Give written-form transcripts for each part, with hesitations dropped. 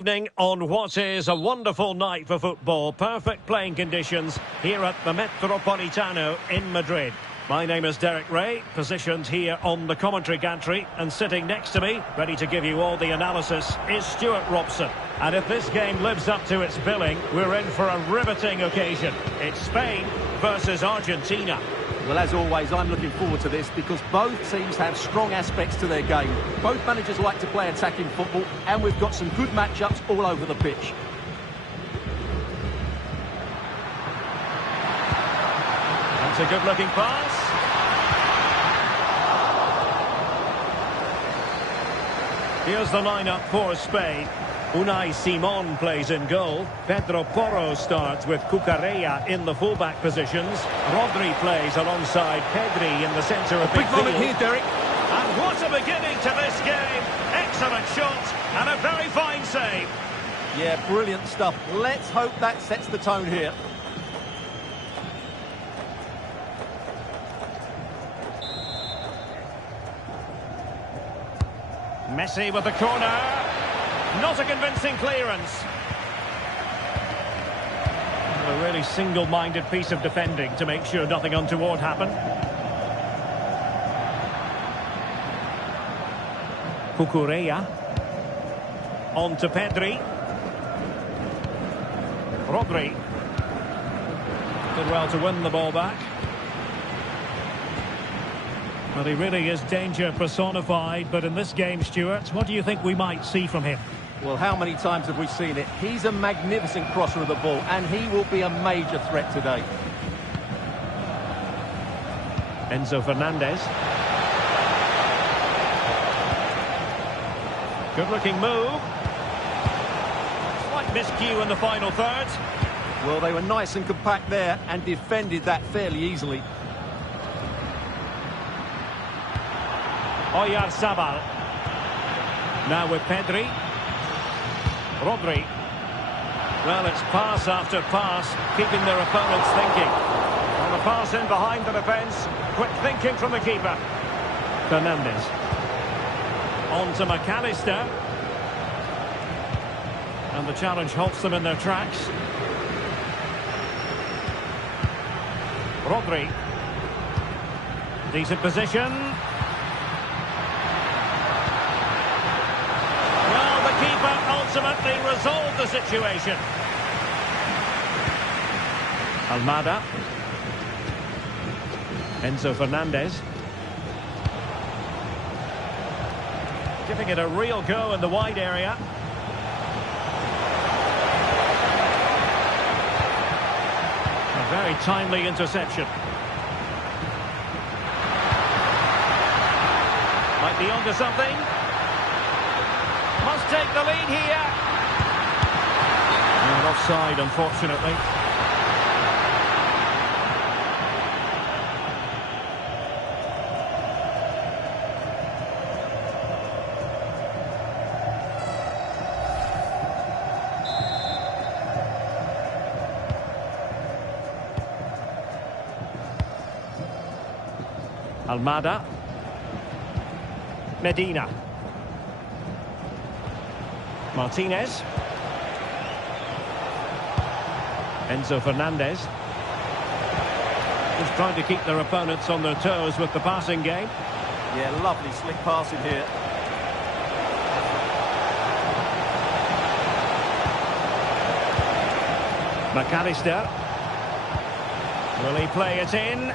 Evening on what is a wonderful night for football. Perfect playing conditions here at the Metropolitano in Madrid. My name is Derek Ray, positioned here on the commentary gantry, and sitting next to me, ready to give you all the analysis, is Stuart Robson. And if this game lives up to its billing, we're in for a riveting occasion. It's Spain versus Argentina. Well, as always, I'm looking forward to this because both teams have strong aspects to their game. Both managers like to play attacking football, and we've got some good matchups all over the pitch. That's a good-looking pass. Here's the lineup for Spain. Unai Simon plays in goal. Pedro Porro starts with Cucurella in the fullback positions. Rodri plays alongside Pedri in the centre of big moment here, Derek. And what a beginning to this game. Excellent shot and a very fine save. Yeah, brilliant stuff. Let's hope that sets the tone here. Messi with the corner. Not a convincing clearance. A really single-minded piece of defending to make sure nothing untoward happened. Cucurella. On to Pedri. Rodri. Did well to win the ball back. Well, he really is danger personified, but in this game, Stuart, what do you think we might see from him? Well, how many times have we seen it? He's a magnificent crosser of the ball, and he will be a major threat today. Enzo Fernandez. Good-looking move. Slight miscue in the final third. Well, they were nice and compact there and defended that fairly easily. Oyarzabal. Now with Pedri. Rodri. Well, it's pass after pass, keeping their opponents thinking. And the pass in behind the defence. Quick thinking from the keeper. Fernandez. On to McAllister. And the challenge halts them in their tracks. Rodri. Decent position. Ultimately resolved the situation. Almada. Enzo Fernandez. Giving it a real go in the wide area. A very timely interception. Might be onto something. Must take the lead here. And offside, unfortunately. Almada. Medina. Martinez. Enzo Fernandez. Just trying to keep their opponents on their toes with the passing game. Yeah, lovely slick passing here. McAllister. Will he play it in?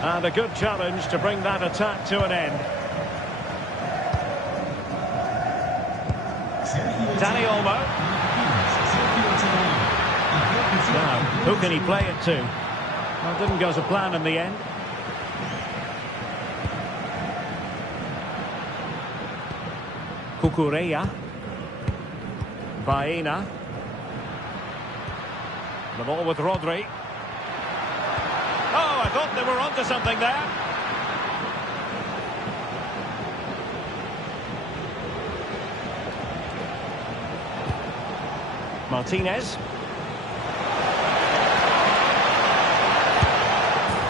And a good challenge to bring that attack to an end. Dani Olmo. Now, who can he play it to? Well, it didn't go to plan in the end. Cucurella. Baena. The ball with Rodri. Oh, I thought they were onto something there. Martinez.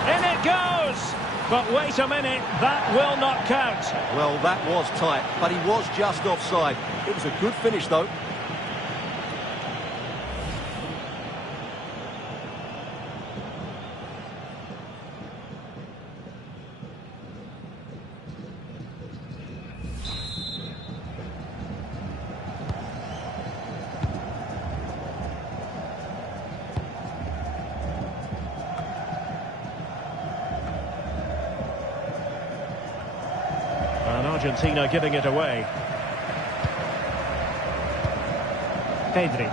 In it goes! But wait a minute, that will not count. Well, that was tight, but he was just offside. It was a good finish, though. And Argentina giving it away. Pedri.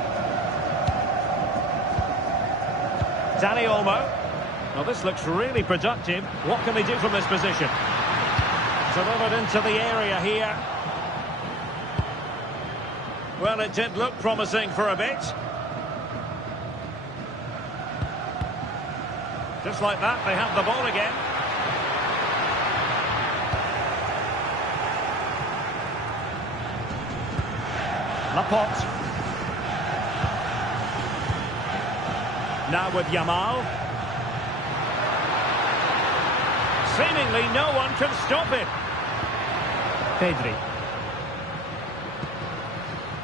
Dani Olmo. Well, this looks really productive. What can they do from this position? Delivered into the area here. Well, it did look promising for a bit. Just like that, they have the ball again. Laporte. Now with Yamal. Seemingly no one can stop him. Pedri.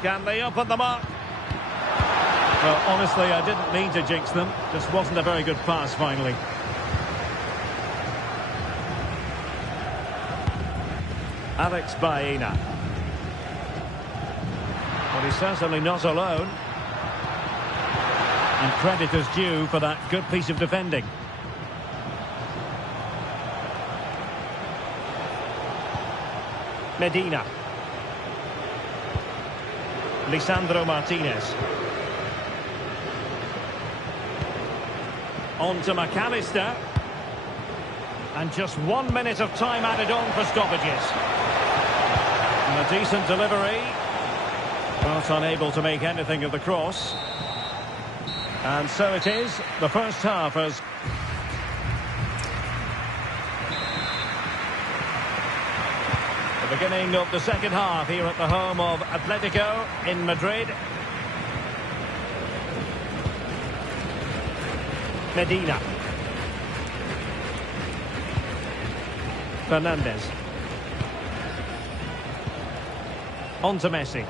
Can they open the mark? Well, honestly, I didn't mean to jinx them. Just wasn't a very good pass, finally. Alex Baena. But he's certainly not alone. And credit is due for that good piece of defending. Medina. Lisandro Martinez. On to McAllister. And just 1 minute of time added on for stoppages. And a decent delivery. But unable to make anything of the cross. And so it is. The first half has... The beginning of the second half here at the home of Atletico in Madrid. Medina. Fernandez. On to Messi.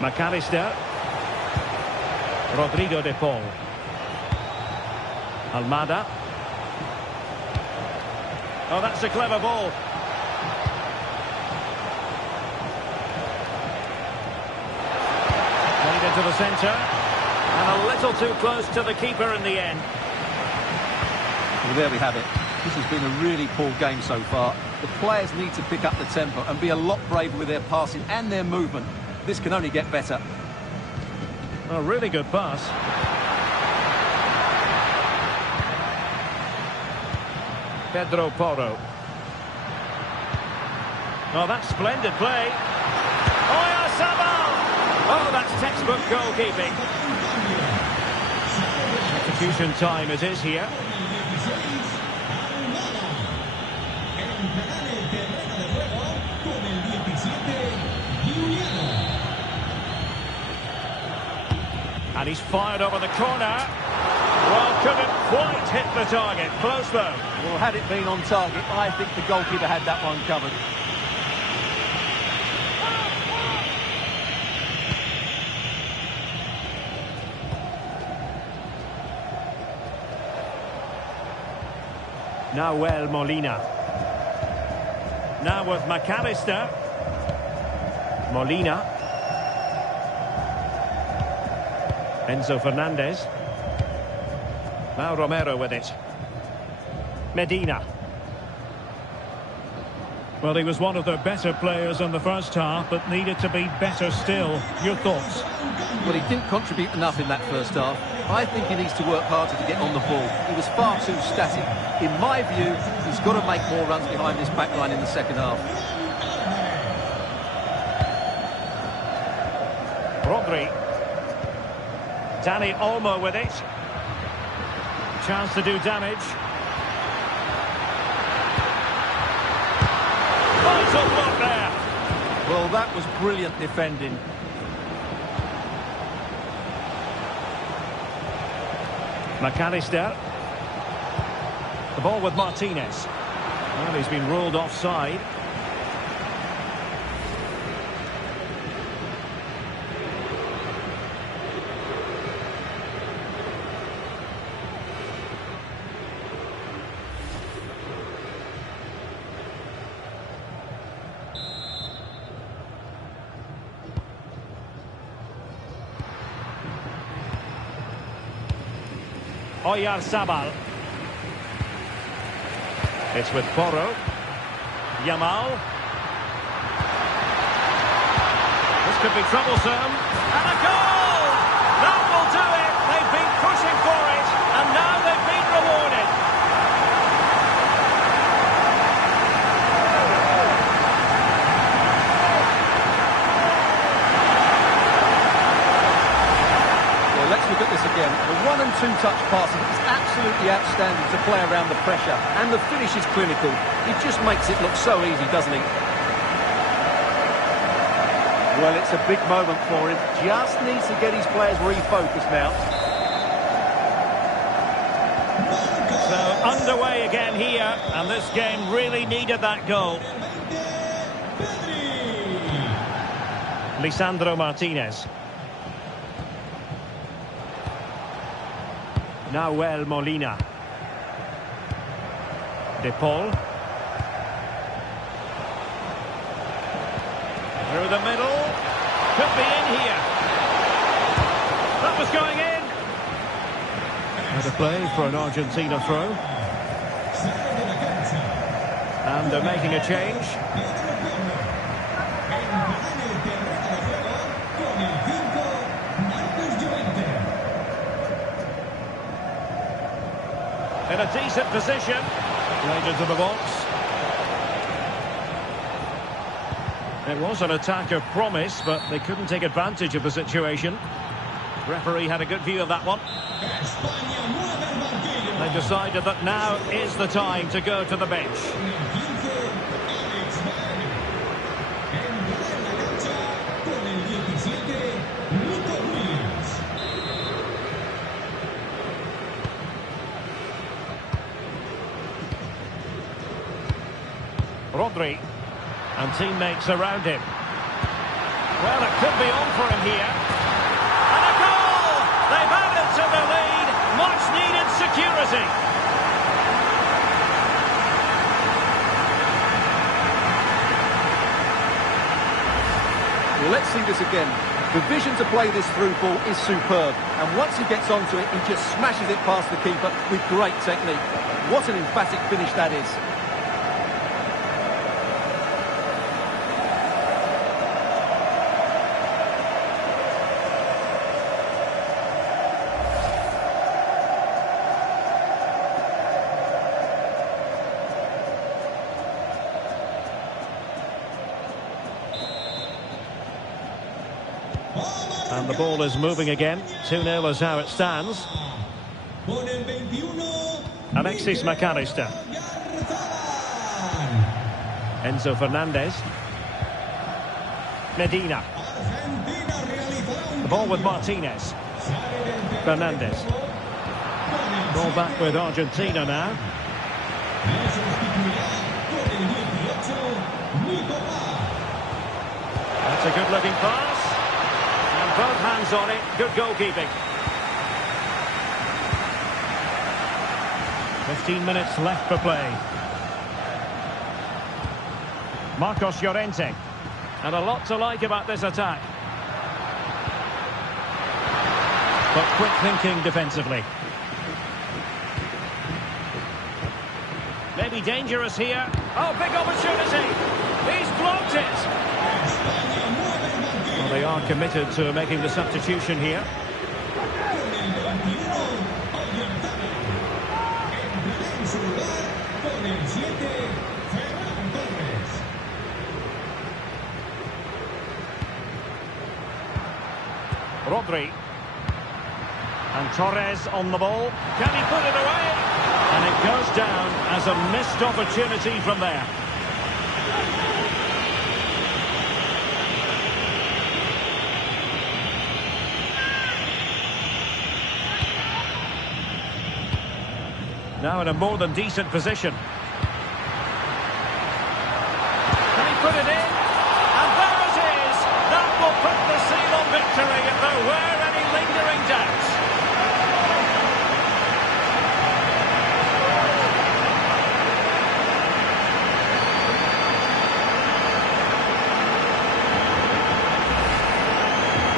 McAllister. Rodrigo de Paul. Almada. Oh, that's a clever ball. Played into the centre. And a little too close to the keeper in the end. Well, there we have it. This has been a really poor game so far. The players need to pick up the tempo and be a lot braver with their passing and their movement. This can only get better. A really good pass. Pedro Porro. Oh, that's splendid play. Oyarzabal! Oh, that's textbook goalkeeping. Execution time it is here. And he's fired over the corner. Well, couldn't quite hit the target. Close though. Well, had it been on target, I think the goalkeeper had that one covered. Nahuel Molina. Now with McAllister. Molina. Enzo Fernandez. Now Romero with it. Medina. Well, he was one of their better players in the first half, but needed to be better still. Your thoughts? Well, he didn't contribute enough in that first half. I think he needs to work harder to get on the ball. He was far too static. In my view, he's got to make more runs behind this back line in the second half. Rodri. Dani Olmo with it. Chance to do damage. Vital block there. Well, that was brilliant defending. McAllister. The ball with Martinez. Well, he's been ruled offside. Oyarzabal. It's with Porro. Yamal. This could be troublesome. And a goal! That will do it. They've been pushing for it, and now they've been rewarded. Let's look at this again. The 1- and 2-touch passing is absolutely outstanding to play around the pressure, and the finish is clinical. He just makes it look so easy, doesn't he? Well, it's a big moment for him. Just needs to get his players refocused now. So underway again here, and this game really needed that goal. Lisandro Martinez. Nahuel Molina. De Paul. Through the middle. Could be in here. That was going in. And a play for an Argentina throw. And they're making a change. In a decent position. Played into the box. It was an attack of promise, but they couldn't take advantage of the situation. Referee had a good view of that one. They decided that now is the time to go to the bench. Rodri, and teammates around him. Well, it could be on for him here. And a goal! They've added to the lead. Much needed security. Well, let's see this again. The vision to play this through ball is superb. And once he gets onto it, he just smashes it past the keeper with great technique. What an emphatic finish that is. And the ball is moving again. 2-0 is how it stands. Alexis McAllister. Enzo Fernandez. Medina. The ball with Martinez. Fernandez. Ball back with Argentina now. That's a good-looking pass. And both hands on it. Good goalkeeping. 15 minutes left for play. Marcos Llorente. And a lot to like about this attack. But quick thinking defensively. Maybe dangerous here. Oh, big opportunity. He's blocked it. Well, they are committed to making the substitution here. Rodri. And Torres on the ball. Can he put it away? And it goes down as a missed opportunity from there. Now in a more than decent position. Can he put it in? And there it is! That will put the seal on victory if there were any lingering doubts.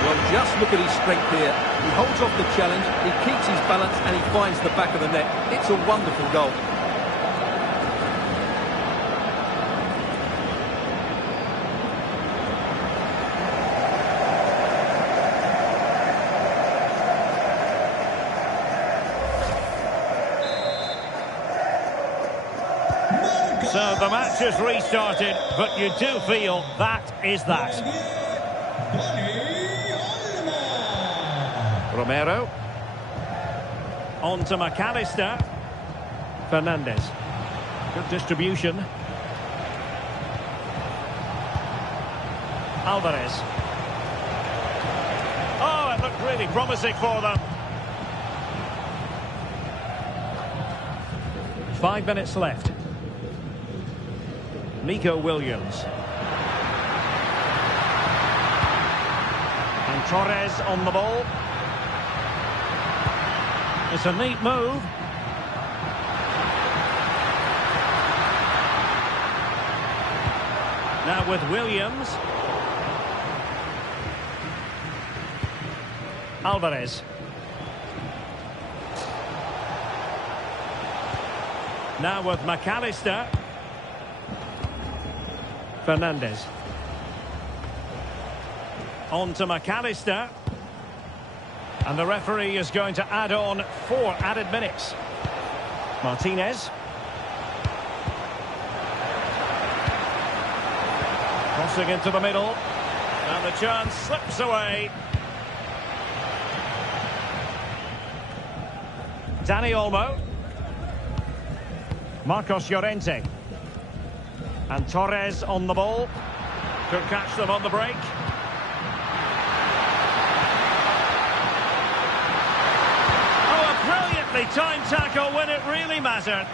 Well, just look at his strength here. He holds off the challenge, he keeps his balance and he finds the back of the net. It's a wonderful goal. So the match has restarted, but you do feel that is that. Romero. On to McAllister. Fernandez. Good distribution. Alvarez. Oh, it looked really promising for them. 5 minutes left. Nico Williams. And Torres on the ball. It's a neat move. Now with Williams. Alvarez. Now with McAllister. Fernandez. On to McAllister. And the referee is going to add on 4 added minutes. Martinez. Crossing into the middle. And the chance slips away. Dani Olmo. Marcos Llorente. And Torres on the ball. Could catch them on the break. Brilliantly timed tackle when it really mattered.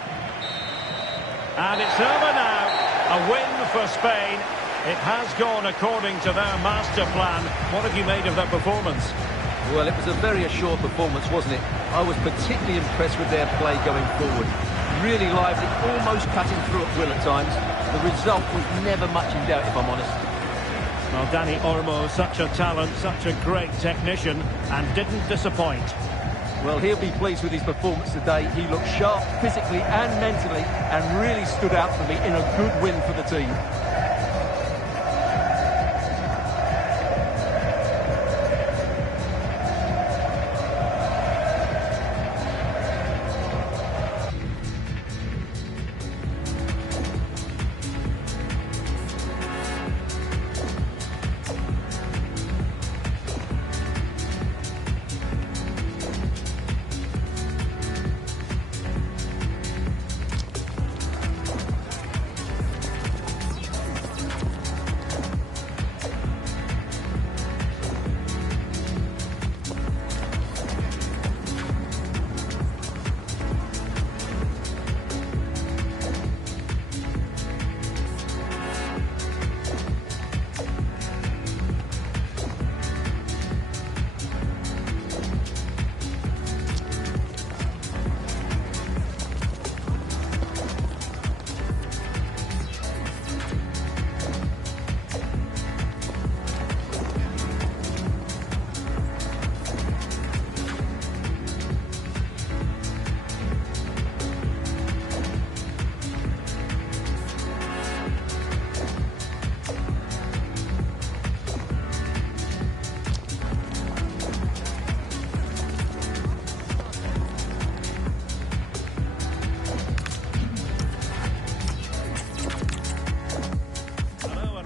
And it's over now. A win for Spain. It has gone according to their master plan. What have you made of that performance? Well, it was a very assured performance, wasn't it? I was particularly impressed with their play going forward. Really lively, almost cutting through at will at times. The result was never much in doubt, if I'm honest. Well, Dani Olmo, such a talent, such a great technician, and didn't disappoint. Well, he'll be pleased with his performance today. He looked sharp physically and mentally and really stood out for me in a good win for the team.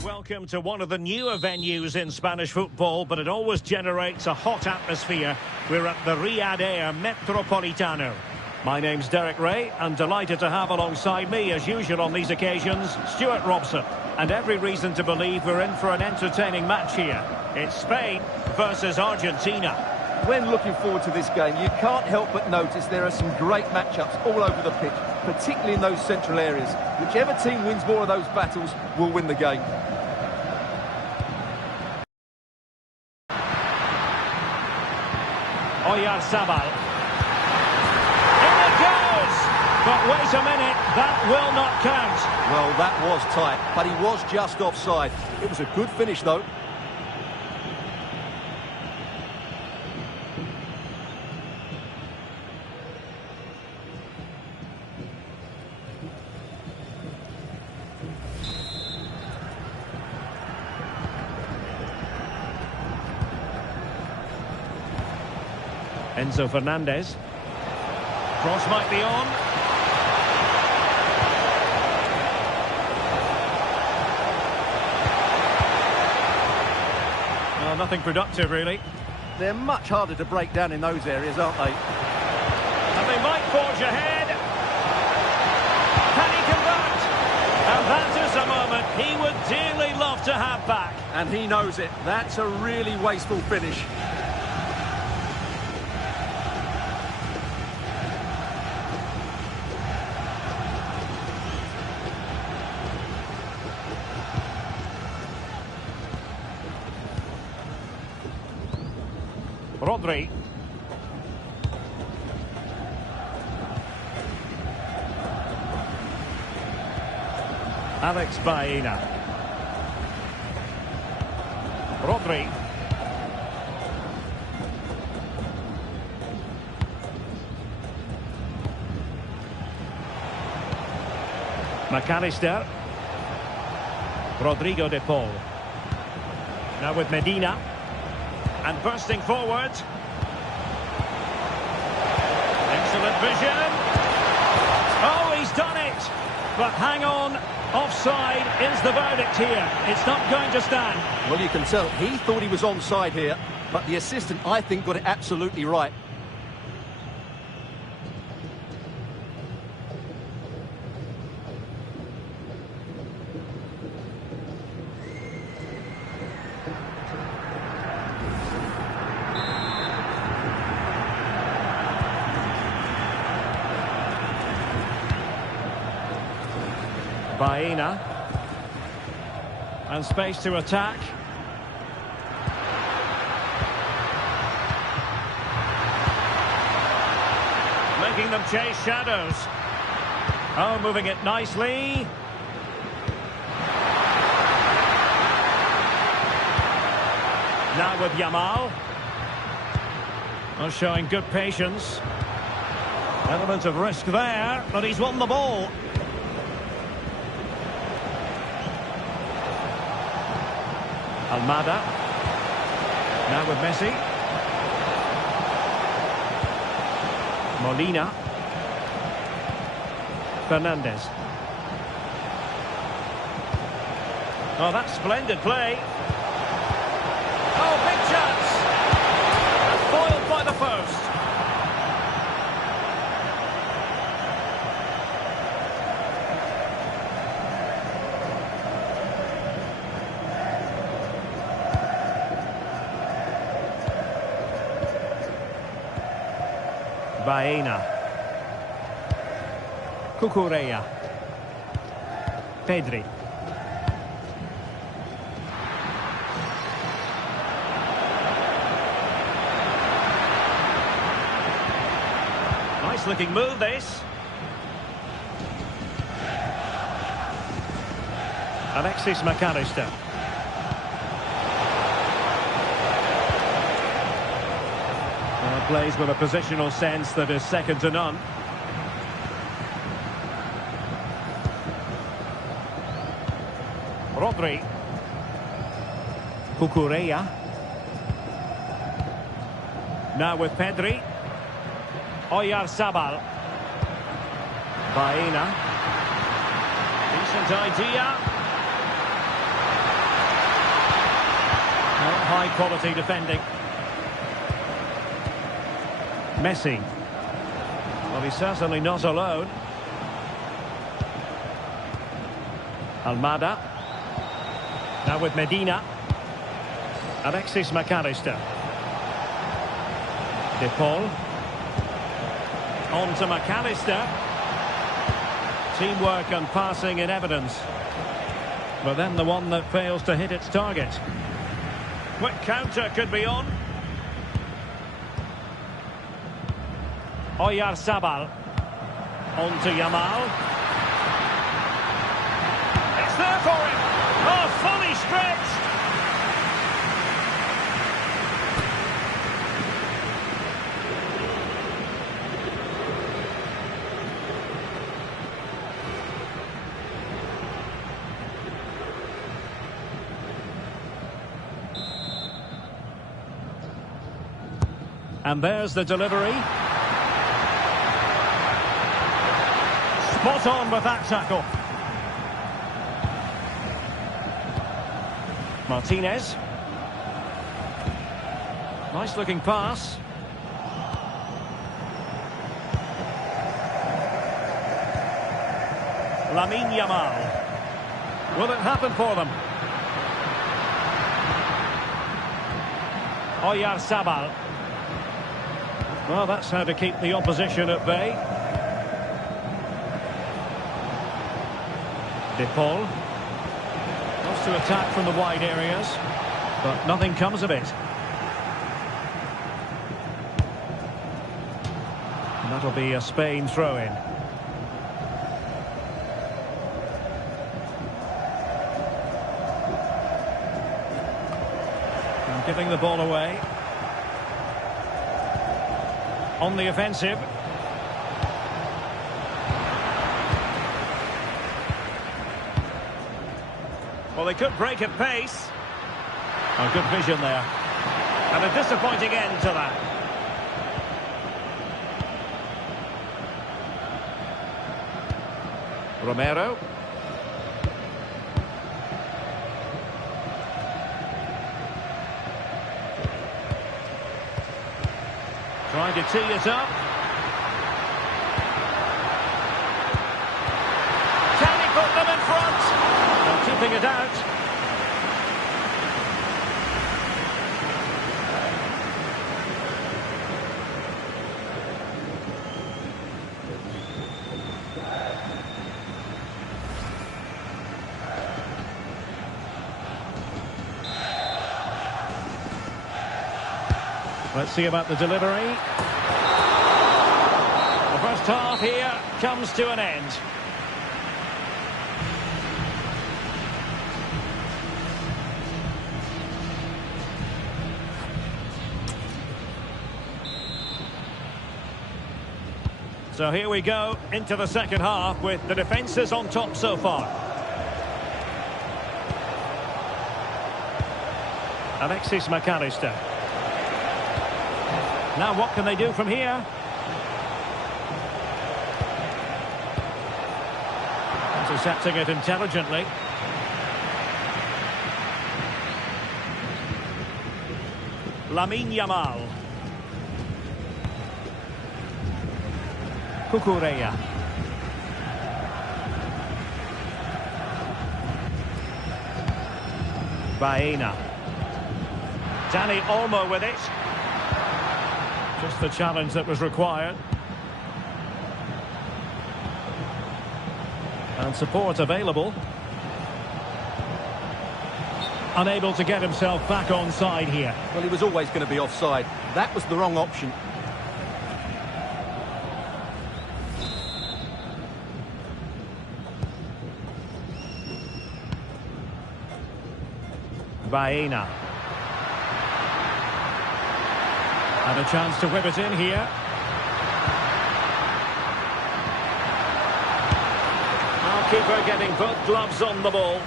Welcome to one of the newer venues in Spanish football, but it always generates a hot atmosphere. We're at the Riyadh Air Metropolitano. My name's Derek Ray, and delighted to have alongside me, as usual on these occasions, Stuart Robson. And every reason to believe we're in for an entertaining match here. It's Spain versus Argentina. When looking forward to this game, you can't help but notice there are some great matchups all over the pitch, particularly in those central areas. Whichever team wins more of those battles will win the game. Oyarzabal. In it goes! But wait a minute, that will not count. Well, that was tight, but he was just offside. It was a good finish, though. Enzo Fernandez. Cross might be on. Well, nothing productive, really. They're much harder to break down in those areas, aren't they? And they might forge ahead. Can he convert? And that is a moment he would dearly love to have back. And he knows it. That's a really wasteful finish. Rodri. Alex Baena. Rodri. McAllister. Rodrigo de Paul. Now with Medina. And bursting forward. Excellent vision. Oh, he's done it. But hang on. Offside is the verdict here. It's not going to stand. Well, you can tell he thought he was onside here, but the assistant, I think, got it absolutely right. Baena. And space to attack. Making them chase shadows. Oh, moving it nicely. Now with Yamal. Oh, showing good patience. Element of risk there, but he's won the ball. Almada. Now with Messi. Molina. Fernandez. Oh, that's splendid play. Oh, big chance. And foiled by the post. Baena. Cucurella. Pedri. Nice looking move, this. Alexis McAllister. Plays with a positional sense that is second to none. Rodri. Cucurella. Now with Pedri. Oyarzabal. Baena. Decent idea. Not high quality defending. Messi. Well, he's certainly not alone. Almada. Now with Medina. Alexis McAllister. De Paul. On to McAllister. Teamwork and passing in evidence. But then the one that fails to hit its target. Quick counter could be on. Oyarzabal. On to Yamal. It's there for him. Oh, fully stretched. And there's the delivery. Spot on with that tackle. Martinez. Nice looking pass. Lamine Yamal. Will it happen for them? Oyarzabal. Well, that's how to keep the opposition at bay. De Paul. Wants to attack from the wide areas, but nothing comes of it. And that'll be a Spain throw-in. And giving the ball away. On the offensive. Well, they could break at pace. Oh, good vision there. And a disappointing end to that. Romero. Trying to tee it up. Can he put them in front? And keeping it out. Let's see about the delivery. The first half here comes to an end. So here we go into the second half with the defences on top so far. Alexis McAllister. Now what can they do from here? Intercepting it intelligently. Lamine Yamal. Cucurella. Baena. Dani Olmo with it. Just the challenge that was required. And support available. Unable to get himself back onside here. Well, he was always going to be offside. That was the wrong option. Baena. And a chance to whip it in here. Our keeper getting both gloves on the ball.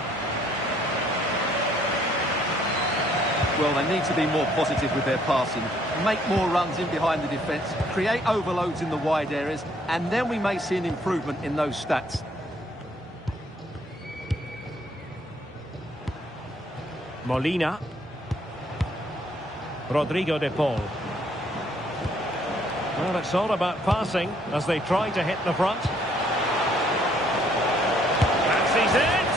Well, they need to be more positive with their passing. Make more runs in behind the defence. Create overloads in the wide areas. And then we may see an improvement in those stats. Molina. Rodrigo de Paul. Well, it's all about passing as they try to hit the front. Fancies it!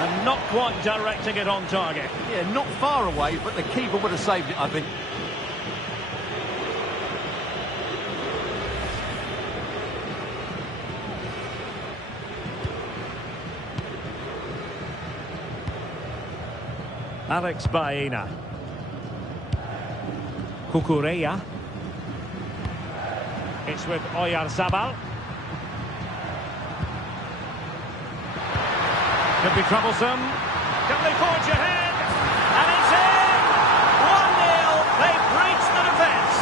And not quite directing it on target. Yeah, not far away, but the keeper would have saved it, I think. Alex Baena. Cucurella. It's with Oyarzabal. Could be troublesome. Can they forge ahead? And it's in! 1-0. They've breached the defence.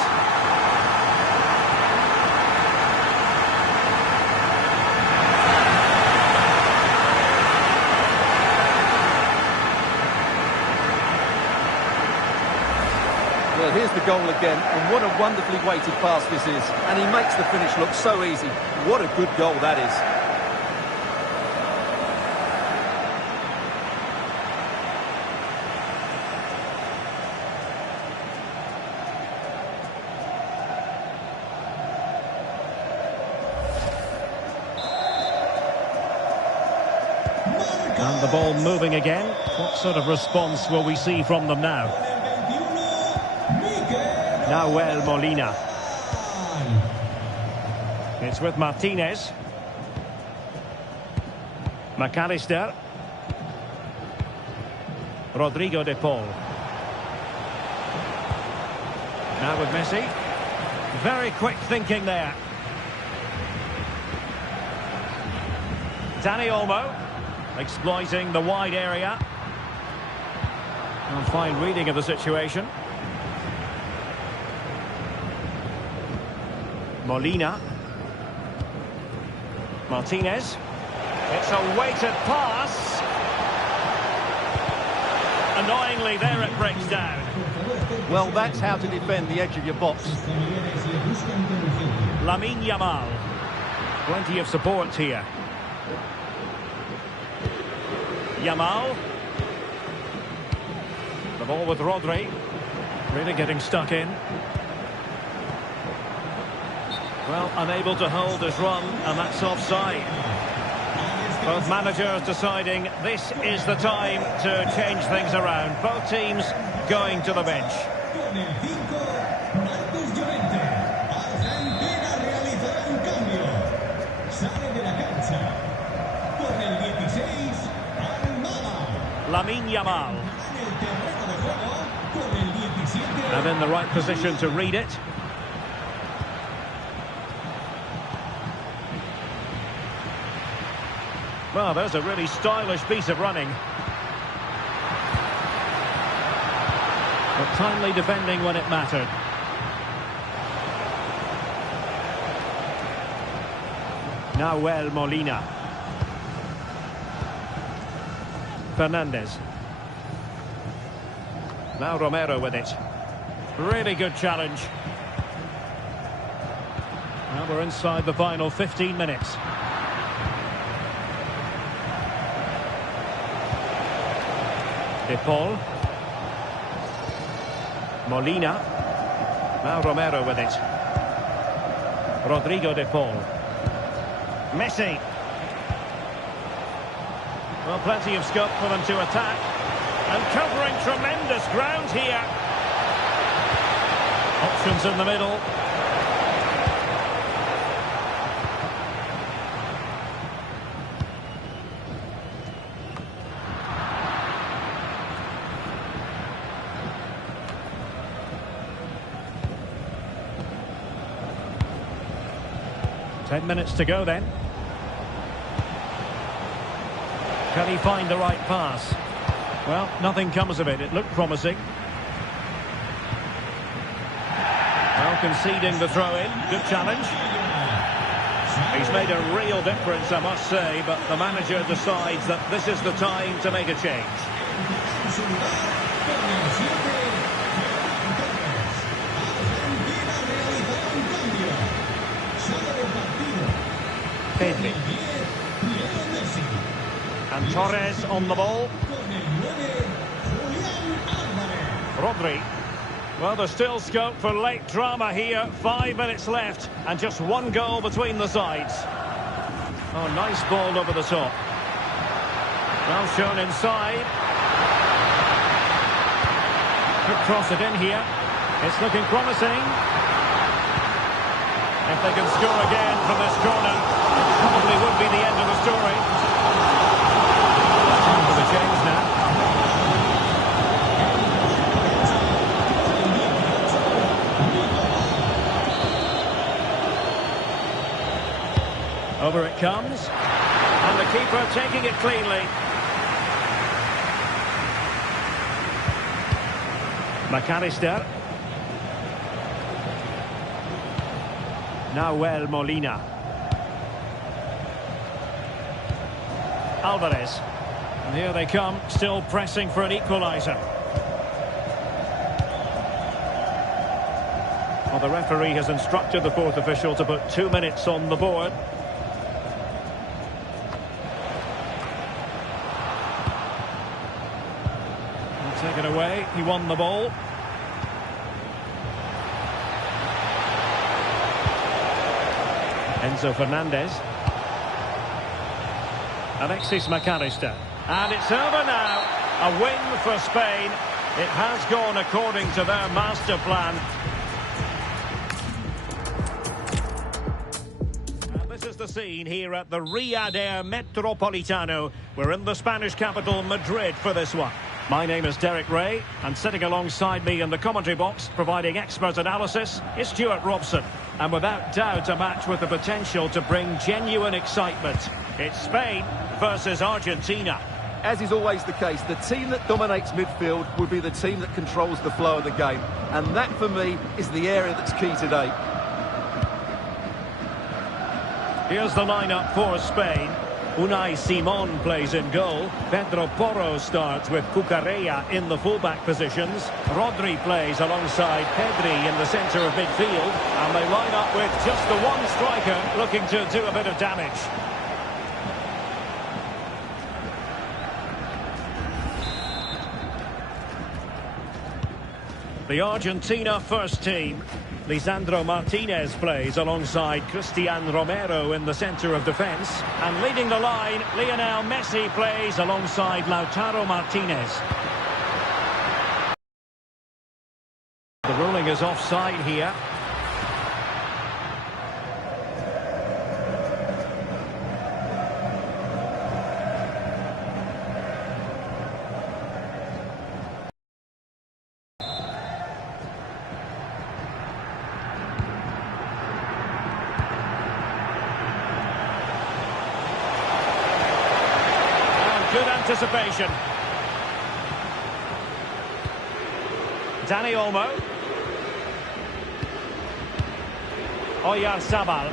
Well, here's the goal again, and what a wonderfully weighted pass this is. And he makes the finish look so easy. What a good goal that is. And the ball moving again. What sort of response will we see from them now? Nahuel Molina. It's with Martinez. McAllister. Rodrigo de Paul. Now with Messi. Very quick thinking there. Dani Olmo. Exploiting the wide area. And fine reading of the situation. Molina. Martinez. It's a weighted pass. Annoyingly, there it breaks down. Well, that's how to defend the edge of your box. Lamine Yamal. Plenty of support here. Yamal. The ball with Rodri. Really getting stuck in. Well, unable to hold his run, and that's offside. Both managers deciding this is the time to change things around. Both teams going to the bench. Lamine Yamal. And in the right position to read it. Well, there's a really stylish piece of running. But timely defending when it mattered. Nahuel Molina. Fernandez. Now Romero with it. Really good challenge. Now we're inside the final 15 minutes. De Paul. Molina. Now Romero with it. Rodrigo de Paul. Messi. Well, plenty of scope for them to attack. And covering tremendous ground here. Options in the middle. Ten minutes to go then. Can he find the right pass? Well, nothing comes of it. It looked promising. Well, conceding the throw-in. Good challenge. He's made a real difference, I must say, but the manager decides that this is the time to make a change. Pedri. And Torres on the ball. Rodri. Well, there's still scope for late drama here. 5 minutes left and just one goal between the sides. Oh, nice ball over the top. Well shown inside. Could cross it in here. It's looking promising. If they can score again from this corner, it probably would be the end of the story. Time for the change now. Over it comes. And the keeper taking it cleanly. McAllister. Nahuel Molina. Alvarez. And here they come, still pressing for an equaliser. Well, the referee has instructed the fourth official to put 2 minutes on the board. And taken away, he won the ball. Enzo Fernandez. Alexis McAllister. And it's over now. A win for Spain. It has gone according to their master plan. And this is the scene here at the Riyadh Air Metropolitano. We're in the Spanish capital, Madrid, for this one. My name is Derek Ray, and sitting alongside me in the commentary box, providing expert analysis, is Stuart Robson. And without doubt, a match with the potential to bring genuine excitement. It's Spain versus Argentina. As is always the case, the team that dominates midfield will be the team that controls the flow of the game. And that, for me, is the area that's key today. Here's the lineup for Spain. Unai Simon plays in goal. Pedro Porro starts with Cucurella in the fullback positions. Rodri plays alongside Pedri in the centre of midfield. And they line up with just the one striker looking to do a bit of damage. The Argentina first team. Lisandro Martinez plays alongside Cristian Romero in the centre of defence. And leading the line, Lionel Messi plays alongside Lautaro Martinez. The ruling is offside here. Good anticipation. Dani Olmo. Oyarzabal.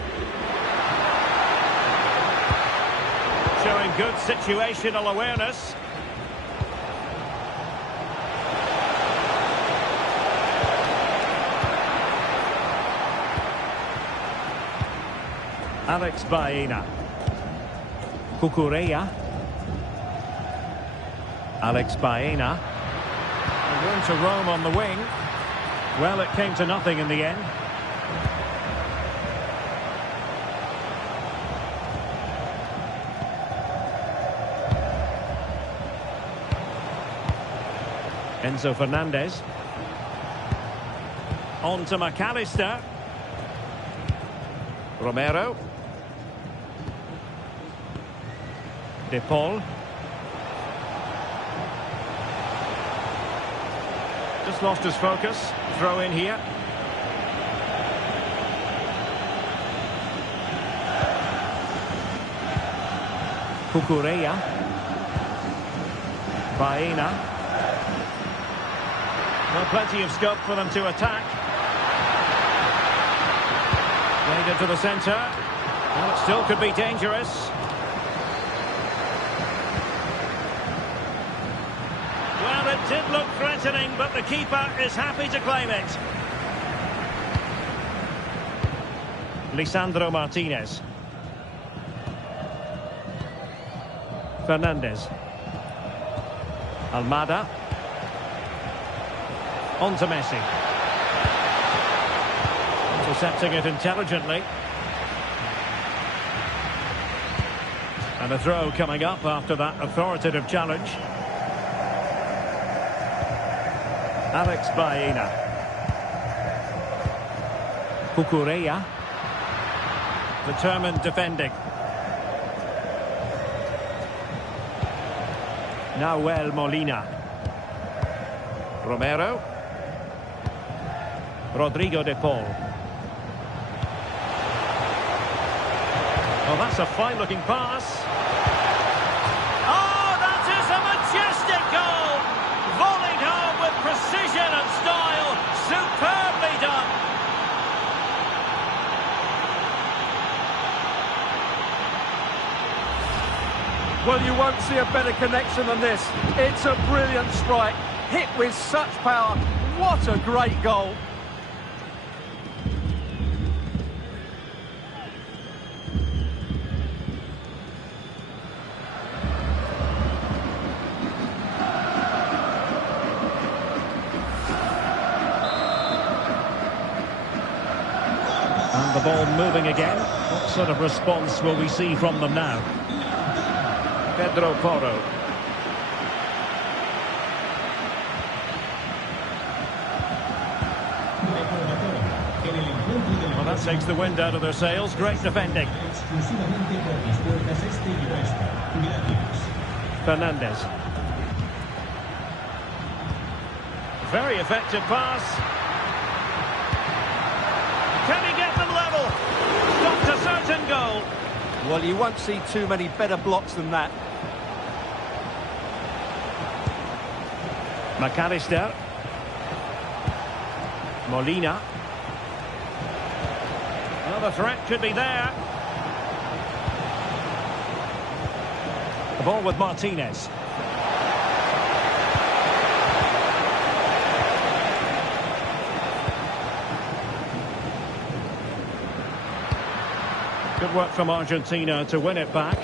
Showing good situational awareness. Alex Baena. Cucurella. Alex Baena. And room to roam on the wing. Well, it came to nothing in the end. Enzo Fernandez. On to McAllister. Romero. De Paul. Just lost his focus. Throw in here. Cucurella. Baena. Well, plenty of scope for them to attack. Played into the centre. Well, it still could be dangerous. Well, it did look threatening, but the keeper is happy to claim it. Lisandro Martinez. Fernandez. Almada. On to Messi. Intercepting it intelligently. And a throw coming up after that authoritative challenge. Alex Baena. Cucurella. Determined defending. Nahuel Molina. Romero. Rodrigo de Paul. Well, that's a fine-looking pass. Oh, that is a majestic goal! Volleyed home with precision and style. Superbly done. Well, you won't see a better connection than this. It's a brilliant strike, hit with such power. What a great goal. And the ball moving again. What sort of response will we see from them now? Pedro Porro. Well, that takes the wind out of their sails. Great defending. Fernandez. Very effective pass. Can he get them level? Stopped a certain goal. Well, you won't see too many better blocks than that. McAllister. Molina. Well, the threat could be there. The ball with Martinez. Good work from Argentina to win it back.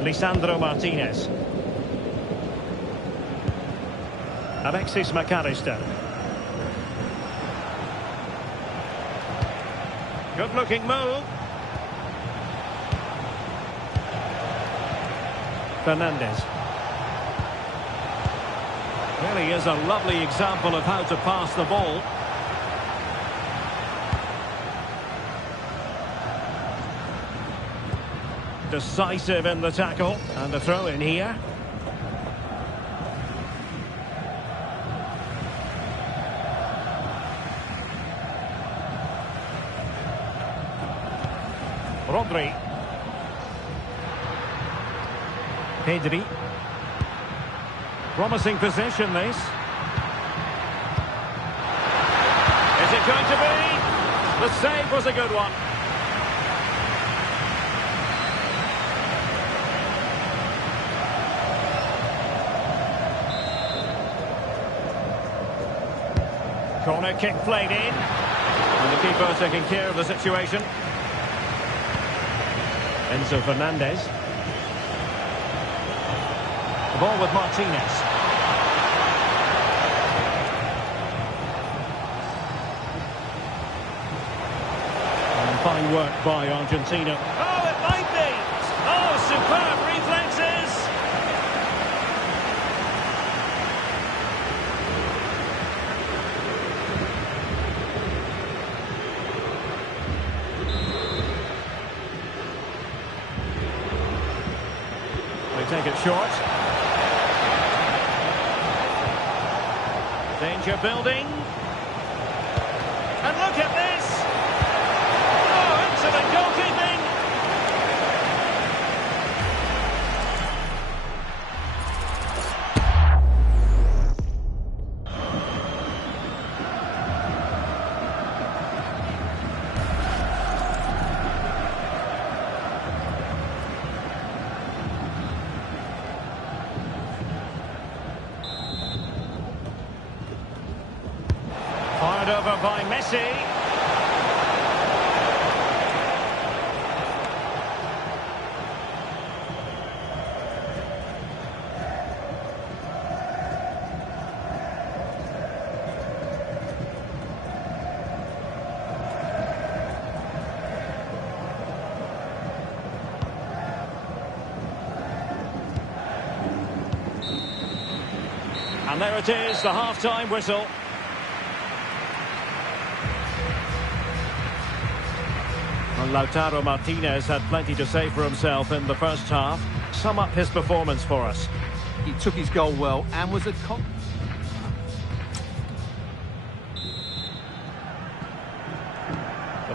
Lisandro Martinez. Alexis McAllister. Good looking move. Fernandez. Really is a lovely example of how to pass the ball. Decisive in the tackle, and the throw in here. Rodri. Pedri. Promising position, this. Is it going to be? The save was a good one. Corner kick played in. And the keeper taking care of the situation. Enzo Fernandez. The ball with Martinez. And fine work by Argentina. Oh, it might be! Oh, superb reflexes! Take it short. Danger building. And look at this! Oh, excellent goalkeeping! Fired over by Messi. And there it is, the half-time whistle. Well, Lautaro Martinez had plenty to say for himself in the first half. Sum up his performance for us. He took his goal well and was a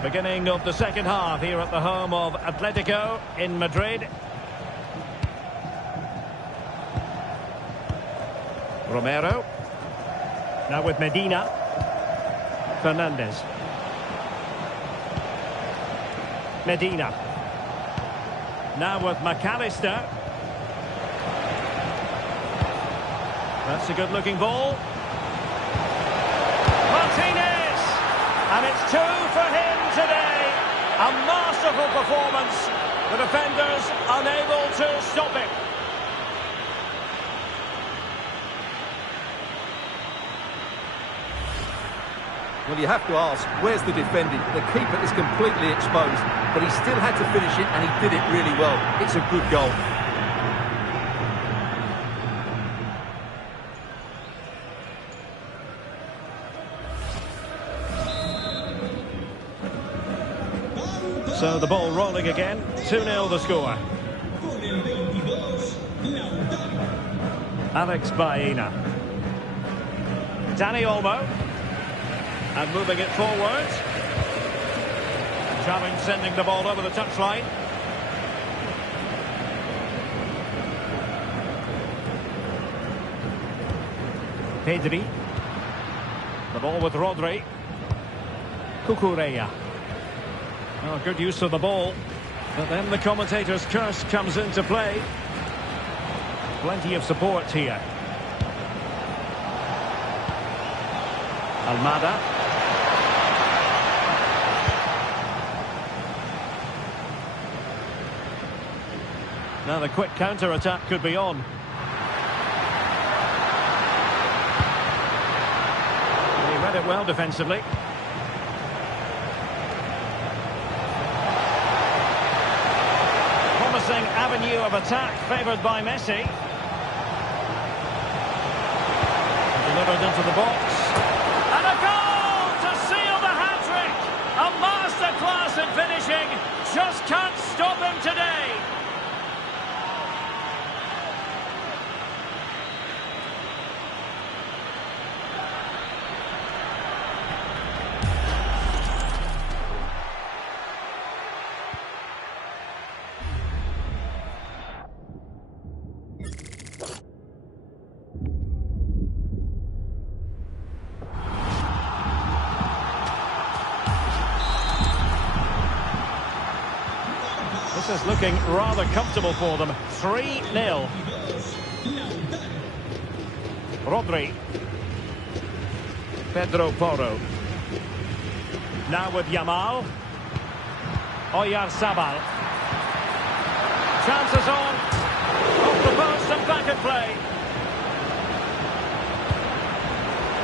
Beginning of the second half here at the home of Atletico in Madrid. Romero. Now with Medina. Fernandez. Medina. Now with McAllister. That's a good-looking ball. Martinez! And it's 2 for him today. A masterful performance. The defenders unable to stop it. Well, you have to ask, where's the defending? The keeper is completely exposed, but he still had to finish it, and he did it really well. It's a good goal. So the ball rolling again. 2-0 the score. Alex Baena. Dani Olmo. And moving it forward. Challenge sending the ball over the touchline. Pedri. The ball with Rodri. Cucurella. Oh, good use of the ball. But then the commentator's curse comes into play. Plenty of support here. Almada. Now the quick counter-attack could be on. He read it well defensively. Promising avenue of attack favoured by Messi. Delivered into the box. And a goal to seal the hat-trick! A masterclass in finishing. Just can't stop him today. This is looking rather comfortable for them. 3-0. Rodri. Pedro Porro. Now with Yamal. Oyarzabal. Chances on. Off the post and back at play.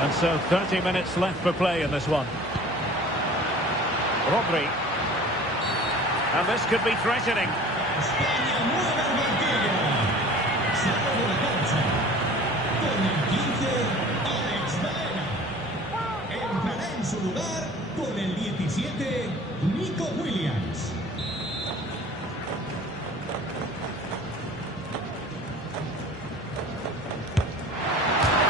And so 30 minutes left for play in this one. Rodri. And this could be threatening. Entrará en su lugar con el 17, Nico Williams.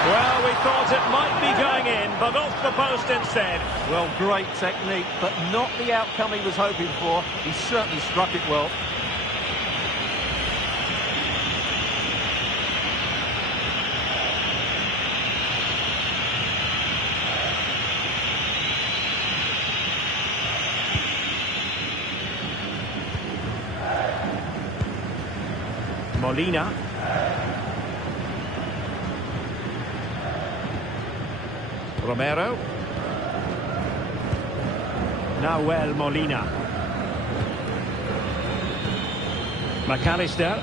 Well, we thought it might be going in, but off the post instead. Well, great technique, but not the outcome he was hoping for. He certainly struck it well. Molina. Romero. Nahuel Molina. McAllister.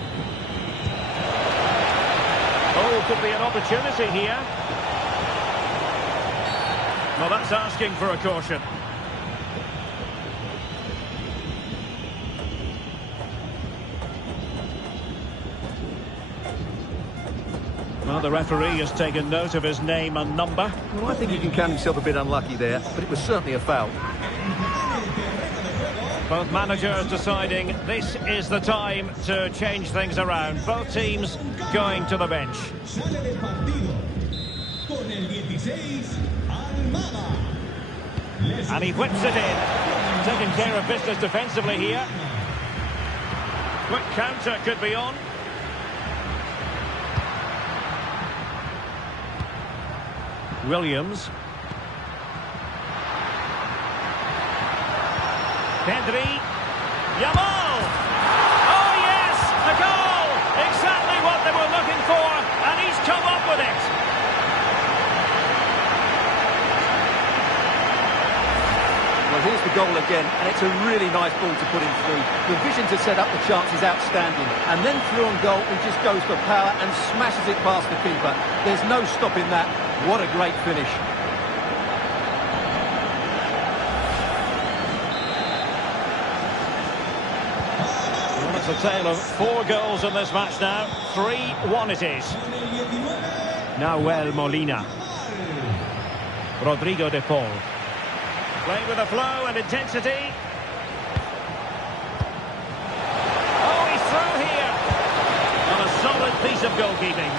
Oh, could be an opportunity here. Well, that's asking for a caution. Well, the referee has taken note of his name and number. Well, I think he can count himself a bit unlucky there, but it was certainly a foul. Both managers deciding this is the time to change things around. Both teams going to the bench. Sale del partido con el 16, Almada. And he whips it in. Taking care of business defensively here. Quick counter could be on. Williams. Pedri. Yamal! Oh yes! A goal! Exactly what they were looking for, and he's come up with it! Well, here's the goal again, and it's a really nice ball to put him through. The vision to set up the chance is outstanding, and then through on goal, he just goes for power and smashes it past the keeper. There's no stopping that. What a great finish. Well, it's a tale of 4 goals in this match now. 3-1 it is. Nahuel Molina. Rodrigo de Paul. Playing with a flow and intensity. Oh, he's through here. And a solid piece of goalkeeping.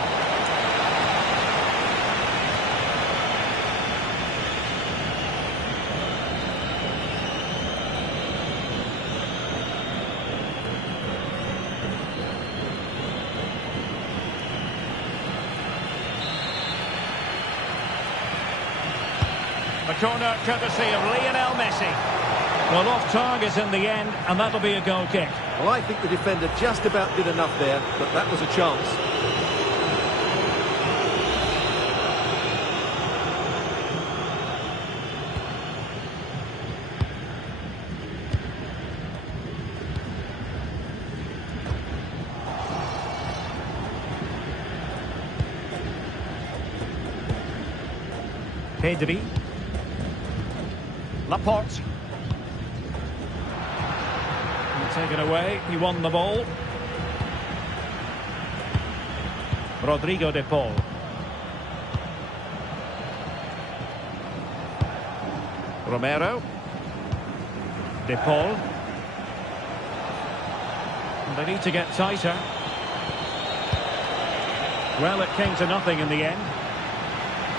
A corner courtesy of Lionel Messi. Well, off target in the end, and that'll be a goal kick. Well, I think the defender just about did enough there, but that was a chance. Pedri. Laporte. Taken away, he won the ball. Rodrigo de Paul. Romero. De Paul. They need to get tighter. Well, it came to nothing in the end.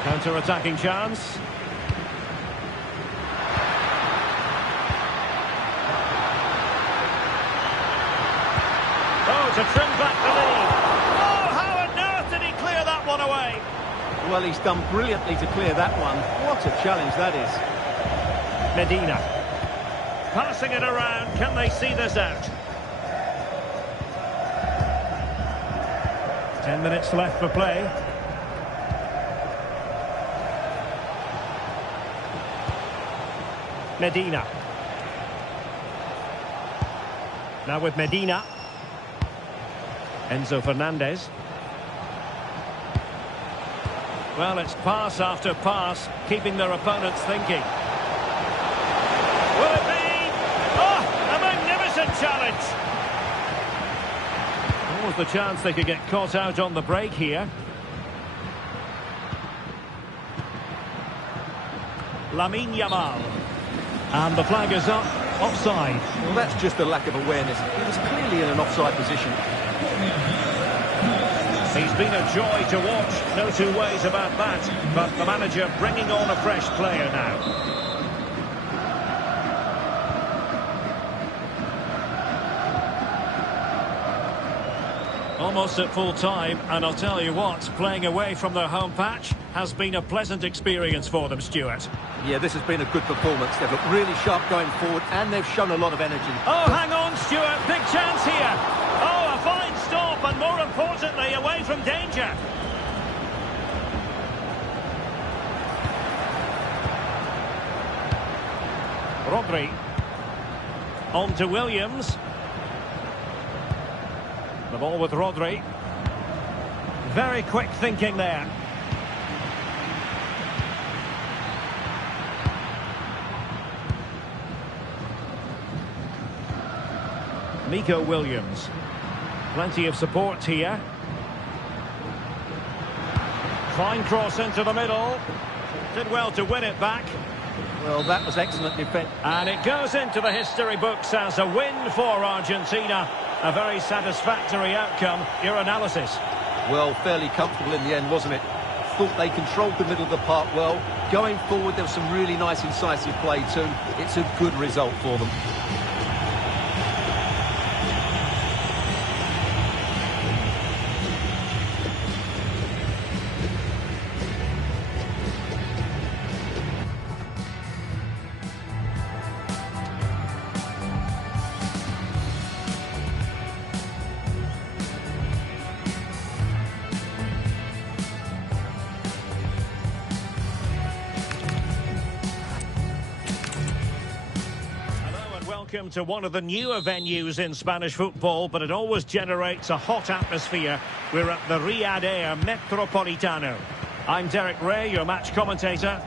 Counter-attacking chance. To trim back the lead. Oh, how on earth did he clear that one away? Well, he's done brilliantly to clear that one. What a challenge that is. Medina. Passing it around. Can they see this out? 10 minutes left for play. Medina. Now with Medina. Enzo Fernandez. Well, it's pass after pass, keeping their opponents thinking. Will it be? Oh, a magnificent challenge! What was the chance they could get caught out on the break here? Lamine Yamal. And the flag is up, offside. Well, that's just a lack of awareness. He was clearly in an offside position. He's been a joy to watch, no two ways about that. But the manager bringing on a fresh player now. Almost at full time, and I'll tell you what, playing away from their home patch has been a pleasant experience for them, Stuart. Yeah, this has been a good performance. They've looked really sharp going forward, and they've shown a lot of energy. Oh, hang on, Stuart, big chance here. Oh, a fine stop, and more importantly, away from danger. Rodri. On to Williams. The ball with Rodri. Very quick thinking there. Nico Williams. Plenty of support here. Fine cross into the middle. Did well to win it back. Well, that was excellent defence. And it goes into the history books as a win for Argentina. A very satisfactory outcome. Your analysis? Well, fairly comfortable in the end, wasn't it? Thought they controlled the middle of the park well, Going forward, there was some really nice incisive play too. It's a good result for them. Welcome to one of the newer venues in Spanish football, but it always generates a hot atmosphere. We're at the Riyadh Air Metropolitano. I'm Derek Ray, your match commentator.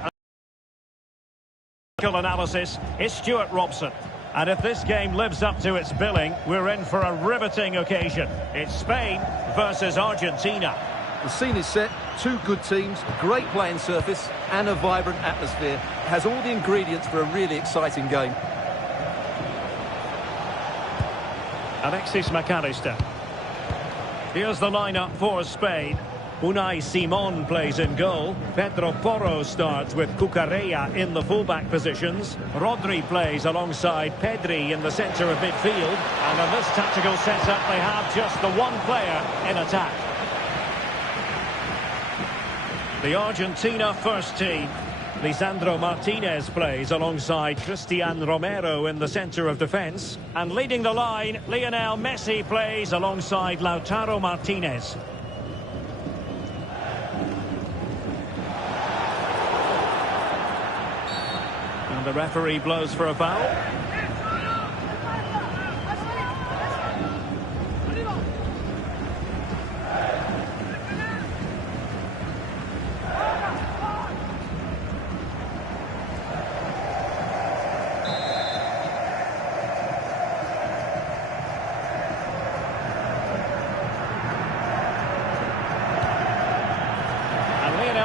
Analysis is Stuart Robson. And if this game lives up to its billing, we're in for a riveting occasion. It's Spain versus Argentina. The scene is set, two good teams, great playing surface and a vibrant atmosphere. It has all the ingredients for a really exciting game. Alexis McAllister. Here's the lineup for Spain. Unai Simon plays in goal. Pedro Porro starts with Cucurella in the fullback positions. Rodri plays alongside Pedri in the centre of midfield. And in this tactical setup, they have just the one player in attack. The Argentina first team. Lisandro Martinez plays alongside Cristian Romero in the centre of defence. And leading the line, Lionel Messi plays alongside Lautaro Martinez. And the referee blows for a foul.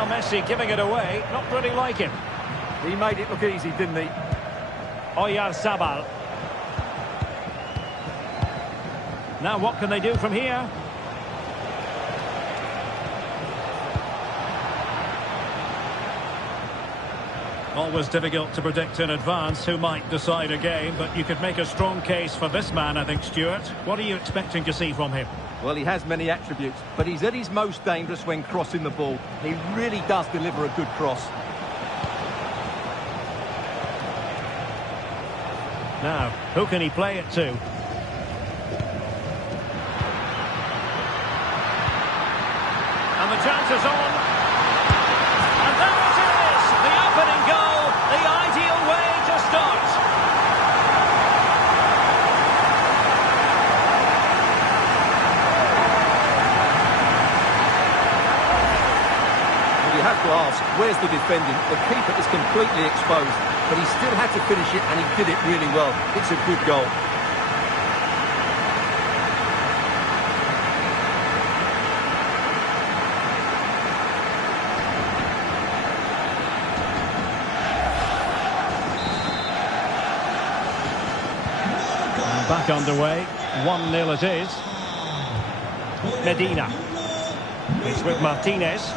Messi giving it away, not really like him. He made it look easy, didn't he? Oyarzabal. Now what can they do from here? Always difficult to predict in advance who might decide a game, but you could make a strong case for this man, I think, Stuart. What are you expecting to see from him? Well, he has many attributes, but he's at his most dangerous when crossing the ball. He really does deliver a good cross. Now, who can he play it to? And the chance is on. And there it is! The opening goal, the ideal way to start. You have to ask, where's the defending? The keeper is completely exposed, but he still had to finish it, and he did it really well. It's a good goal. And back underway, 1-0 it is. Medina. It's with Martinez.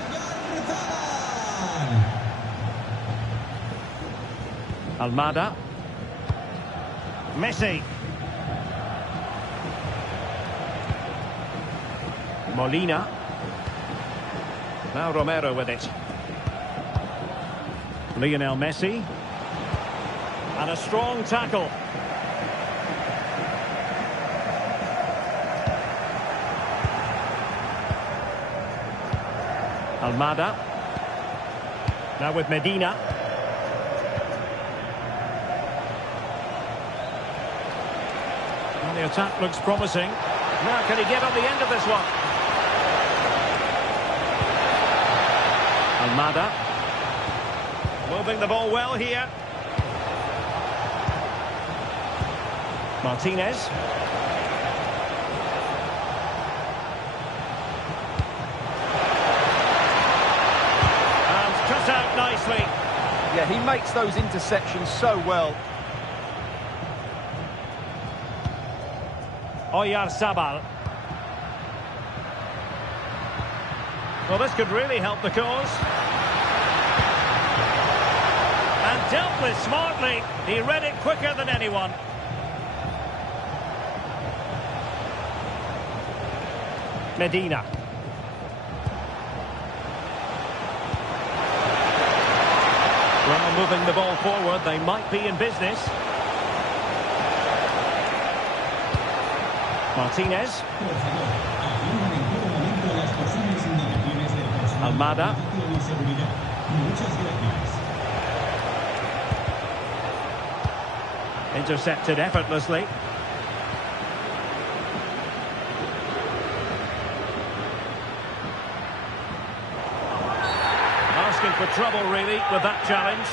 Almada. Messi. Molina. Now Romero with it. Lionel Messi. And a strong tackle. Almada. Now with Medina. And the attack looks promising. Now can he get on the end of this one? Almada. Moving the ball well here. Martinez. And cut out nicely. Yeah, he makes those interceptions so well. Oyarzabal. Well, this could really help the cause. Dealt with smartly. He read it quicker than anyone. Medina. Well, moving the ball forward, they might be in business. Martinez. Almada. Intercepted effortlessly. Asking for trouble, really, with that challenge.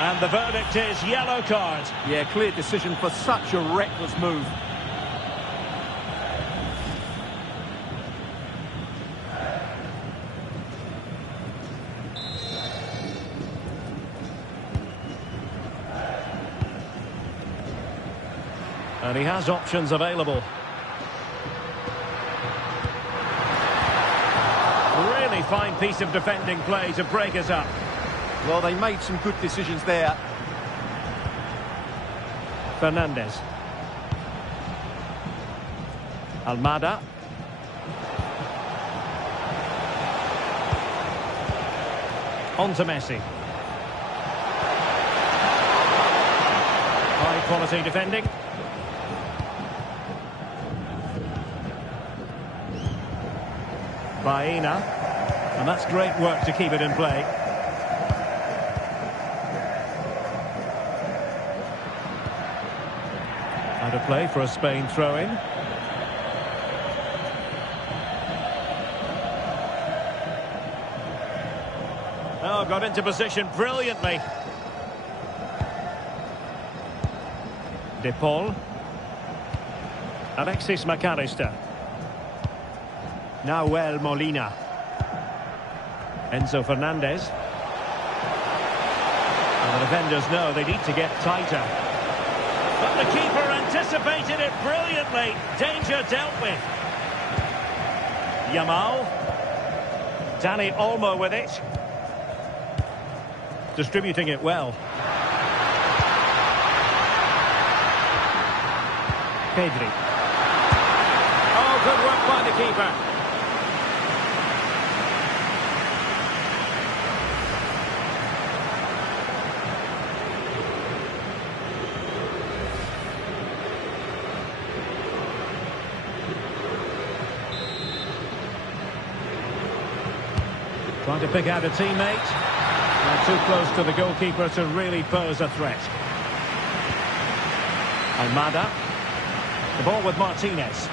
And the verdict is yellow card. Yeah, clear decision for such a reckless move. And he has options available. Really fine piece of defending play to break us up. Well, they made some good decisions there. Fernandez. Almada. On to Messi. High quality defending. Baena. And that's great work to keep it in play. Out of play for a Spain throw-in. Oh, got into position brilliantly. De Paul. Alexis McAllister. Nahuel Molina. Enzo Fernandez. And the defenders know they need to get tighter. But the keeper anticipated it brilliantly. Danger dealt with. Yamal. Dani Olmo with it. Distributing it well. Pedri. Oh, good work by the keeper. Trying to pick out a teammate. Not too close to the goalkeeper to really pose a threat. Almada. The ball with Martinez.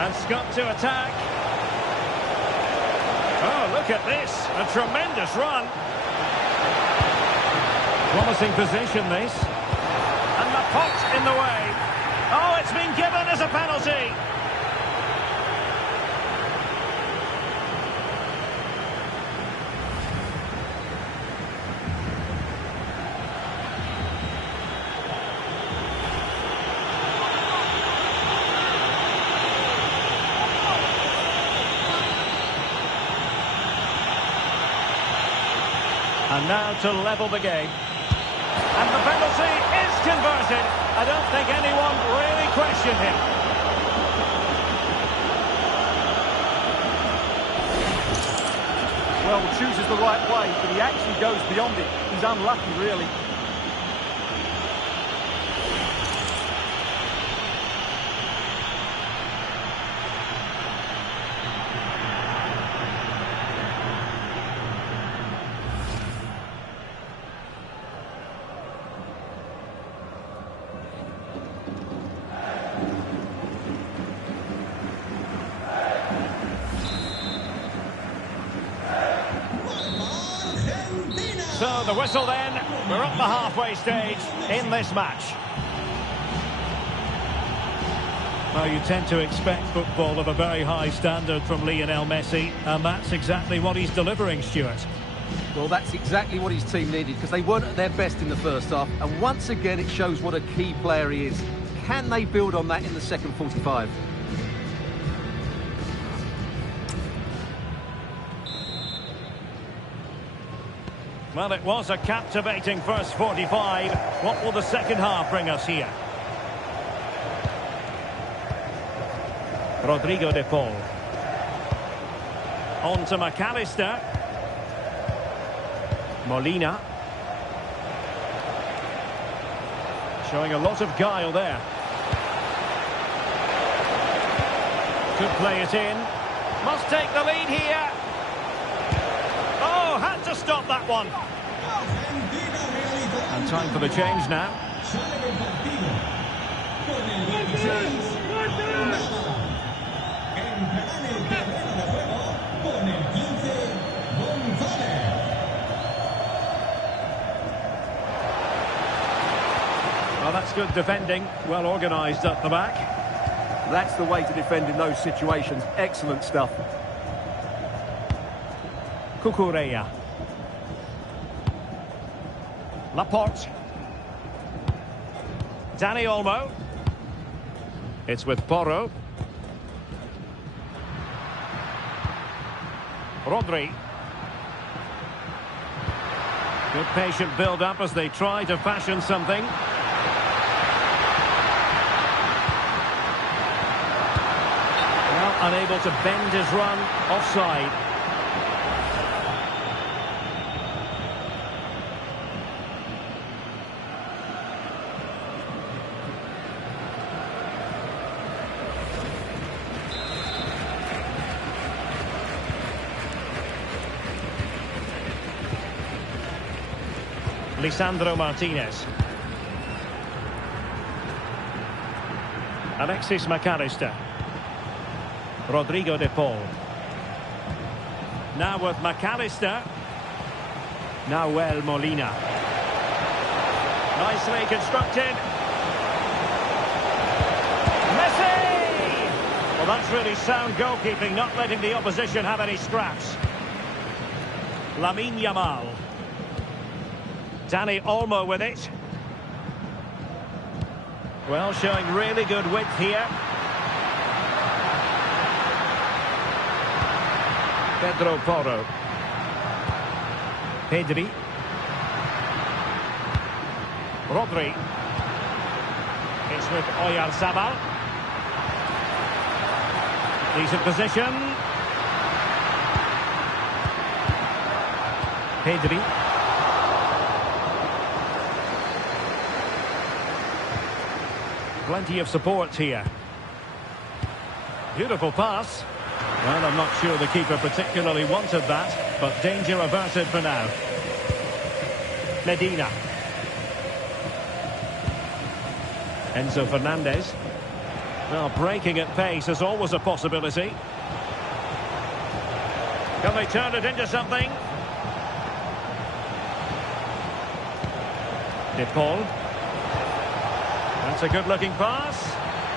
And Scott to attack. Oh, look at this. A tremendous run. Promising position, this. And the pot in the way. Oh, it's been given as a penalty. And now to level the game. And the penalty is converted. I don't think anyone really questioned him. Well, chooses the right way, but he actually goes beyond it. He's unlucky, really. So the whistle then, we're at the halfway stage in this match. Well, you tend to expect football of a very high standard from Lionel Messi, and that's exactly what he's delivering, Stuart. Well, that's exactly what his team needed, because they weren't at their best in the first half, and once again it shows what a key player he is. Can they build on that in the second 45? Well, it was a captivating first 45. What will the second half bring us here? Rodrigo de Paul. On to McAllister. Molina. Showing a lot of guile there. Could play it in. Must take the lead here. Oh, had to stop that one. And time for the change now. Well, that's good defending. Well organised at the back. That's the way to defend in those situations. Excellent stuff. Cucurella. Laporte. Dani Olmo. It's with Porro. Rodri. Good patient build-up as they try to fashion something. Well, unable to bend his run. Offside. Lisandro Martinez. Alexis McAllister. Rodrigo de Paul. Now with McAllister. Nahuel Molina. Nicely constructed. Messi! Well, that's really sound goalkeeping, not letting the opposition have any scraps. Lamine Yamal. Dani Olmo with it. Well, showing really good width here. Pedro Porro. Pedri. Rodri. It's with Oyarzabal. Decent position. Pedri. Plenty of support here. Beautiful pass. Well, I'm not sure the keeper particularly wanted that, but danger averted for now. Medina. Enzo Fernandez. Well, breaking at pace is always a possibility. Can they turn it into something? De Paul. That's a good-looking pass.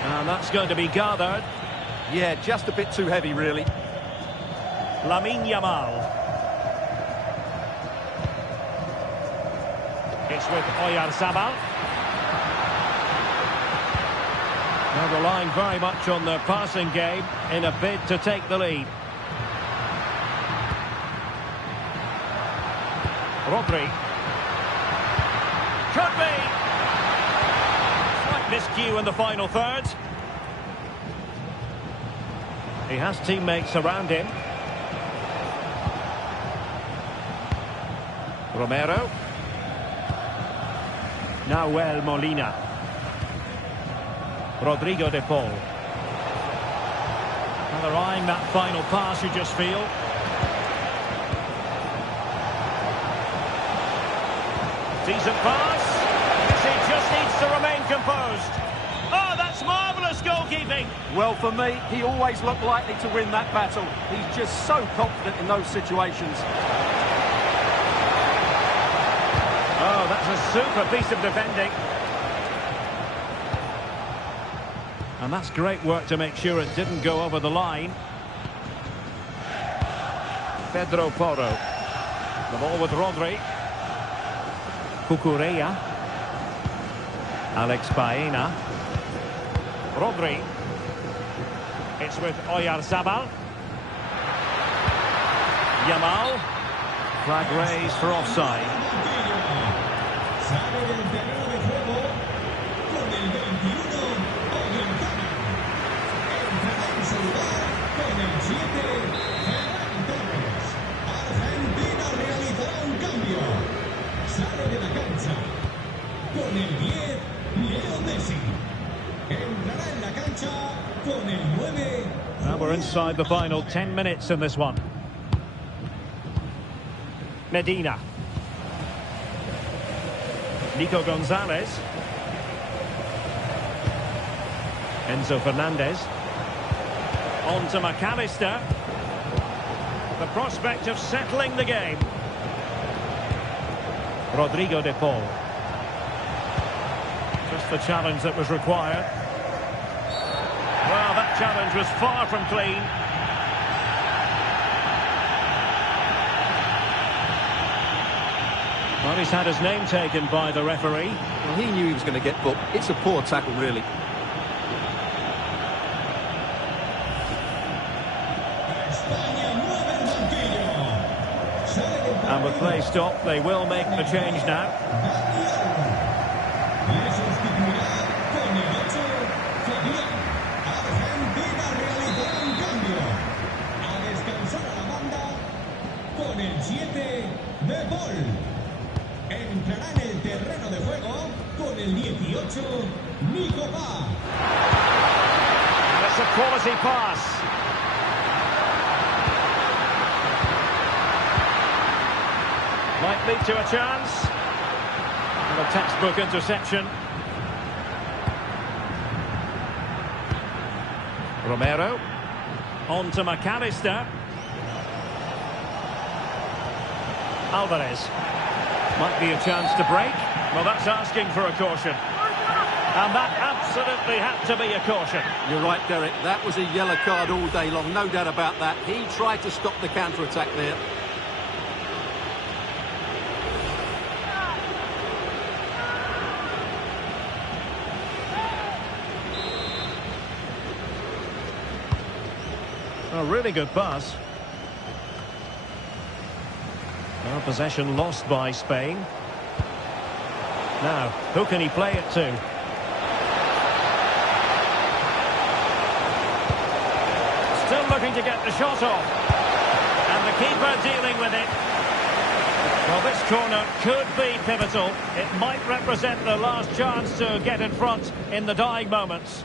And that's going to be gathered. Yeah, just a bit too heavy, really. Lamine Yamal. It's with Oyarzabal. They're relying very much on their passing game in a bid to take the lead. Rodri. Could be. Slight miscue in the final third. He has teammates around him. Romero. Nahuel Molina. Rodrigo de Paul. Well, they're eyeing that final pass, you just feel. Decent pass. He just needs to remain composed. Oh, that's marvellous goalkeeping. Well, for me, he always looked likely to win that battle. He's just so confident in those situations. Oh, that's a super piece of defending. And that's great work to make sure it didn't go over the line. Pedro Porro. The ball with Rodri. Cucurella. Alex Baena. Rodri. It's with Oyarzabal. Yamal. Flag raised for offside. Sale del terreno de juego con el 21, Argentina. Entrará en su lugar con el 7, Ferran Torres. Argentina realizará un cambio. Sale de la cancha con el 10, Leo Messi. Entrará en la cancha con el 9. Now we're inside the final 10 minutes in this one. Medina. Nico Gonzalez. Enzo Fernandez. On to McAllister. The prospect of settling the game. Rodrigo de Paul. Just the challenge that was required. Well, that challenge was far from clean. Well, he's had his name taken by the referee. Well, he knew he was going to get booked. It's a poor tackle, really. And with play stopped, they will make the change now. Con el 7, De Paul. Entrará en el terreno de juego con el 18, Nico Pa. And it's a quality pass. Might lead to a chance. And a textbook interception. Romero. On to McAllister. Alvarez. Might be a chance to break. Well, that's asking for a caution. And that absolutely had to be a caution. You're right, Derek. That was a yellow card all day long, no doubt about that. He tried to stop the counter-attack there. A really good pass. Well, possession lost by Spain. Now, who can he play it to? Still looking to get the shot off. And the keeper dealing with it. Well, this corner could be pivotal. It might represent the last chance to get in front in the dying moments.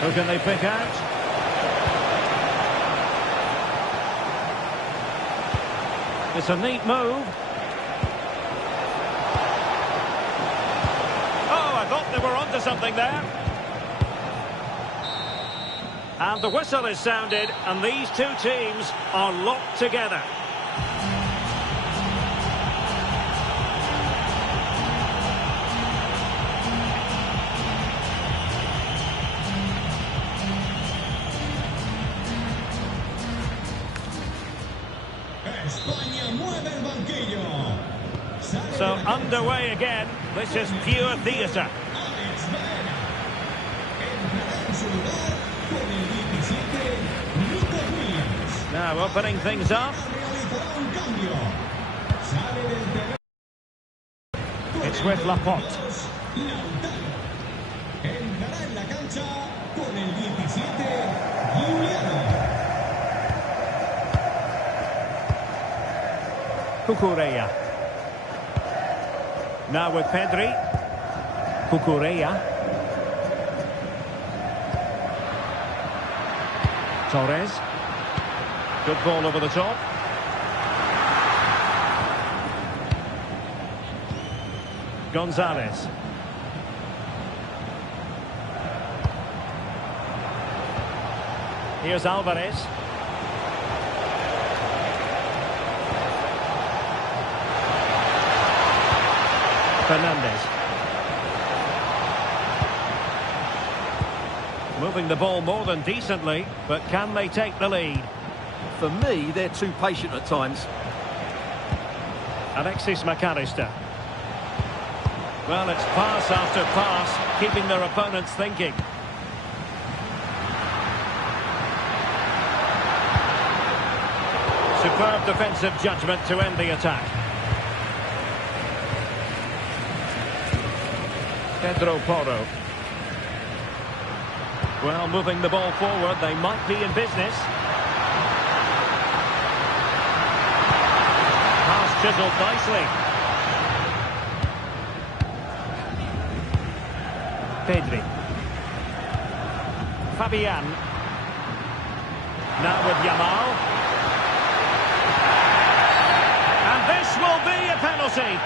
Who can they pick out? It's a neat move. Oh, I thought they were onto something there. And the whistle is sounded, and these two teams are locked together. So underway again. This is pure theatre. Now opening things up. It's with Laporte. Cucurella. Now with Pedri. Cucurella. Torres. Good ball over the top. Gonzalez. Here's Alvarez. Fernandez. Moving the ball more than decently, but can they take the lead? For me, they're too patient at times. Alexis McAllister. Well, it's pass after pass, keeping their opponents thinking. Superb defensive judgment to end the attack. Pedro Porro. Well, moving the ball forward, they might be in business. Pass chiseled nicely. Pedri. Fabian. Now with Yamal. And this will be a penalty.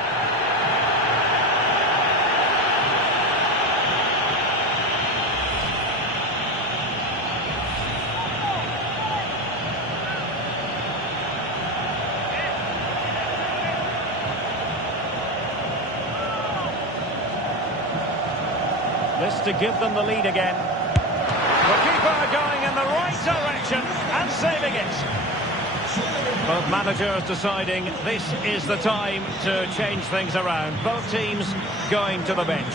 This to give them the lead again. The keeper going in the right direction and saving it. Both managers deciding this is the time to change things around. Both teams going to the bench.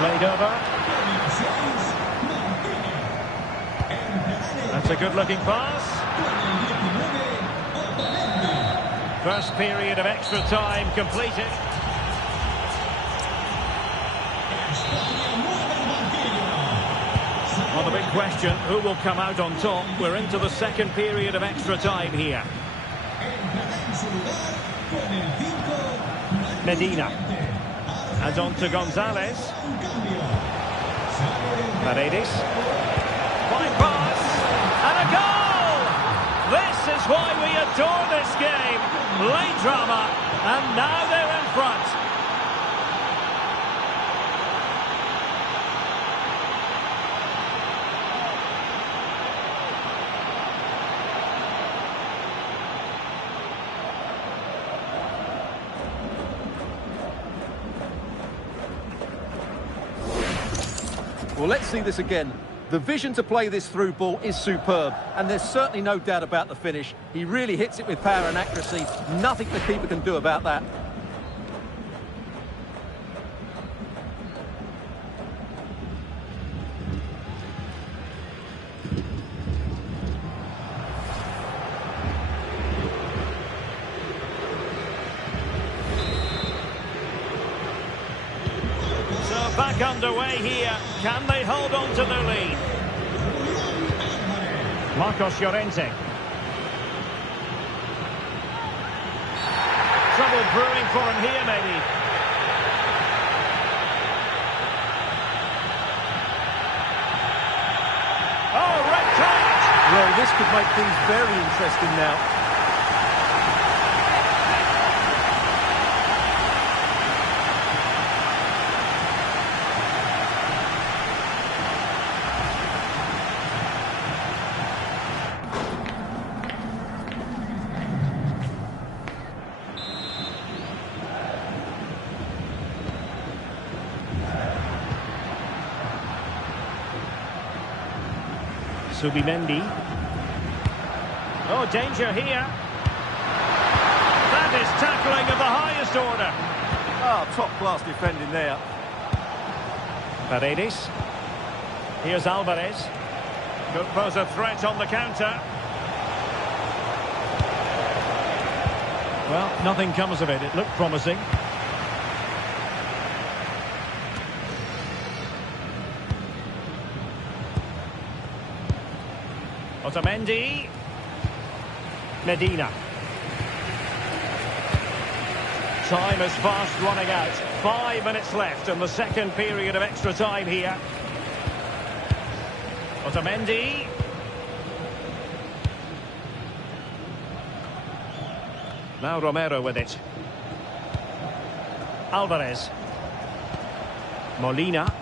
Played over. That's a good-looking pass. First period of extra time completed. Well, the big question, who will come out on top? We're into the second period of extra time here. Medina. And on to Gonzalez. Paredes. Fine pass. And a goal! This is why we adore this game. Late drama, and now they're in front. Well, let's see this again. The vision to play this through ball is superb, and there's certainly no doubt about the finish. He really hits it with power and accuracy. Nothing the keeper can do about that. So back underway here. Can they hold on to their lead? Marcos Llorente. Trouble brewing for him here, maybe. Oh, red card! Well, this could make things very interesting now. Subimendi. Oh, danger here. That is tackling of the highest order. Ah, top-class defending there. Paredes. Here's Alvarez. Could pose a threat on the counter. Well, nothing comes of it. It looked promising. Otamendi. Medina. Time is fast running out. 5 minutes left in the second period of extra time here. Otamendi. Now Romero with it. Alvarez. Molina.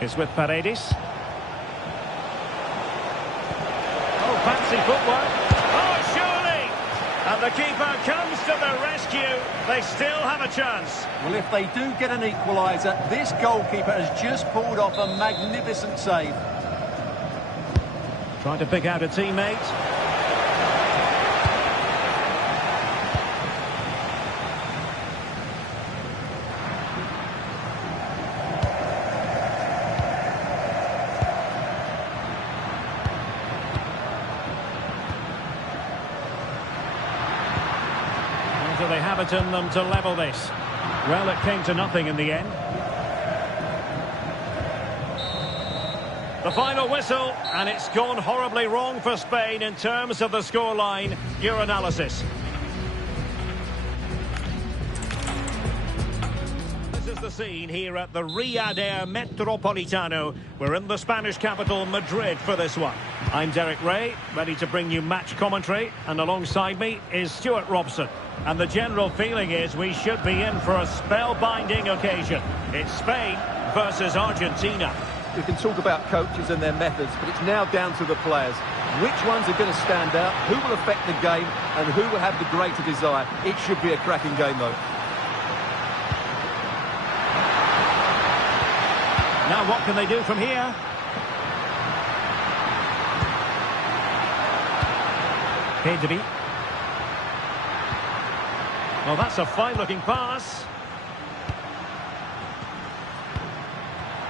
Is with Paredes. Fancy footwork. Oh, surely! And the keeper comes to the rescue. They still have a chance. Well, if they do get an equaliser, this goalkeeper has just pulled off a magnificent save. Trying to pick out a teammate. they have it in them to level this. Well, it came to nothing in the end. The final whistle, and it's gone horribly wrong for Spain in terms of the scoreline. Your analysis. This is the scene here at the Riyadh Air Metropolitano. We're in the Spanish capital, Madrid, for this one. I'm Derek Ray, ready to bring you match commentary, and alongside me is Stuart Robson. And the general feeling is we should be in for a spellbinding occasion. It's Spain versus Argentina. We can talk about coaches and their methods, but it's now down to the players. Which ones are going to stand out, who will affect the game, and who will have the greater desire. It should be a cracking game, though. Now what can they do from here? Pedri. Well, that's a fine-looking pass.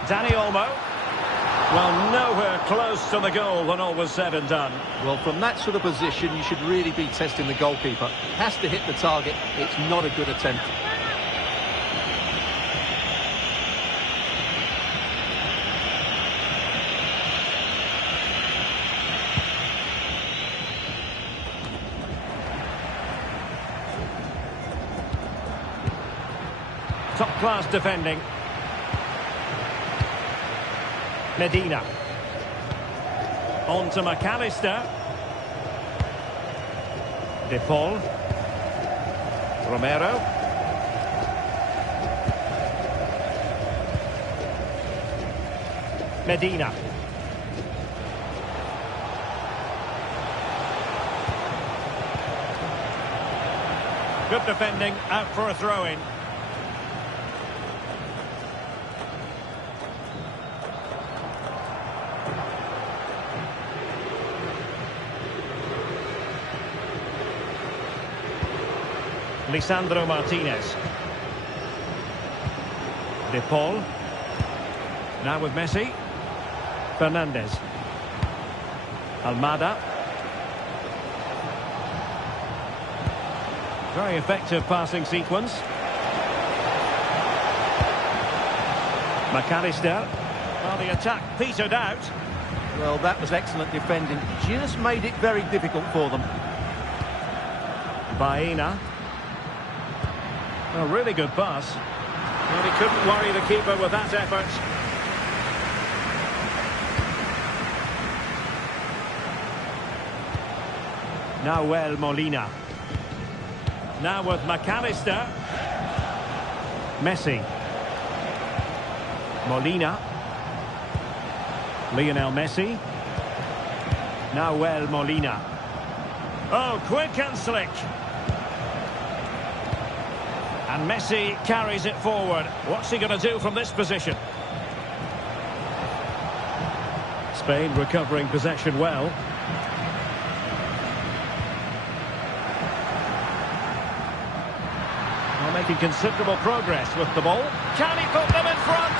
Dani Olmo. Well, nowhere close to the goal when all was said and done. Well, from that sort of position, you should really be testing the goalkeeper. Has to hit the target. It's not a good attempt. Top-class defending. Medina. On to McAllister. De Paul. Romero. Medina. Good defending, out for a throw-in. Lisandro Martinez. De Paul. Now with Messi. Fernandez. Almada. Very effective passing sequence. McAllister. Well, the attack petered out. Well, that was excellent defending. Just made it very difficult for them. Baena. A really good pass. Well, he couldn't worry the keeper with that effort. Nahuel Molina. Now with McAllister. Messi. Molina. Lionel Messi. Nahuel Molina. Oh, quick and slick. And Messi carries it forward. What's he going to do from this position? Spain recovering possession well. They're making considerable progress with the ball. Can he put them in front?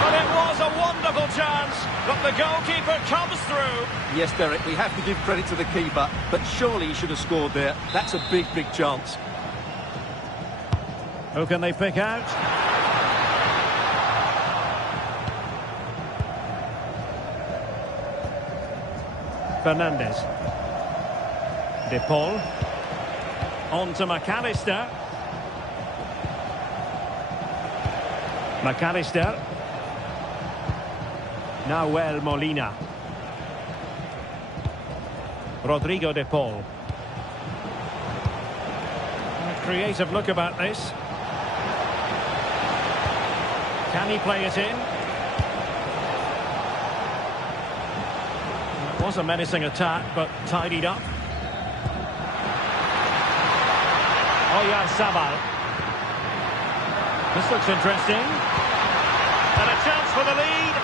But it was a wonderful chance. But the goalkeeper comes through. Yes, Derek, we have to give credit to the keeper, but surely he should have scored there. That's a big, big chance. Who can they pick out? Fernandez. De Paul. On to McAllister. McAllister. Nahuel Molina. Rodrigo De Paul. A creative look about this. Can he play it in? It was a menacing attack, but tidied up. Oyarzabal. This looks interesting. And a chance for the lead.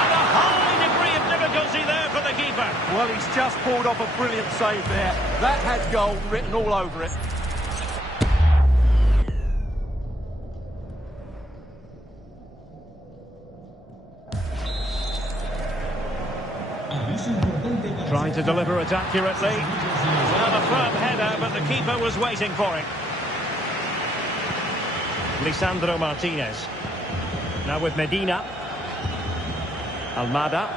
And a high degree of difficulty there for the keeper. Well, he's just pulled off a brilliant save there. That had goal written all over it. Trying to deliver it accurately. Well, a firm header, but the keeper was waiting for it. Lisandro Martinez. Now with Medina. Almada.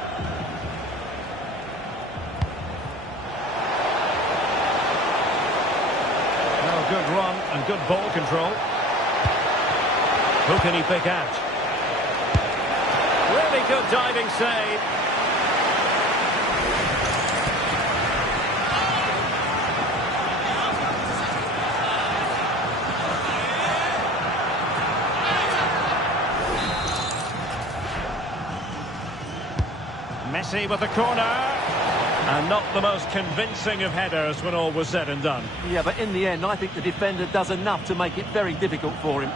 Now good run and good ball control. Who can he pick out? Really good diving save. Messi with the corner. And not the most convincing of headers when all was said and done. Yeah, but in the end, I think the defender does enough to make it very difficult for him.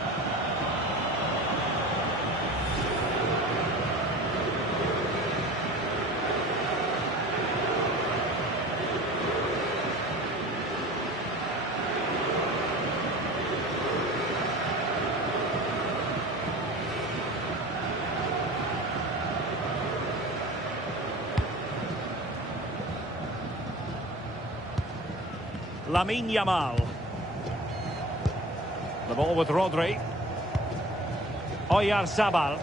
Lamine Yamal. The ball with Rodri. Oyarzabal.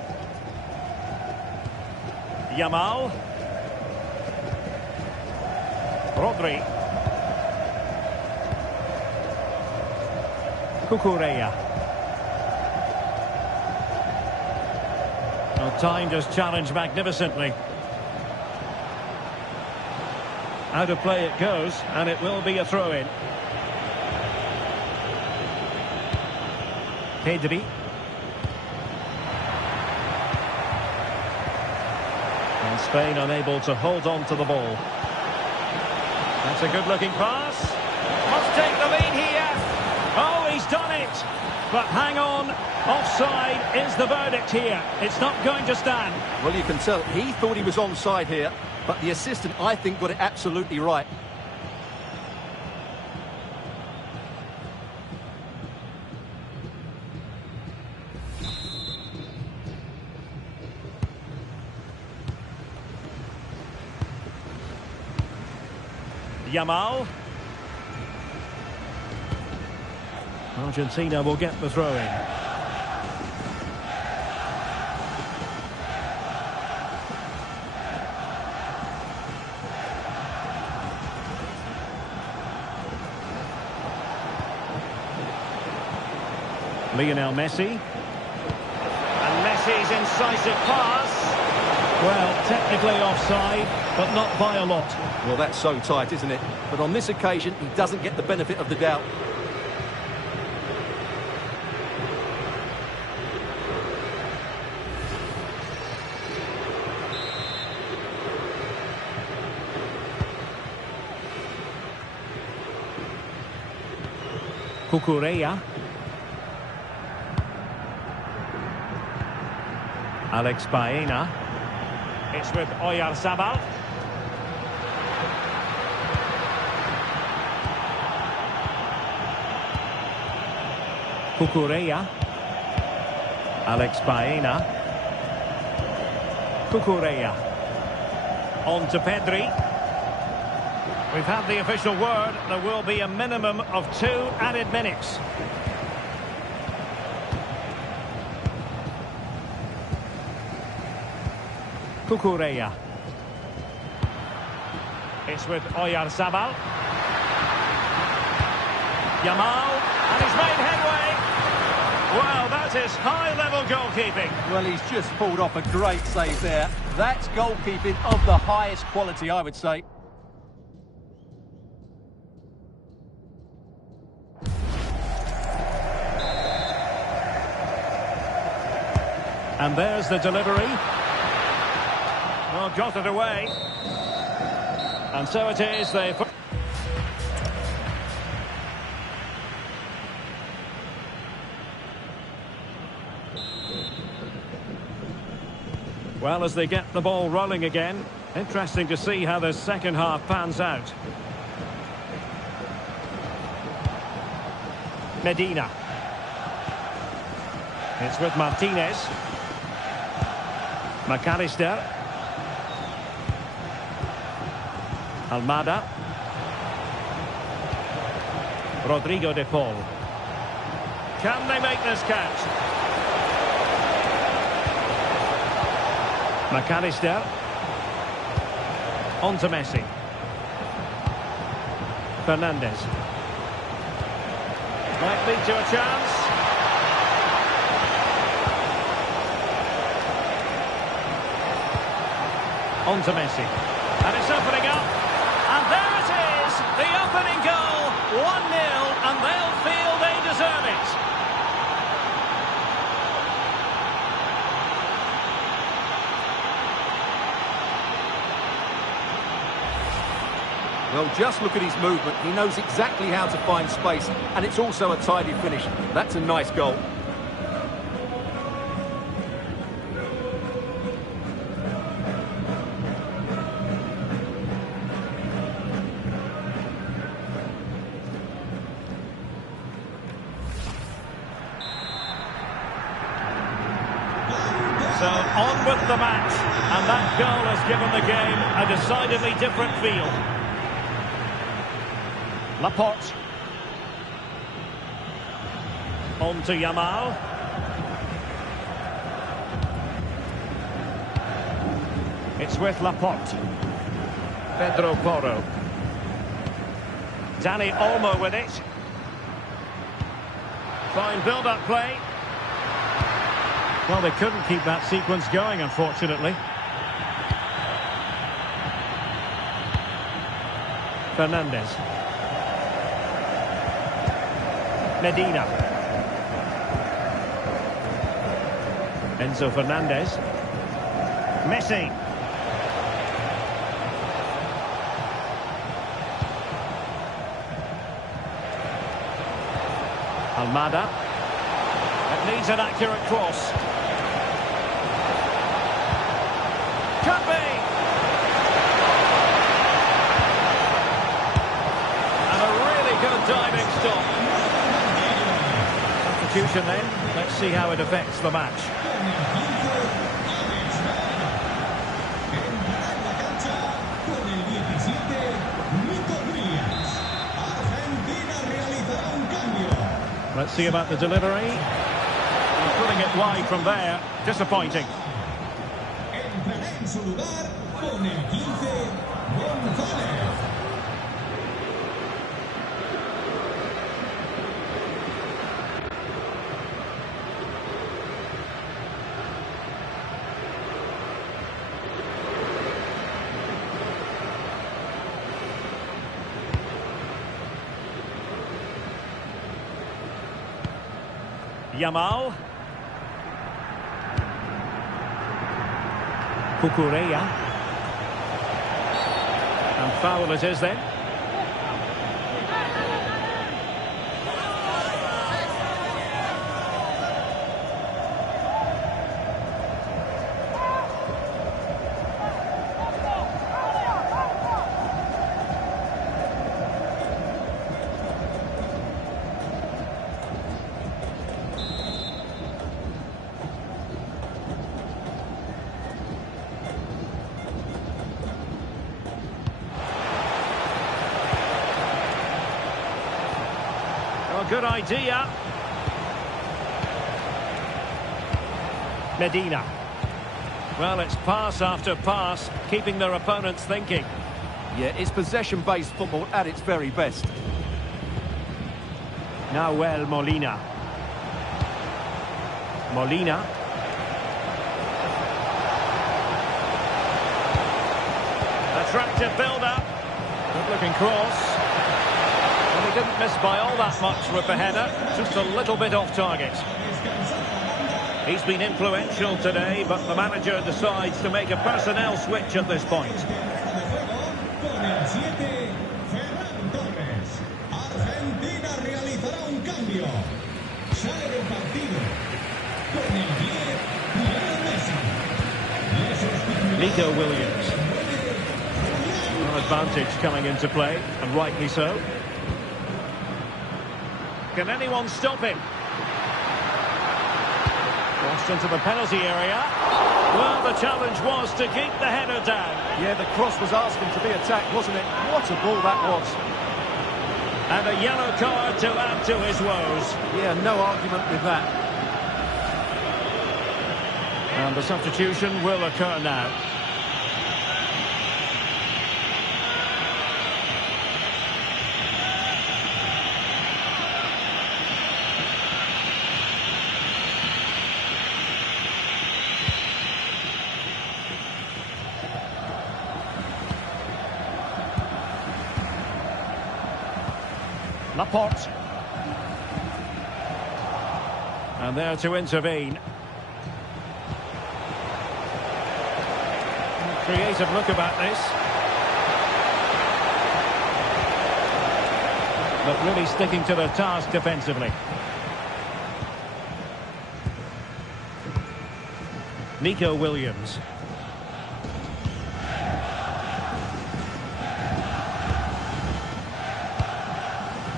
Yamal. Rodri. Cucurella. Well, timed his challenge magnificently. Out of play it goes, and it will be a throw-in. Pedri. And Spain unable to hold on to the ball. That's a good-looking pass. Must take the lead here. Oh, he's done it. But hang on. Offside is the verdict here. It's not going to stand. Well, you can tell he thought he was onside here, but the assistant, I think, got it absolutely right. Yamal. Argentina will get the throw-in. Lionel Messi. And Messi's incisive pass. Well, technically offside, but not by a lot. Well, that's so tight, isn't it? But on this occasion, he doesn't get the benefit of the doubt. Cucurella. Alex Baena. It's with Oyarzabal. Cucurella. Alex Baena. Cucurella. On to Pedri. We've had the official word. There will be a minimum of 2 added minutes. Cucurella. It's with Oyarzabal. Yamal, and he's made headway. Well, that is high-level goalkeeping. Well, he's just pulled off a great save there. That's goalkeeping of the highest quality, I would say. And there's the delivery. Well, got it away. And so it is. Well, as they get the ball rolling again, interesting to see how the second half pans out. Medina. It's with Martinez. McAllister. Almada. Rodrigo de Paul. Can they make this count? McAllister. On to Messi. Fernandes. Might lead to a chance. On to Messi. And it's opening up. And there it is! The opening goal! 1-0, and they'll feel they deserve it. Well, just look at his movement. He knows exactly how to find space, and it's also a tidy finish. That's a nice goal. So on with the match, and that goal has given the game a decidedly different feel. Laporte. On to Yamal. It's with Laporte. Pedro Porro. Dani Olmo with it. Fine build-up play. Well, they couldn't keep that sequence going, unfortunately. Fernandes. Medina. Enzo Fernandez. Messi. Almada. It needs an accurate cross. Could be. And a really good diving stop. Substitution then. Let's see how it affects the match. Let's see about the delivery. Putting it wide from there. Disappointing. Entrará en su lugar con el 15, González. Yamal. Cucurella. And foul it is then. Good idea. Medina. Well, it's pass after pass, keeping their opponents thinking. Yeah, it's possession-based football at its very best. Nahuel Molina. Molina. Attractive build-up. Good-looking cross. He didn't miss by all that much with the header, just a little bit off target. He's been influential today, but the manager decides to make a personnel switch at this point. Argentina realizará un cambio. Sale del partido con el 10, Messi. Nico Williams. An advantage coming into play, and rightly so. Can anyone stop him? Crossed into the penalty area. Well, the challenge was to keep the header down. Yeah, the cross was asking to be attacked, wasn't it? What a ball that was. And a yellow card to add to his woes. Yeah, no argument with that. And the substitution will occur now. Laporte. And there to intervene. Creative look about this. But really sticking to the task defensively. Nico Williams.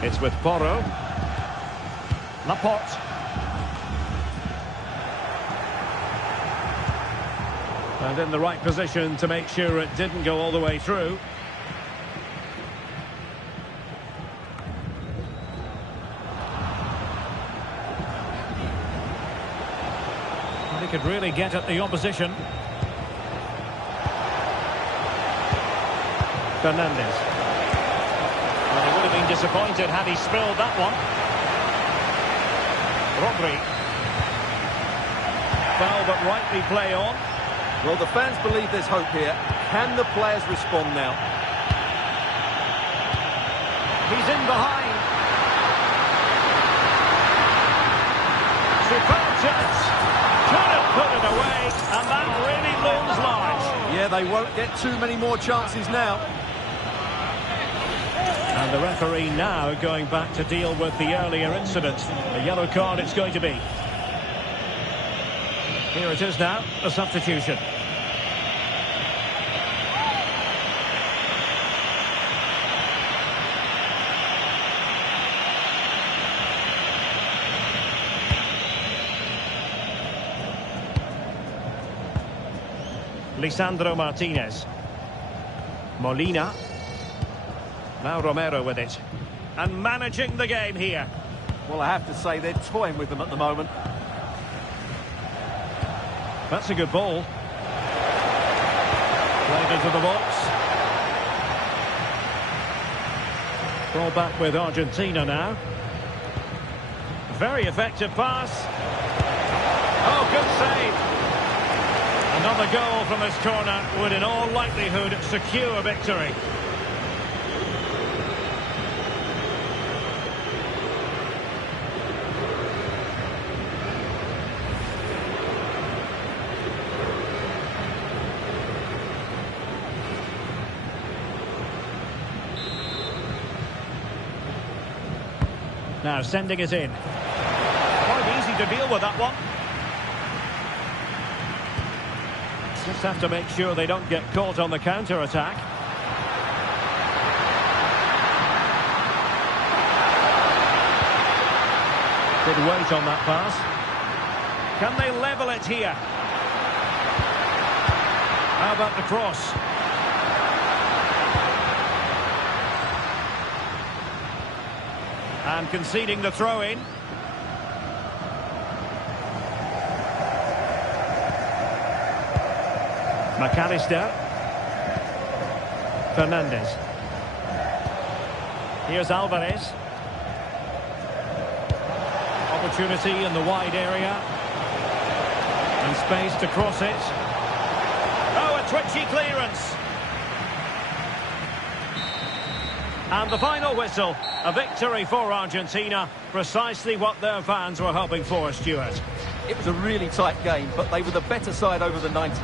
It's with Porro. Laporte. And in the right position to make sure it didn't go all the way through. And he could really get at the opposition. Fernandes. Well, he would have been disappointed had he spilled that one. Rodri. Foul but rightly play on. Well, the fans believe there's hope here. Can the players respond now? He's in behind. Superb chance. Could have put it away, and that really looms large. Yeah, they won't get too many more chances now. And the referee now going back to deal with the earlier incident. A yellow card it's going to be. Here it is now, a substitution. Lisandro Martinez. Molina. Now Romero with it. And managing the game here. Well, I have to say they're toying with them at the moment. That's a good ball. Played into the box. Ball back with Argentina now. Very effective pass. Oh, good save. Another goal from this corner would in all likelihood secure victory. Now sending it in. Quite easy to deal with that one. Just have to make sure they don't get caught on the counter-attack. Good weight on that pass. Can they level it here? How about the cross? And conceding the throw-in. McAllister. Fernandes. Here's Alvarez. Opportunity in the wide area. And space to cross it. Oh, a twitchy clearance. And the final whistle. A victory for Argentina. Precisely what their fans were hoping for, Stuart. It was a really tight game, but they were the better side over the 90.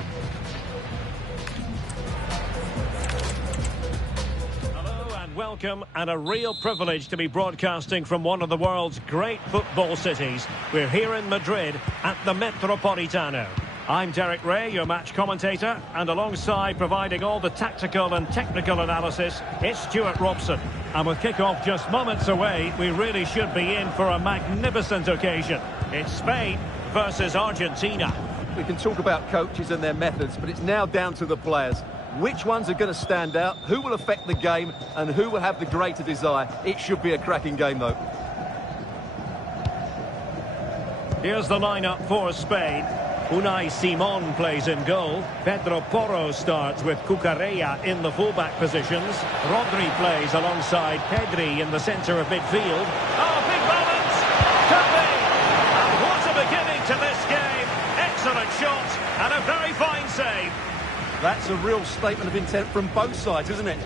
Hello and welcome, and a real privilege to be broadcasting from one of the world's great football cities. We're here in Madrid at the Metropolitano. I'm Derek Ray, your match commentator, and alongside providing all the tactical and technical analysis, it's Stuart Robson. And with kick-off just moments away, we really should be in for a magnificent occasion. It's Spain versus Argentina. We can talk about coaches and their methods, but it's now down to the players. Which ones are going to stand out, who will affect the game, and who will have the greater desire? It should be a cracking game, though. Here's the lineup for Spain. Unai Simon plays in goal. Pedro Porro starts with Cucurella in the fullback positions. Rodri plays alongside Pedri in the centre of midfield. Oh, big moment! Could be! And what a beginning to this game! Excellent shot and a very fine save. That's a real statement of intent from both sides, isn't it?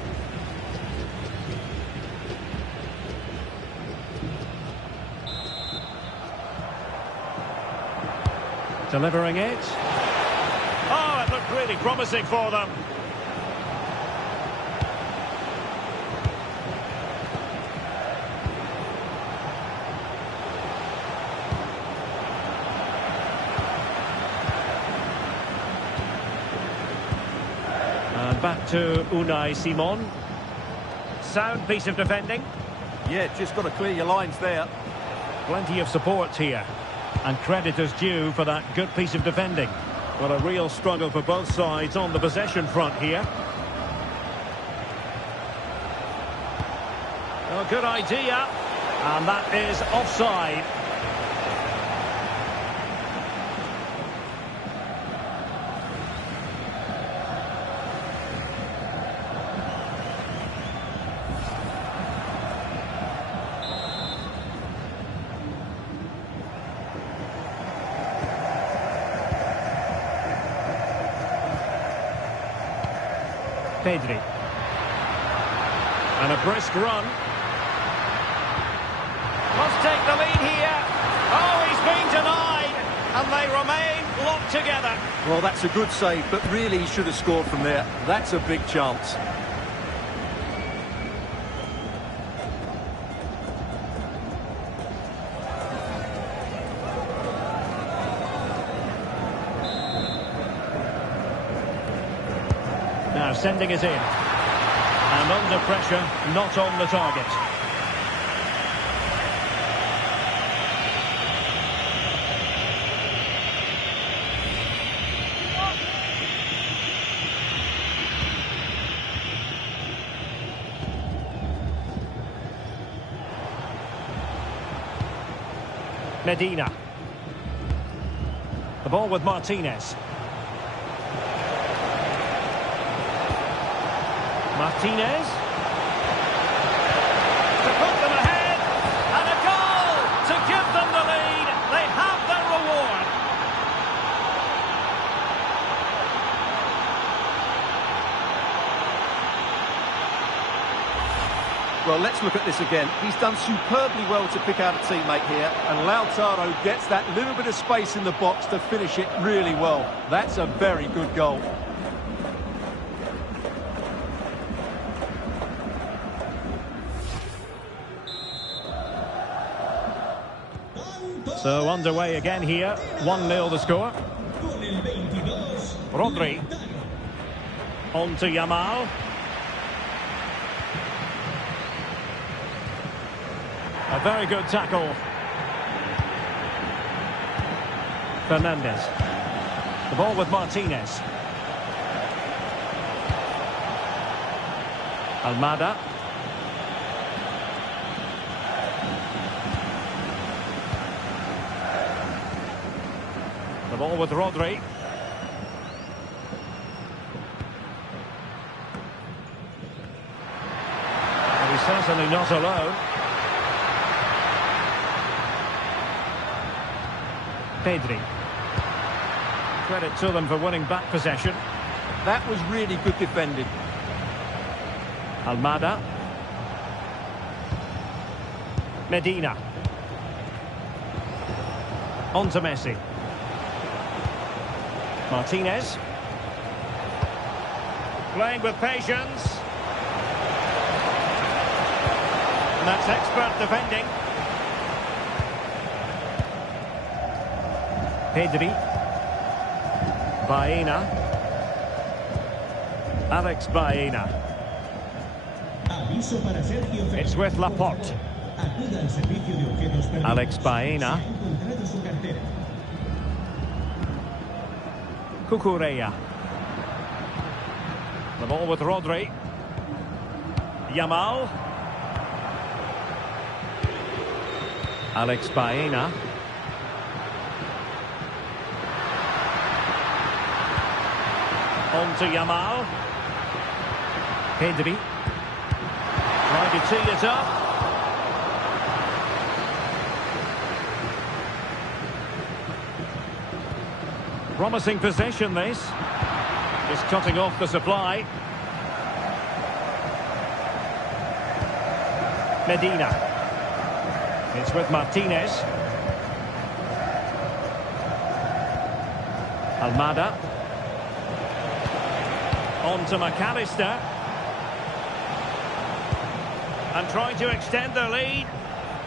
Delivering it. Oh, it looked really promising for them. And back to Unai Simon. Sound piece of defending. Yeah, just got to clear your lines there. Plenty of support here. And credit is due for that good piece of defending. But a real struggle for both sides on the possession front here. Oh, good idea. And that is offside. Pedri. And a brisk run. Must take the lead here. Oh, he's been denied. And they remain locked together. Well, that's a good save, but really he should have scored from there. That's a big chance. Now sending it in. And under pressure, not on the target. Medina. The ball with Martinez. Martinez. To put them ahead. And a goal to give them the lead. They have their reward. Well, let's look at this again. He's done superbly well to pick out a teammate here, and Lautaro gets that little bit of space in the box to finish it really well. That's a very good goal. So underway again here. 1-0 the score. Rodri. On to Yamal. A very good tackle. Fernandez. The ball with Martinez. Almada. The ball with Rodri. And he's certainly not alone. Pedri. Credit to them for winning back possession. That was really good defending. Almada. Medina. On to Messi. Martinez. Playing with patience. And that's expert defending. Pedri. Baena. Alex Baena. It's with Laporte. Alex Baena. Cucurella. The ball with Rodri. Yamal. Alex Baena. On to Yamal. Pedri. Trying to tee it up. Promising possession, this. Just cutting off the supply. Medina. It's with Martinez. Almada. On to McAllister. And trying to extend their lead.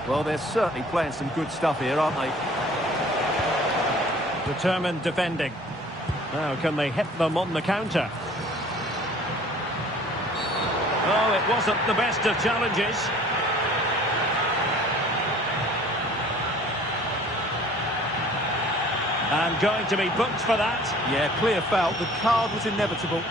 Well, they're certainly playing some good stuff here, aren't they? Determined defending. Now, can they hit them on the counter? Oh, it wasn't the best of challenges. And going to be booked for that. Yeah, clear foul. The card was inevitable.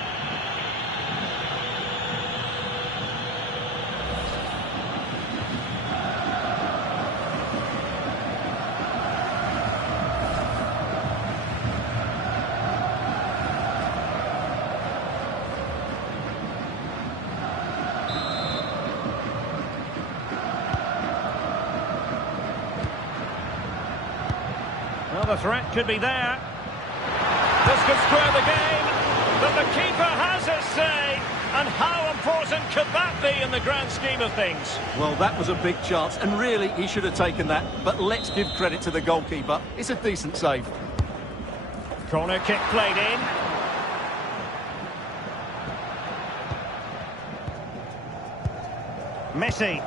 Well, the threat could be there. This could square the game, but the keeper has his say. And how important could that be in the grand scheme of things? Well, that was a big chance, and really, he should have taken that. But let's give credit to the goalkeeper. It's a decent save. Corner kick played in. Messi.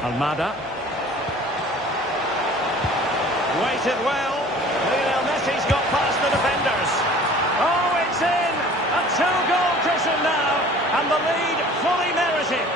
Almada. Waited well. Lionel Messi's got past the defenders. Oh, it's in! A two-goal cushion now, and the lead fully merited.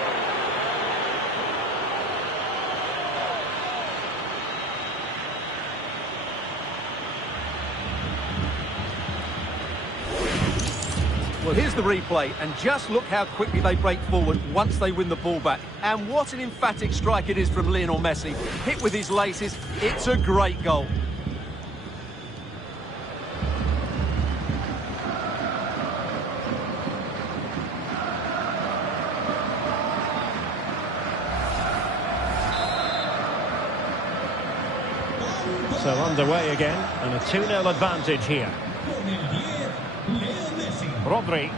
Well, here's the replay, and just look how quickly they break forward once they win the ball back. And what an emphatic strike it is from Lionel Messi. Hit with his laces, it's a great goal. So underway again, and a 2-0 advantage here. Con el 10, Leo Messi. Rodri.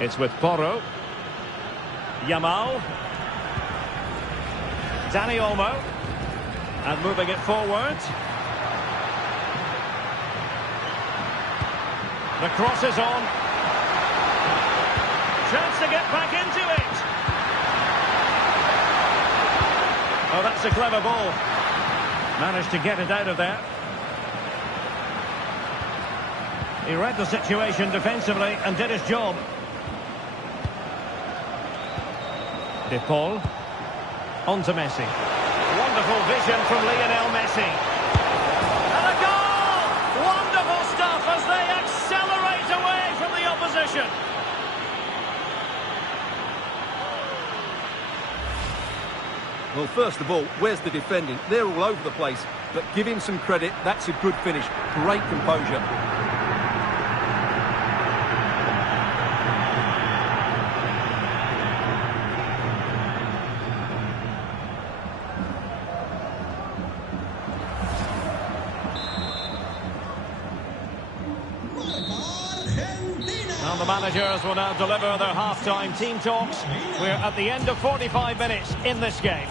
It's with Porro. Yamal. Dani Olmo. And moving it forward. The cross is on. Chance to get back into it. Oh, that's a clever ball. Managed to get it out of there. He read the situation defensively and did his job. De Paul. On to Messi. Wonderful vision from Lionel Messi. And a goal! Wonderful stuff as they accelerate away from the opposition. Well, first of all, where's the defending? They're all over the place. But give him some credit, that's a good finish. Great composure. Argentina. And the managers will now deliver their half-time team talks. We're at the end of 45 minutes in this game.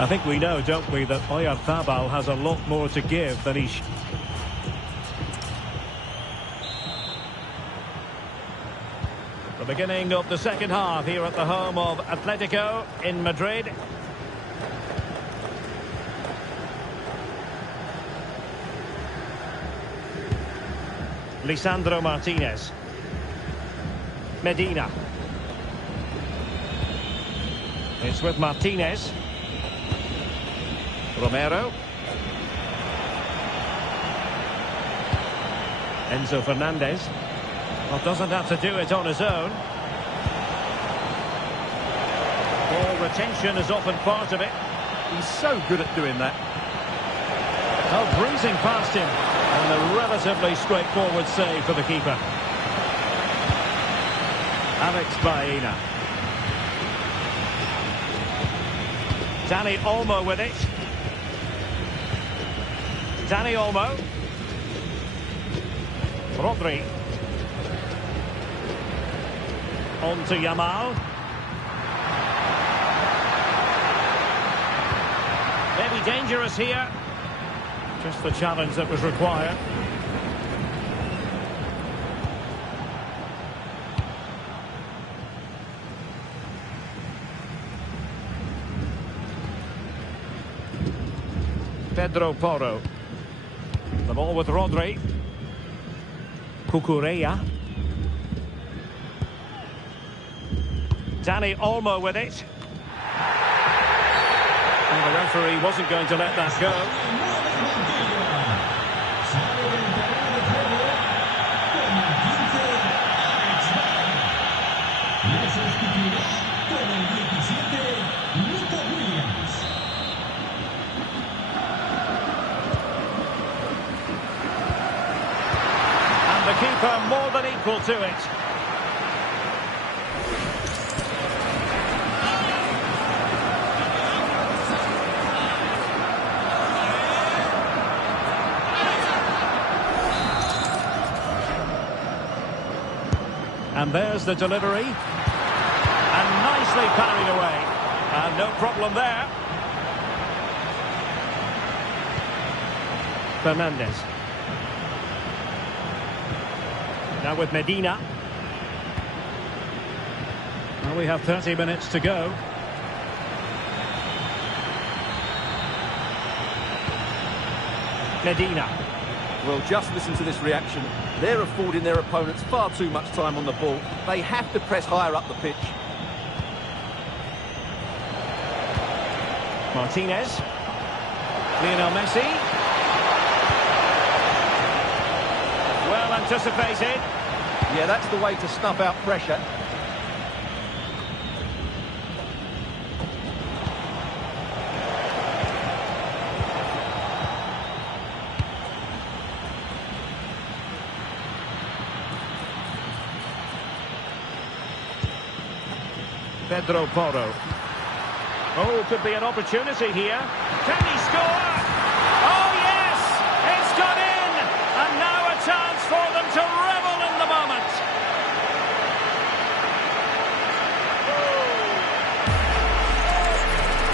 I think we know, don't we, that Oyarzabal has a lot more to give than he... The beginning of the second half here at the home of Atletico in Madrid. Lisandro Martinez. Medina. It's with Martinez. Romero. Enzo Fernandez. Well, doesn't have to do it on his own. Ball retention is often part of it. He's so good at doing that. Oh, breezing past him. And a relatively straightforward save for the keeper. Alex Baena. Dani Olmo with it. Dani Olmo. Rodri. On to Yamal. Maybe dangerous here. Just the challenge that was required. Pedro Porro. The ball with Rodri. Cucurella. Dani Olmo with it. And the referee wasn't going to let that go. And the keeper more than equal to it. And there's the delivery. And nicely parried away. And no problem there. Fernandez. Now with Medina. Well, we have 30 minutes to go. Medina. Well, just listen to this reaction. They're affording their opponents far too much time on the ball. They have to press higher up the pitch. Martinez. Lionel Messi. Well anticipated. Yeah, that's the way to snuff out pressure. Pedro Porro. Oh, could be an opportunity here. Can he score? Oh, yes! It's got in! And now a chance for them to revel in the moment.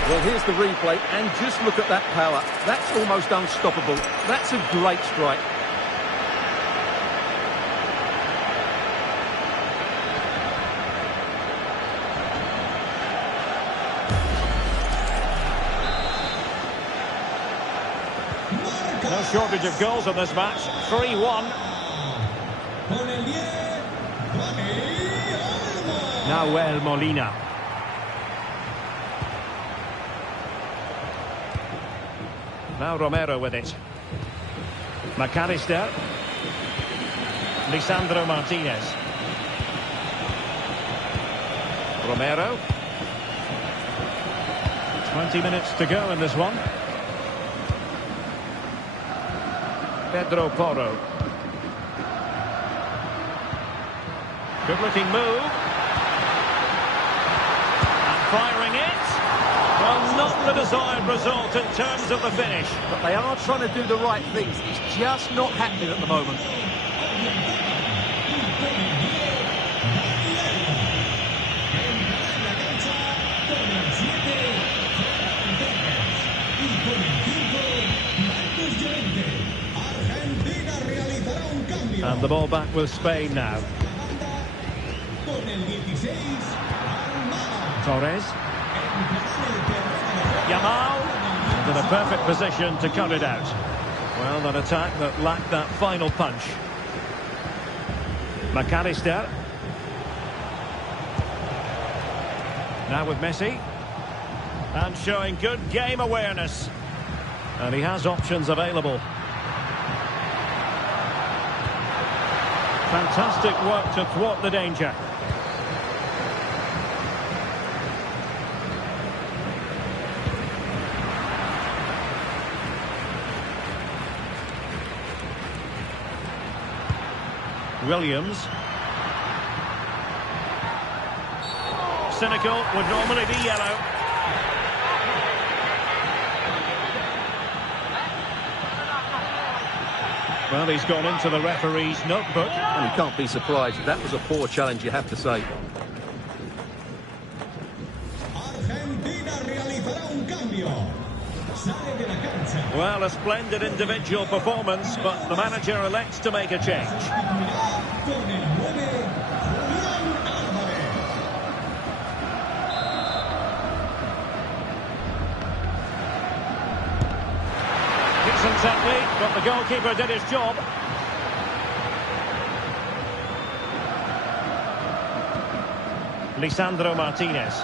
Well, here's the replay, and just look at that power. That's almost unstoppable. That's a great strike. No shortage of goals in this match. 3-1. Nahuel Molina. Now Romero with it. McAllister. Lisandro Martinez. Romero. 20 minutes to go in this one. Pedro Porro. Good looking move. And firing it. Well, not the desired result in terms of the finish. But they are trying to do the right things. It's just not happening at the moment. And the ball back with Spain now. Torres. Yamal. In a perfect position to cut it out. Well, an attack that lacked that final punch. McAllister. Now with Messi. And showing good game awareness. And he has options available. Fantastic work to thwart the danger. Williams. Cynical would normally be yellow. Well, he's gone into the referee's notebook. And you can't be surprised. That was a poor challenge, you have to say. Argentina realizará un cambio. Sale de la cancha. Well, a splendid individual performance, but the manager elects to make a change. Sustituirá con el 9, Julián Álvarez. Decent technique, but the goalkeeper did his job. Lisandro Martinez.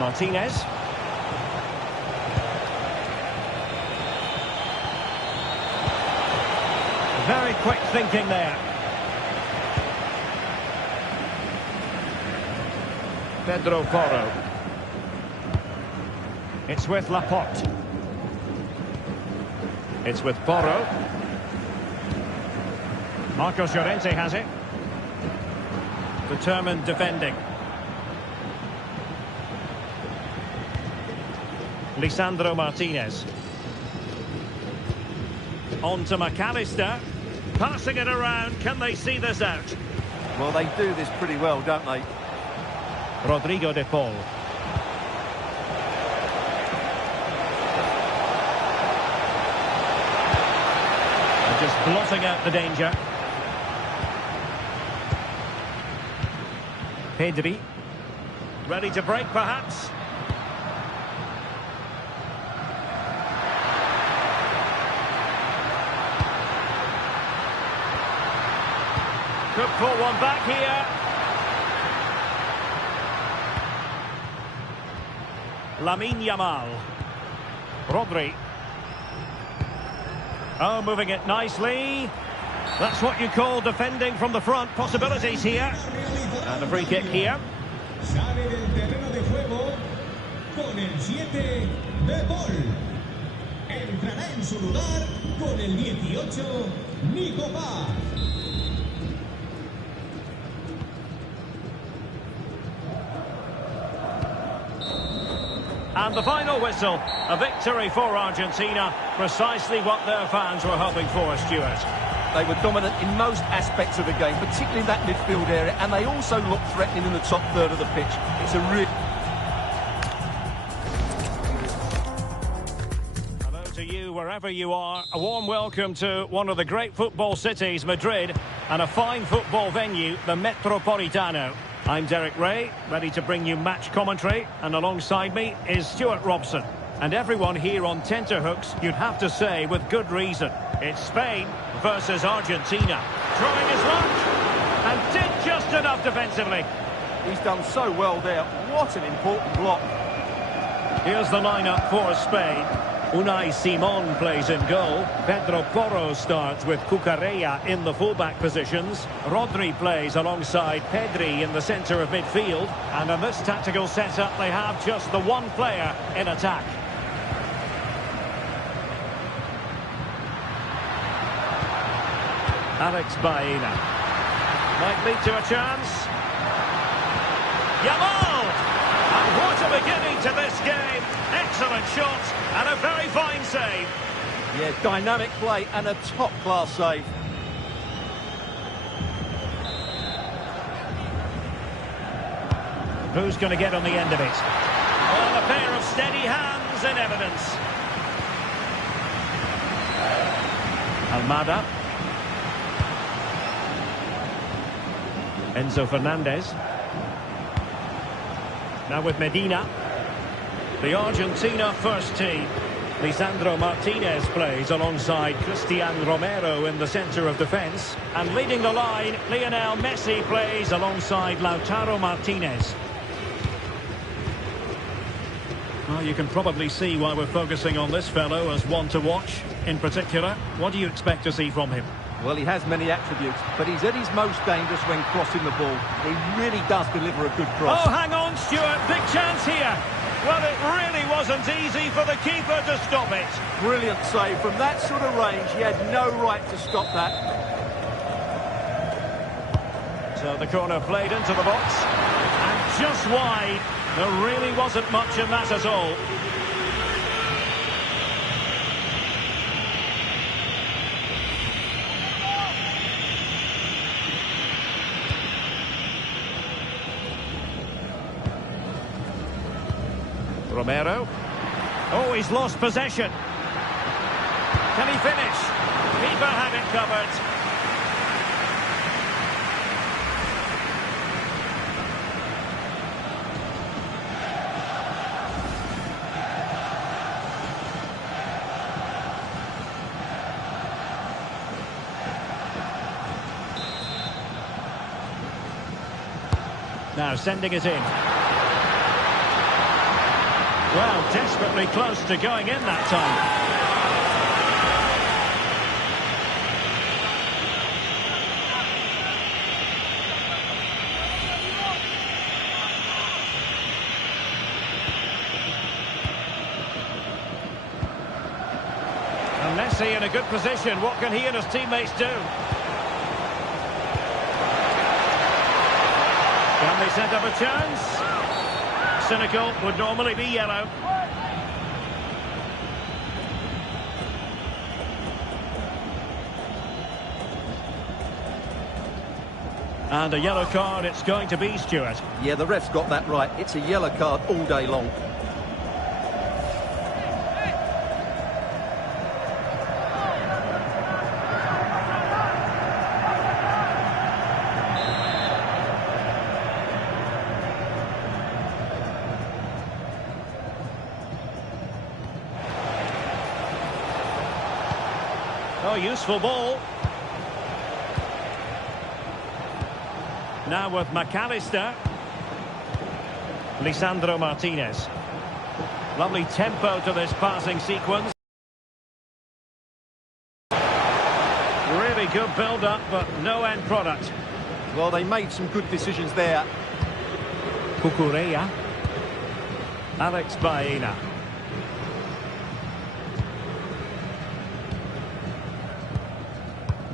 Martinez. Very quick thinking there. Pedro Porro. It's with Laporte. It's with Porro. Marcos Llorente has it. Determined defending. Lisandro Martinez. On to McAllister. Passing it around. Can they see this out? Well, they do this pretty well, don't they? Rodrigo de Paul. Just blotting out the danger. Pedri. Ready to break, perhaps. Could pull one back here. Lamine Yamal. Rodri. Oh, moving it nicely. That's what you call defending from the front. Possibilities here. And a free kick here. Sale del terreno de juego con el 7, De Paul. Entrará en su lugar con el 18, Nico Paz. And the final whistle, a victory for Argentina, precisely what their fans were hoping for, Stuart. They were dominant in most aspects of the game, particularly in that midfield area, and they also looked threatening in the top third of the pitch. It's a real... Hello to you, wherever you are. A warm welcome to one of the great football cities, Madrid, and a fine football venue, the Metropolitano. I'm Derek Ray, ready to bring you match commentary, and alongside me is Stuart Robson. And everyone here on tenterhooks, you'd have to say with good reason. It's Spain versus Argentina. Trying his luck, and did just enough defensively. He's done so well there. What an important block. Here's the lineup for Spain. Unai Simon plays in goal. Pedro Porro starts with Cucurella in the fullback positions. Rodri plays alongside Pedri in the centre of midfield. And in this tactical setup, they have just the one player in attack. Alex Baena. Might lead to a chance. Yamal! And what a beginning to this game. Excellent shot and a very fine save. Yeah, dynamic play and a top-class save. Who's going to get on the end of it? Well, a pair of steady hands in evidence. Almada. Enzo Fernandez. Now with Medina. The Argentina first team. Lisandro Martinez plays alongside Cristian Romero in the centre of defence. And leading the line, Lionel Messi plays alongside Lautaro Martinez. Well, you can probably see why we're focusing on this fellow as one to watch. In particular, what do you expect to see from him? Well, he has many attributes, but he's at his most dangerous when crossing the ball. He really does deliver a good cross. Oh, hang on, Stuart. Big chance here. Well, it really wasn't easy for the keeper to stop it. Brilliant save. From that sort of range, he had no right to stop that. So the corner played into the box. And just wide. There really wasn't much in that at all. Romero. Oh, he's lost possession. Can he finish? Keeper had it covered. Now sending it in. Well, desperately close to going in that time. And Messi in a good position. What can he and his teammates do? Can they set up a chance? Cynical would normally be yellow. And a yellow card it's going to be, Stuart. Yeah, the ref's got that right. It's a yellow card all day long. Oh, useful ball. Now with McAllister. Lisandro Martinez. Lovely tempo to this passing sequence. Really good build-up, but no end product. Well, they made some good decisions there. Cucurella. Alex Baena.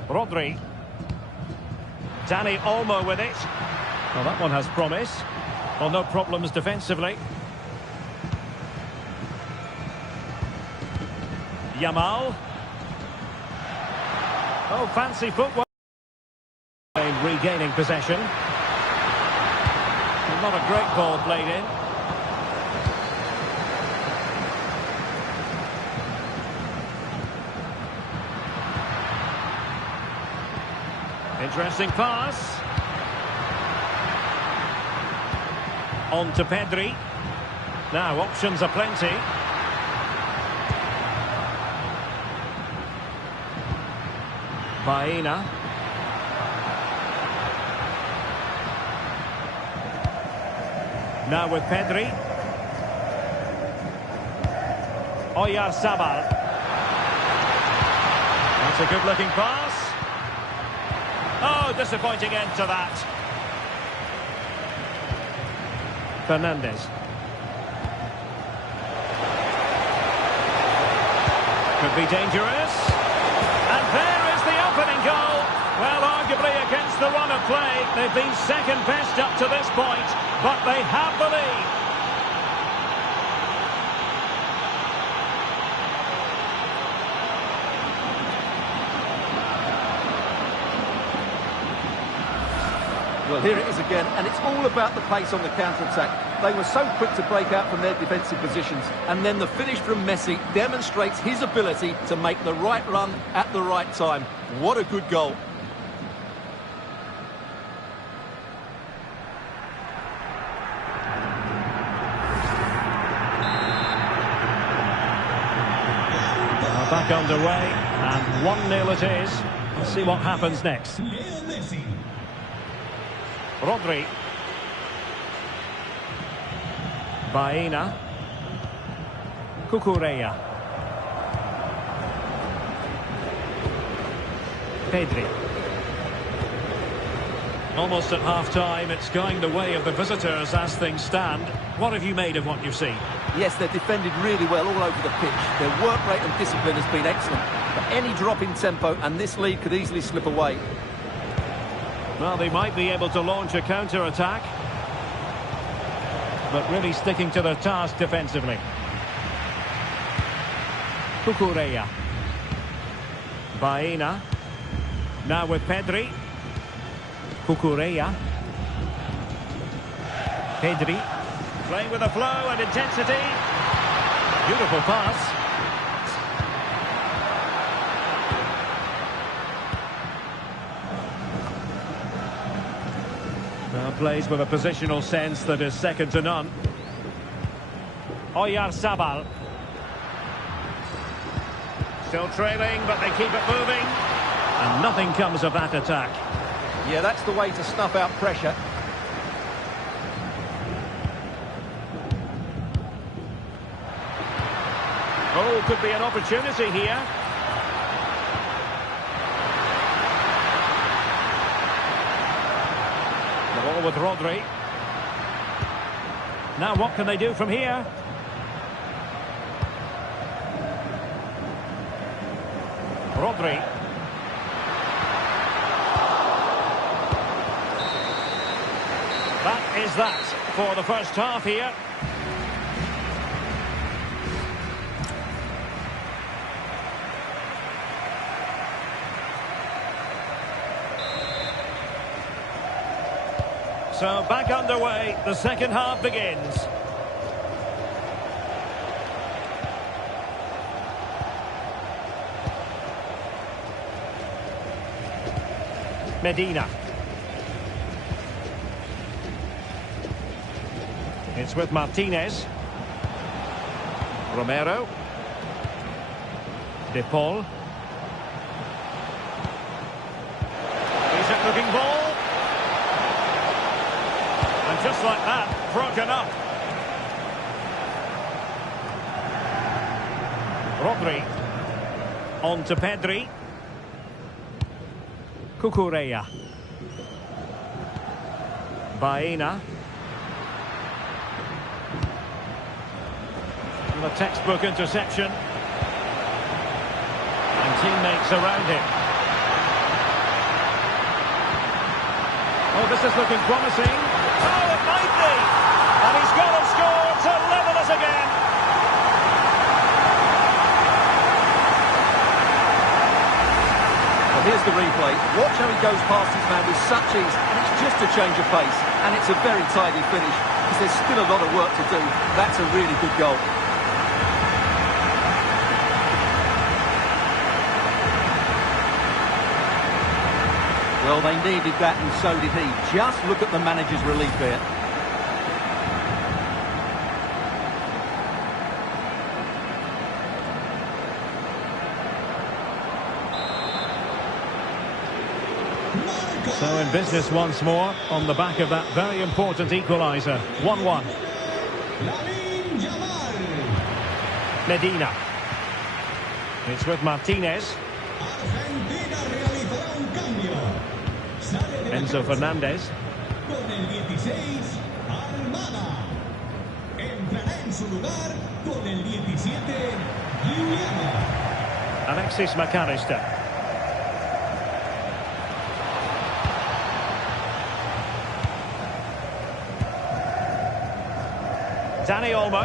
Rodri. Dani Olmo with it. Well, that one has promise. Well, no problems defensively. Yamal. Oh, fancy footwork. Regaining possession. Not a great ball played in. Interesting pass. On to Pedri. Now options are plenty. Baena. Now with Pedri. Oyarzabal. That's a good looking pass. Oh, disappointing end to that. Fernandes. Could be dangerous. And there is the opening goal. Well, arguably against the run of play, they've been second best up to this point, but they have the lead. Well, here it is again, and it's all about the pace on the counter-attack. They were so quick to break out from their defensive positions, and then the finish from Messi demonstrates his ability to make the right run at the right time. What a good goal. Back underway, and 1-0 it is. Let's see what happens next. Leo Messi. Rodri. Baena. Cucurella. Pedri. Almost at half-time, it's going the way of the visitors as things stand. What have you made of what you've seen? Yes, they've defended really well all over the pitch. Their work rate and discipline has been excellent. But any drop in tempo and this lead could easily slip away. Well, they might be able to launch a counter-attack, but really sticking to their task defensively. Cucurella. Baena. Now with Pedri. Cucurella. Pedri. Playing with a flow and intensity. Beautiful pass. Now plays with a positional sense that is second to none. Oyarzabal. Still trailing, but they keep it moving. And nothing comes of that attack. Yeah, that's the way to snuff out pressure. Oh, could be an opportunity here. The ball with Rodri. Now what can they do from here? Rodri. That is that for the first half here. So back underway, the second half begins. Medina. It's with Martinez. Romero. De Paul. Decent looking ball. And just like that, broken up. Rodri. On to Pedri. Cucurella. Baena. And a textbook interception. And teammates around him. Oh, this is looking promising. Oh, it might be! And he's got to score to level us again. Well, here's the replay. Watch how he goes past his man with such ease. And it's just a change of pace. And it's a very tidy finish. Because there's still a lot of work to do. That's a really good goal. Well, they needed that, and so did he. Just look at the manager's relief there. So in business once more, on the back of that very important equaliser. 1-1. Medina. It's with Martinez. Enzo Fernandez. Con el 16, Almada. Entrará en su lugar con el 17, Giuliano. Alexis McAllister. Dani Olmo.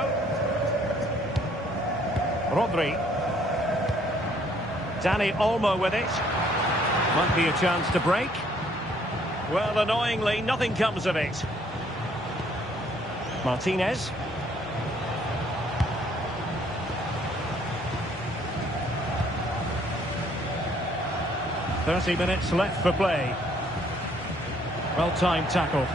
Rodri. Dani Olmo with it. Might be a chance to break. Well, annoyingly, nothing comes of it. Martinez. "30 minutes left for play." Well-timed tackle.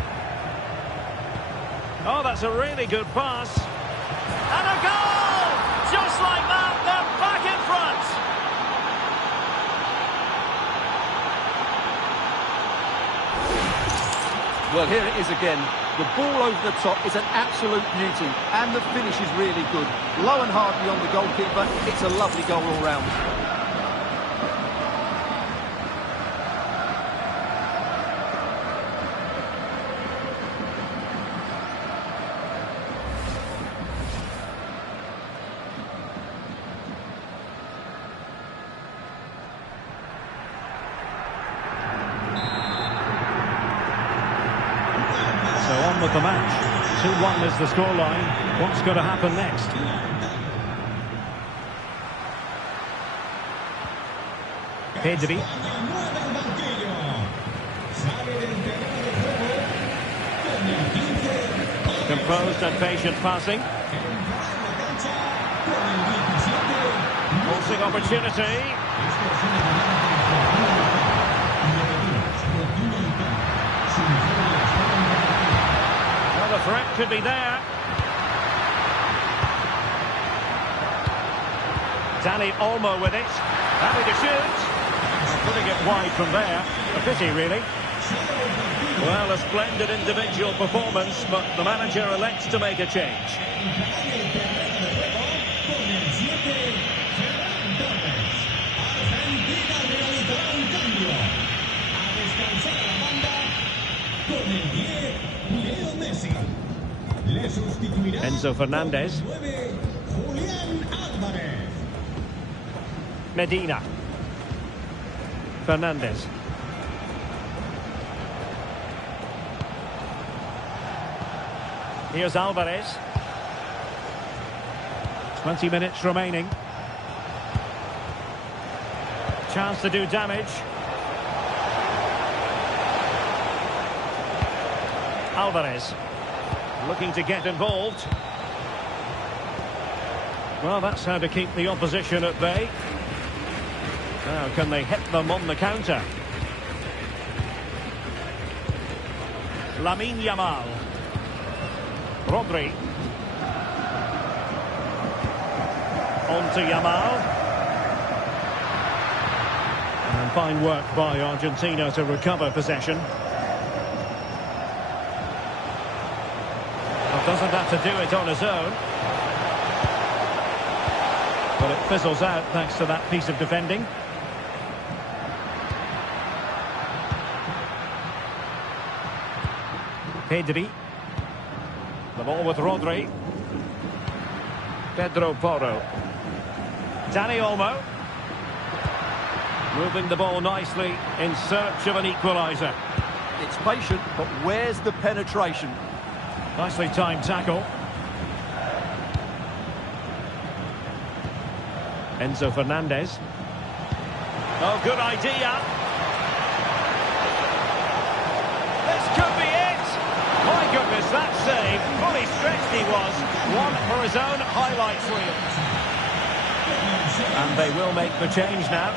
Oh, that's a really good pass. And a goal! Just like that, they're back in front. Well, here it is again. The ball over the top is an absolute beauty, and the finish is really good. Low and hard beyond the goalkeeper. It's a lovely goal all round. With the match, 2-1 is the scoreline. What's going to happen next? Pedri. Composed and patient passing. Forcing opportunity. The threat could be there. Dani Olmo with it. Happy to shoot. Putting it wide from there. A pity, really. Well, a splendid individual performance, but the manager elects to make a change. Enzo Fernandez. Medina. Fernandez. Here's Alvarez. 20 minutes remaining. Chance to do damage. Alvarez. Looking to get involved. Well, that's how to keep the opposition at bay. Now, can they hit them on the counter? Lamine Yamal. Rodri. On to Yamal. And fine work by Argentina to recover possession. Doesn't have to do it on his own. But it fizzles out thanks to that piece of defending. Pedri. The ball with Rodri. Pedro Porro. Dani Olmo. Moving the ball nicely in search of an equaliser. It's patient, but where's the penetration? Nicely timed tackle. Enzo Fernandez. Oh, good idea. This could be it. My goodness, that save. Fully stretched he was. One for his own highlights reel. And they will make the change now.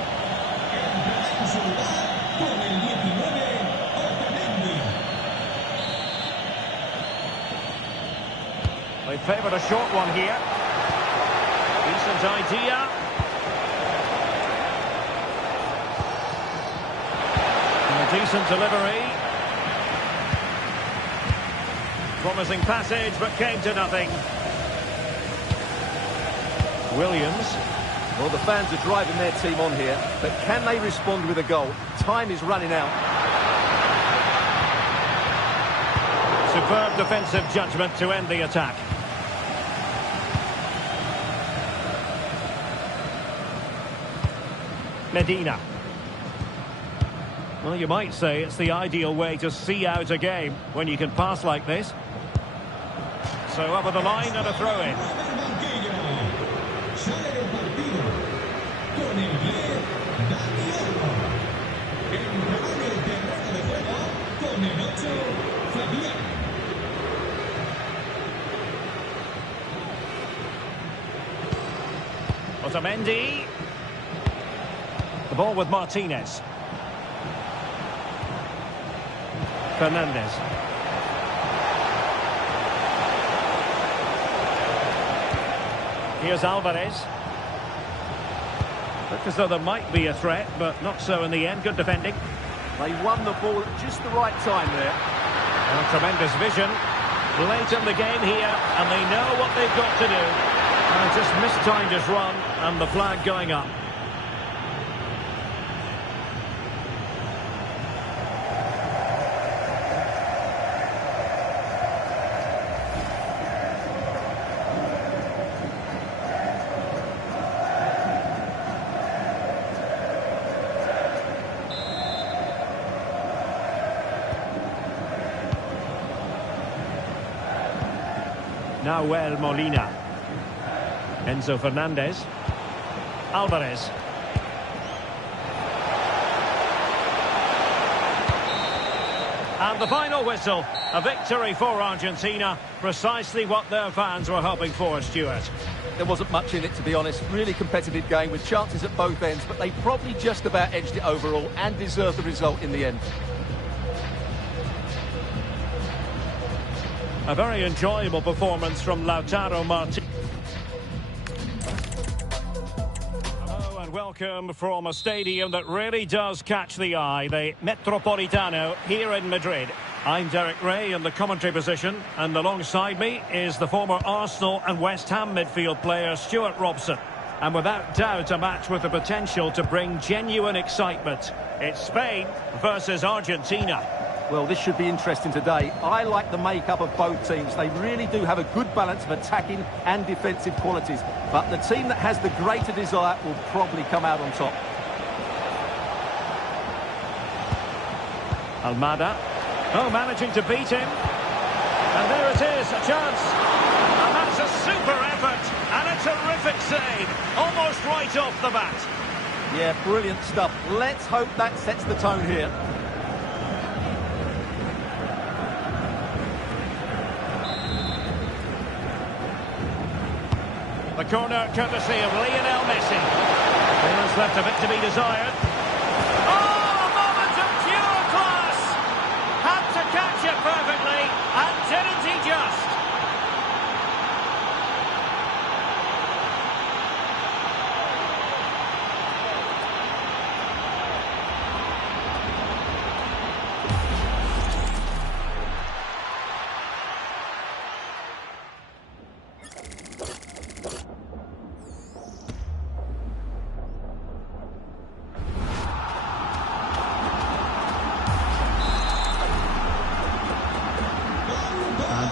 They favoured a short one here. Decent idea. And a decent delivery. Promising passage, but came to nothing. Williams. Well, the fans are driving their team on here, but can they respond with a goal? Time is running out. Superb defensive judgment to end the attack. Medina. Well, you might say it's the ideal way to see out a game when you can pass like this. So over the line and a throw-in. Otamendi. The ball with Martinez. Fernandez. Here's Alvarez. Looked as though there might be a threat, but not so in the end. Good defending. They won the ball at just the right time there. And a tremendous vision. Late in the game here, and they know what they've got to do. Just mistimed his run, and the flag going up. Nahuel Molina. Enzo Fernandez. Alvarez. And the final whistle. A victory for Argentina. Precisely what their fans were hoping for, Stuart. There wasn't much in it, to be honest. Really competitive game with chances at both ends, but they probably just about edged it overall and deserved the result in the end. A very enjoyable performance from Lautaro Martinez. Hello and welcome from a stadium that really does catch the eye, the Metropolitano here in Madrid. I'm Derek Ray in the commentary position, and alongside me is the former Arsenal and West Ham midfield player Stuart Robson. And without doubt a match with the potential to bring genuine excitement. It's Spain versus Argentina. Well, this should be interesting today. I like the makeup of both teams. They really do have a good balance of attacking and defensive qualities. But the team that has the greater desire will probably come out on top. Almada. Oh, managing to beat him. And there it is, a chance. And that's a super effort. And a terrific save. Almost right off the bat. Yeah, brilliant stuff. Let's hope that sets the tone here. The corner courtesy of Lionel Messi. There's left a bit to be desired. Oh, a moment of pure class! Had to catch it perfectly, and didn't he just?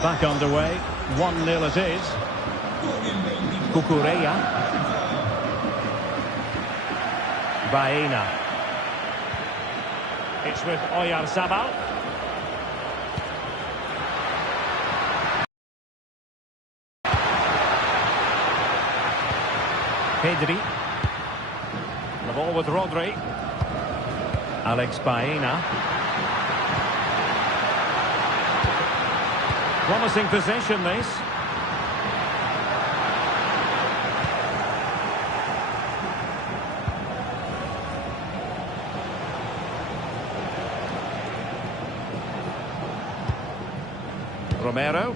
Back underway, 1-0 it is. Cucurella. Baena. It's with Oyarzabal. Pedri. The ball with Rodri. Alex Baena. Promising possession, this. Romero.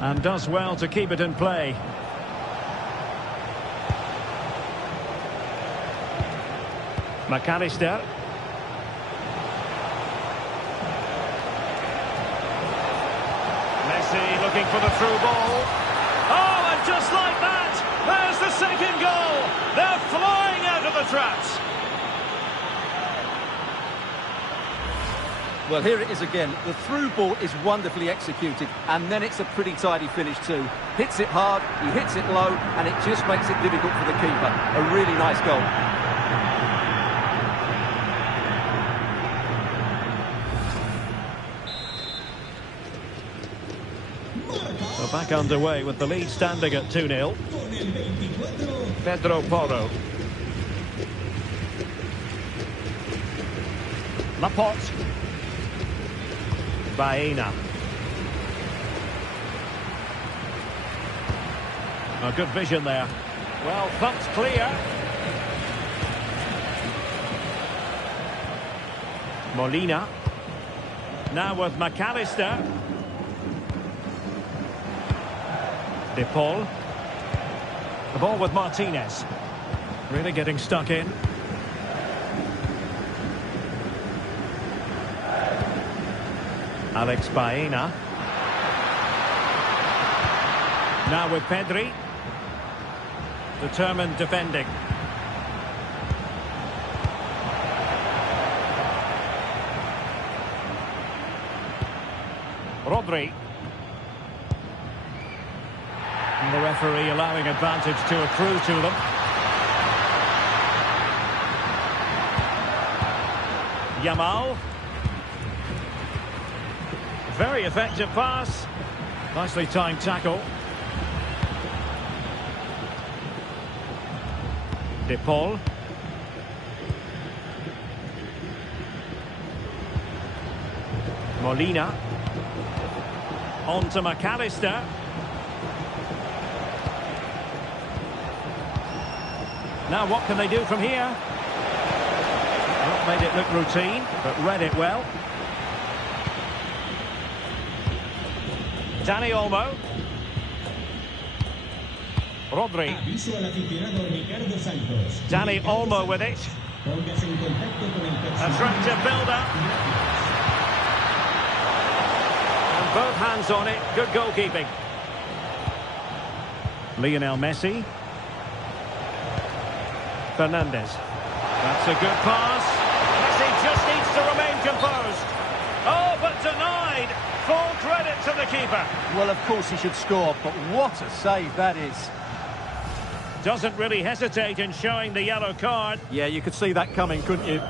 And does well to keep it in play. McAllister. Looking for the through ball. Oh, and just like that, there's the second goal. They're flying out of the traps. Well, here it is again. The through ball is wonderfully executed, and then it's a pretty tidy finish too. Hits it hard, he hits it low, and it just makes it difficult for the keeper. A really nice goal. Back underway with the lead standing at 2-0. Pedro Porro. Laporte. Baena. A good vision there. Well, thumped clear. Molina. Now with McAllister. De Paul. The ball with Martinez. Really getting stuck in. Alex Baena. Now with Pedri. Determined defending. Rodri. And the referee allowing advantage to accrue to them. Yamal. Very effective pass. Nicely timed tackle. De Paul. Molina. On to McAllister. Now what can they do from here? Well, made it look routine, but read it well. Dani Olmo. Rodri. Aviso al aficionado Ricardo Santos. Dani Olmo with it. Póngase en contacto con el personal. Attractive build-up. And both hands on it. Good goalkeeping. Lionel Messi. Fernandes. That's a good pass. Messi just needs to remain composed. Oh, but denied. Full credit to the keeper. Well, of course he should score, but what a save that is. Doesn't really hesitate in showing the yellow card. Yeah, you could see that coming, couldn't you?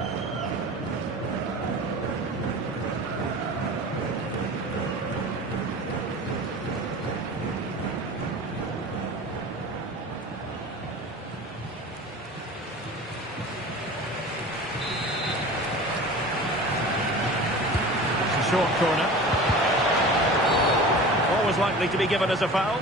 It's a short corner. Always likely to be given as a foul.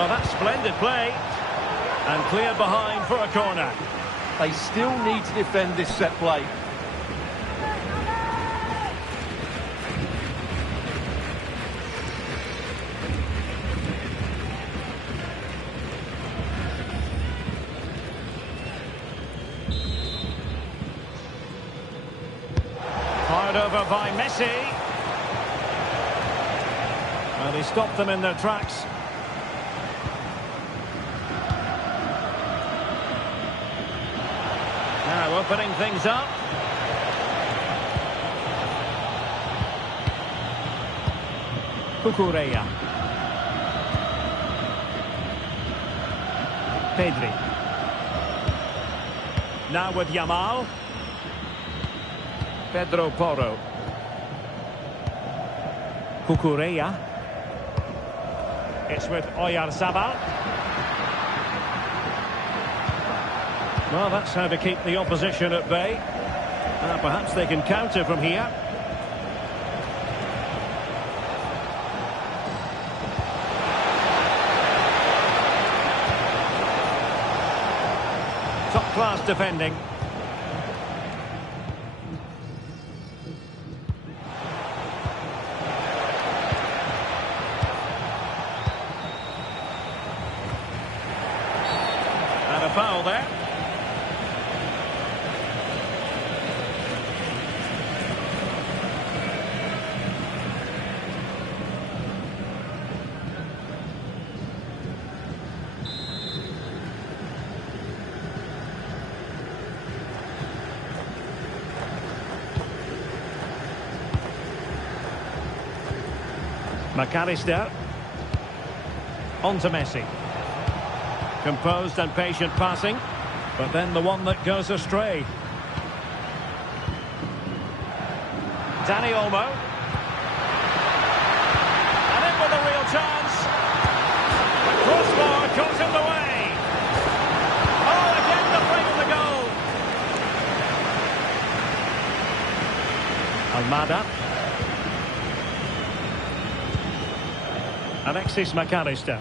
Oh, that's splendid play. And cleared behind for a corner. They still need to defend this set play. Fired over by Messi. Well, he stopped them in their tracks. Now opening things up. Cucurella. Pedri. Now with Yamal. Pedro Porro. Cucurella. It's with Oyarzabal. Well, that's how to keep the opposition at bay. Perhaps they can counter from here. Top-class defending. And a foul there. McAllister. On to Messi. Composed and patient passing, but then the one that goes astray. Dani Olmo. And in with a real chance. The crossbar caught in the way. Oh, again the bring of the goal. Almada. Alexis McAllister.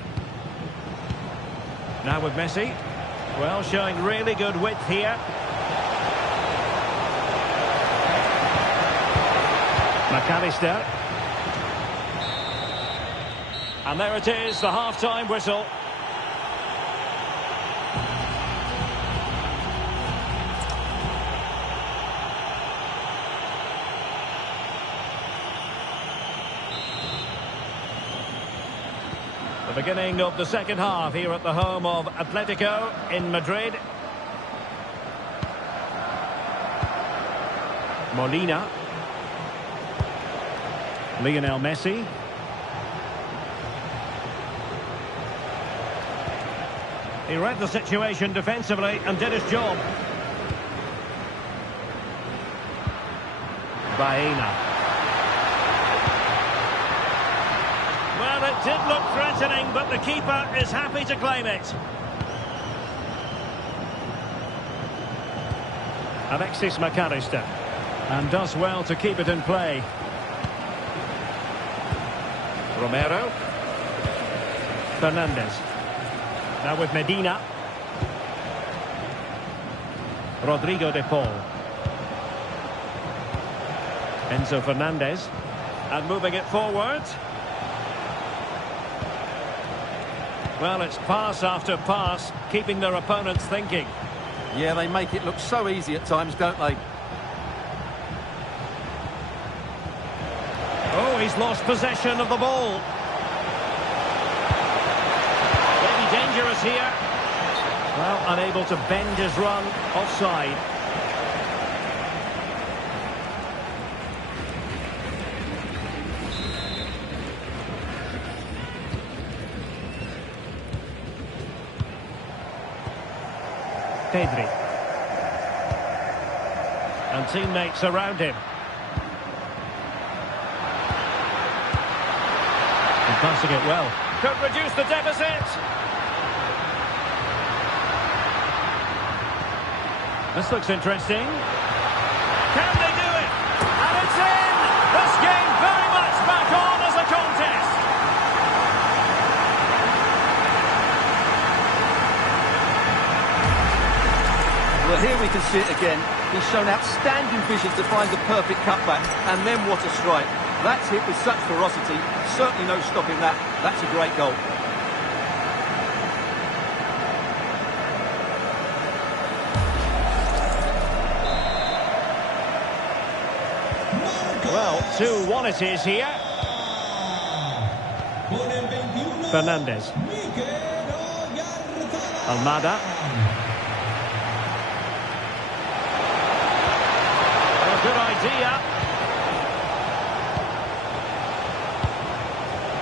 Now with Messi. Well, showing really good width here. McAllister. And there it is, the half-time whistle. The beginning of the second half here at the home of Atletico in Madrid. Molina. Lionel Messi. He read the situation defensively and did his job. Baena. Well, it did look threatening, but the keeper is happy to claim it. Alexis McAllister. And does well to keep it in play. Romero. Fernandez. Now with Medina. Rodrigo de Paul. Enzo Fernandez. And moving it forward. Well, it's pass after pass, keeping their opponents thinking. Yeah, they make it look so easy at times, don't they? Oh, he's lost possession of the ball. Maybe dangerous here. Well, unable to bend his run, offside. Pedri. And teammates around him. And passing it well. Could reduce the deficit. This looks interesting. Can they do it? And it's in! This game very much back on as a contest. Well, here we can see it again. He's shown outstanding vision to find the perfect cutback, and then what a strike. That's hit with such ferocity. Certainly no stopping that. That's a great goal. Well, 2-1 it is here. Fernandez. Almada. A good idea.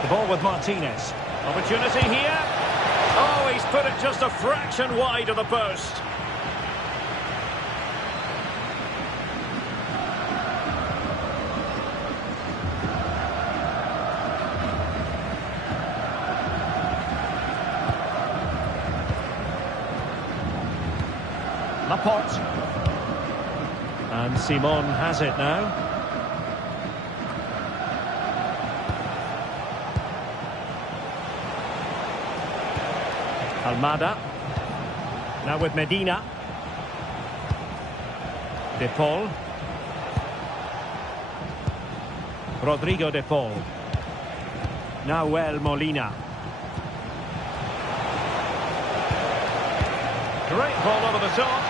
The ball with Martinez. Opportunity here. Oh, he's put it just a fraction wide of the post. Laporte. And Simon has it now. Almada. Now with Medina. De Paul. Rodrigo de Paul. Now Molina. Great ball over the top.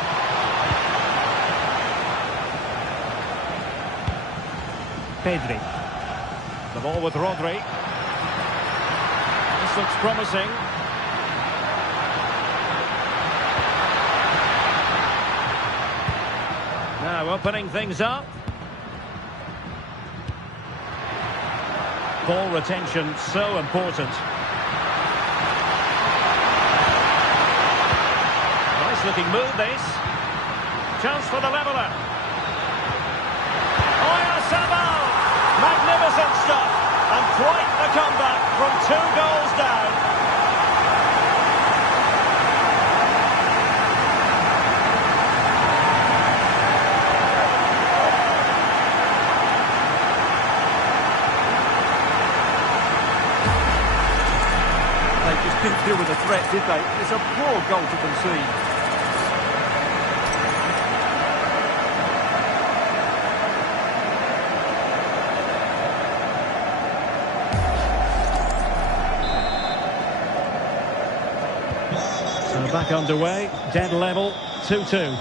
Pedri. The ball with Rodri. This looks promising. Now opening things up. Ball retention so important. Nice looking move this. Chance for the leveller. Magnificent stuff, and quite the comeback from 2 goals down. They just didn't deal with the threat, did they? It's a poor goal to concede. Back underway, dead level, 2-2.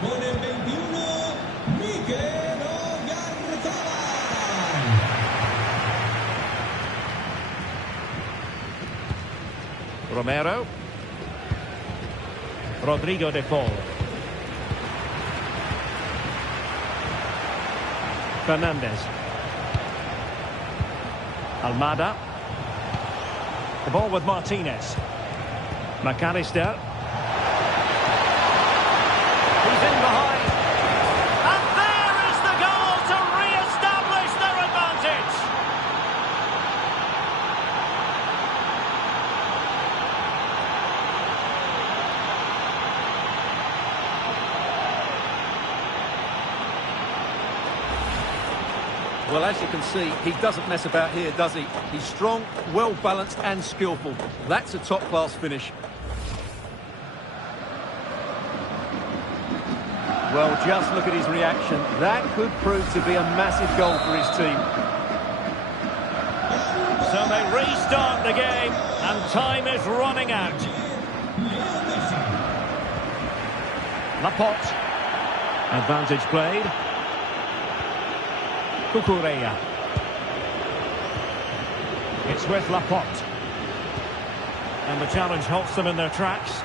Con el 21, Mikel Oyarzabal. Romero. Rodrigo de Paul. Fernandez. Almada. The ball with Martinez. McAllister. He's in behind. And there is the goal to re-establish their advantage. Well, as you can see, he doesn't mess about here, does he? He's strong, well-balanced and skillful. That's a top-class finish. Well, just look at his reaction. That could prove to be a massive goal for his team. So they restart the game, and time is running out. Laporte. Advantage played. Cucurella. It's with Laporte. And the challenge halts them in their tracks.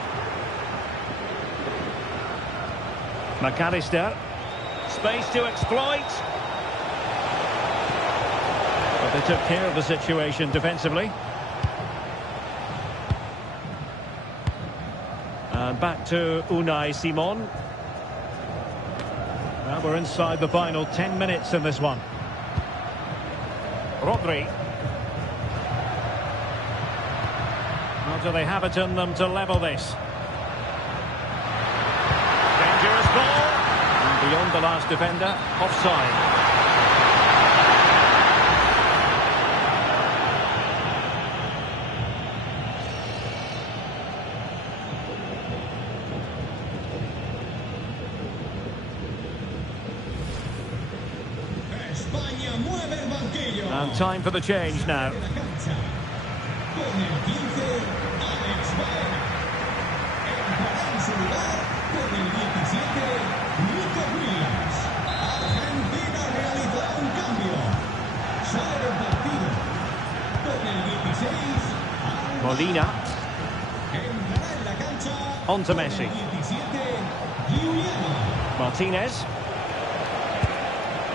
McAllister. Space to exploit. But they took care of the situation defensively. And back to Unai Simon. Well, we're inside the final 10 minutes in this one. Rodri. Or do they have it in them to level this? Dangerous ball. And beyond the last defender, offside. España mueve el banquillo. And time for the change now. Con el 15, Alex Baena. Entrará en su lugar con el 17, Nico Williams. Argentina realizó un cambio. Sale del partido con el 16, Molina. entrará en la cancha On to con Messi. el 17, Giuliano. Martinez.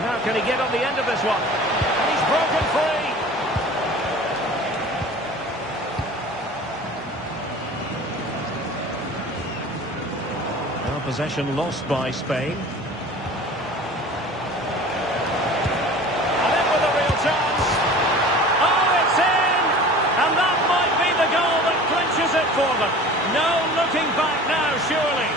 Now can he get on the end of this one? And he's broken free. Well, possession lost by Spain. And in with a real chance. Oh, it's in! And that might be the goal that clinches it for them. No looking back now, surely.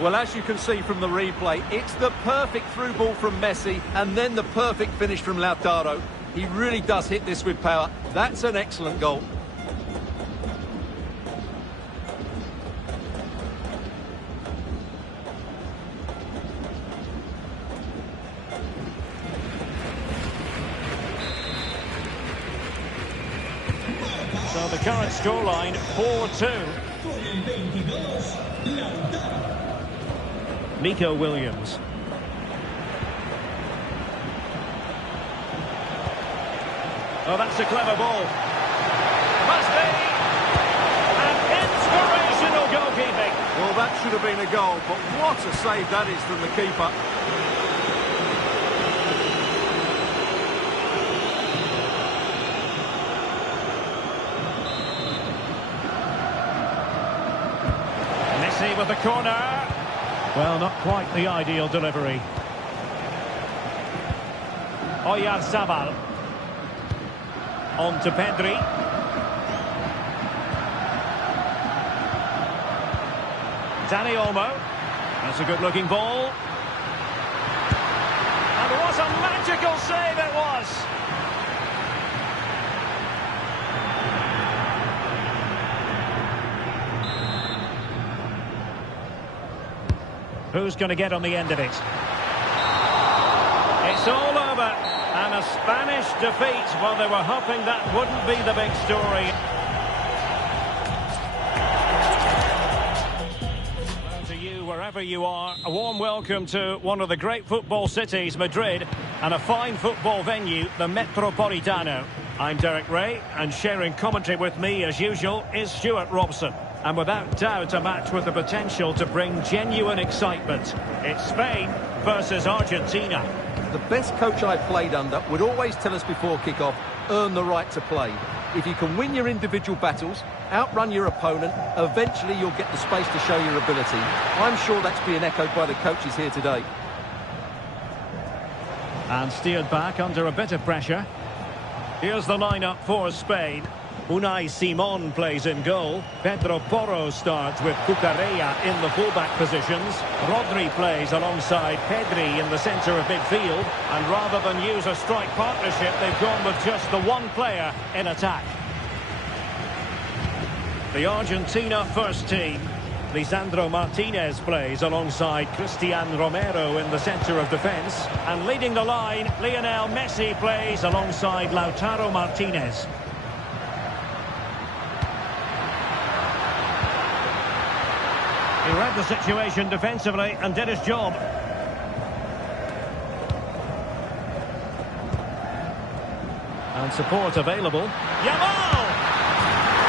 Well, as you can see from the replay, it's the perfect through ball from Messi and then the perfect finish from Lautaro. He really does hit this with power. That's an excellent goal. So the current scoreline, 4-2. Con el 22, Lautaro. Nico Williams. Oh, that's a clever ball. Must be. And inspirational goalkeeping. Well, that should have been a goal, but what a save that is from the keeper. Messi with the corner. Well, not quite the ideal delivery. Oyarzabal. On to Pedri. Dani Olmo. That's a good-looking ball. And what a magical save it was! Who's going to get on the end of it? It's all over. And a Spanish defeat. Well, they were hoping that wouldn't be the big story. Well, to you, wherever you are, a warm welcome to one of the great football cities, Madrid, and a fine football venue, the Metropolitano. I'm Derek Ray, and sharing commentary with me, as usual, is Stuart Robson. And without doubt, a match with the potential to bring genuine excitement. It's Spain versus Argentina. The best coach I played under would always tell us before kick-off, earn the right to play. If you can win your individual battles, outrun your opponent, eventually you'll get the space to show your ability. I'm sure that's being echoed by the coaches here today. And steered back under a bit of pressure. Here's the lineup for Spain. Unai Simon plays in goal. Pedro Porro starts with Cucurella in the fullback positions. Rodri plays alongside Pedri in the centre of midfield. And rather than use a strike partnership, they've gone with just the one player in attack. The Argentina first team. Lisandro Martinez plays alongside Cristian Romero in the centre of defence. And leading the line, Lionel Messi plays alongside Lautaro Martinez. He read the situation defensively and did his job. And support available. Yamal!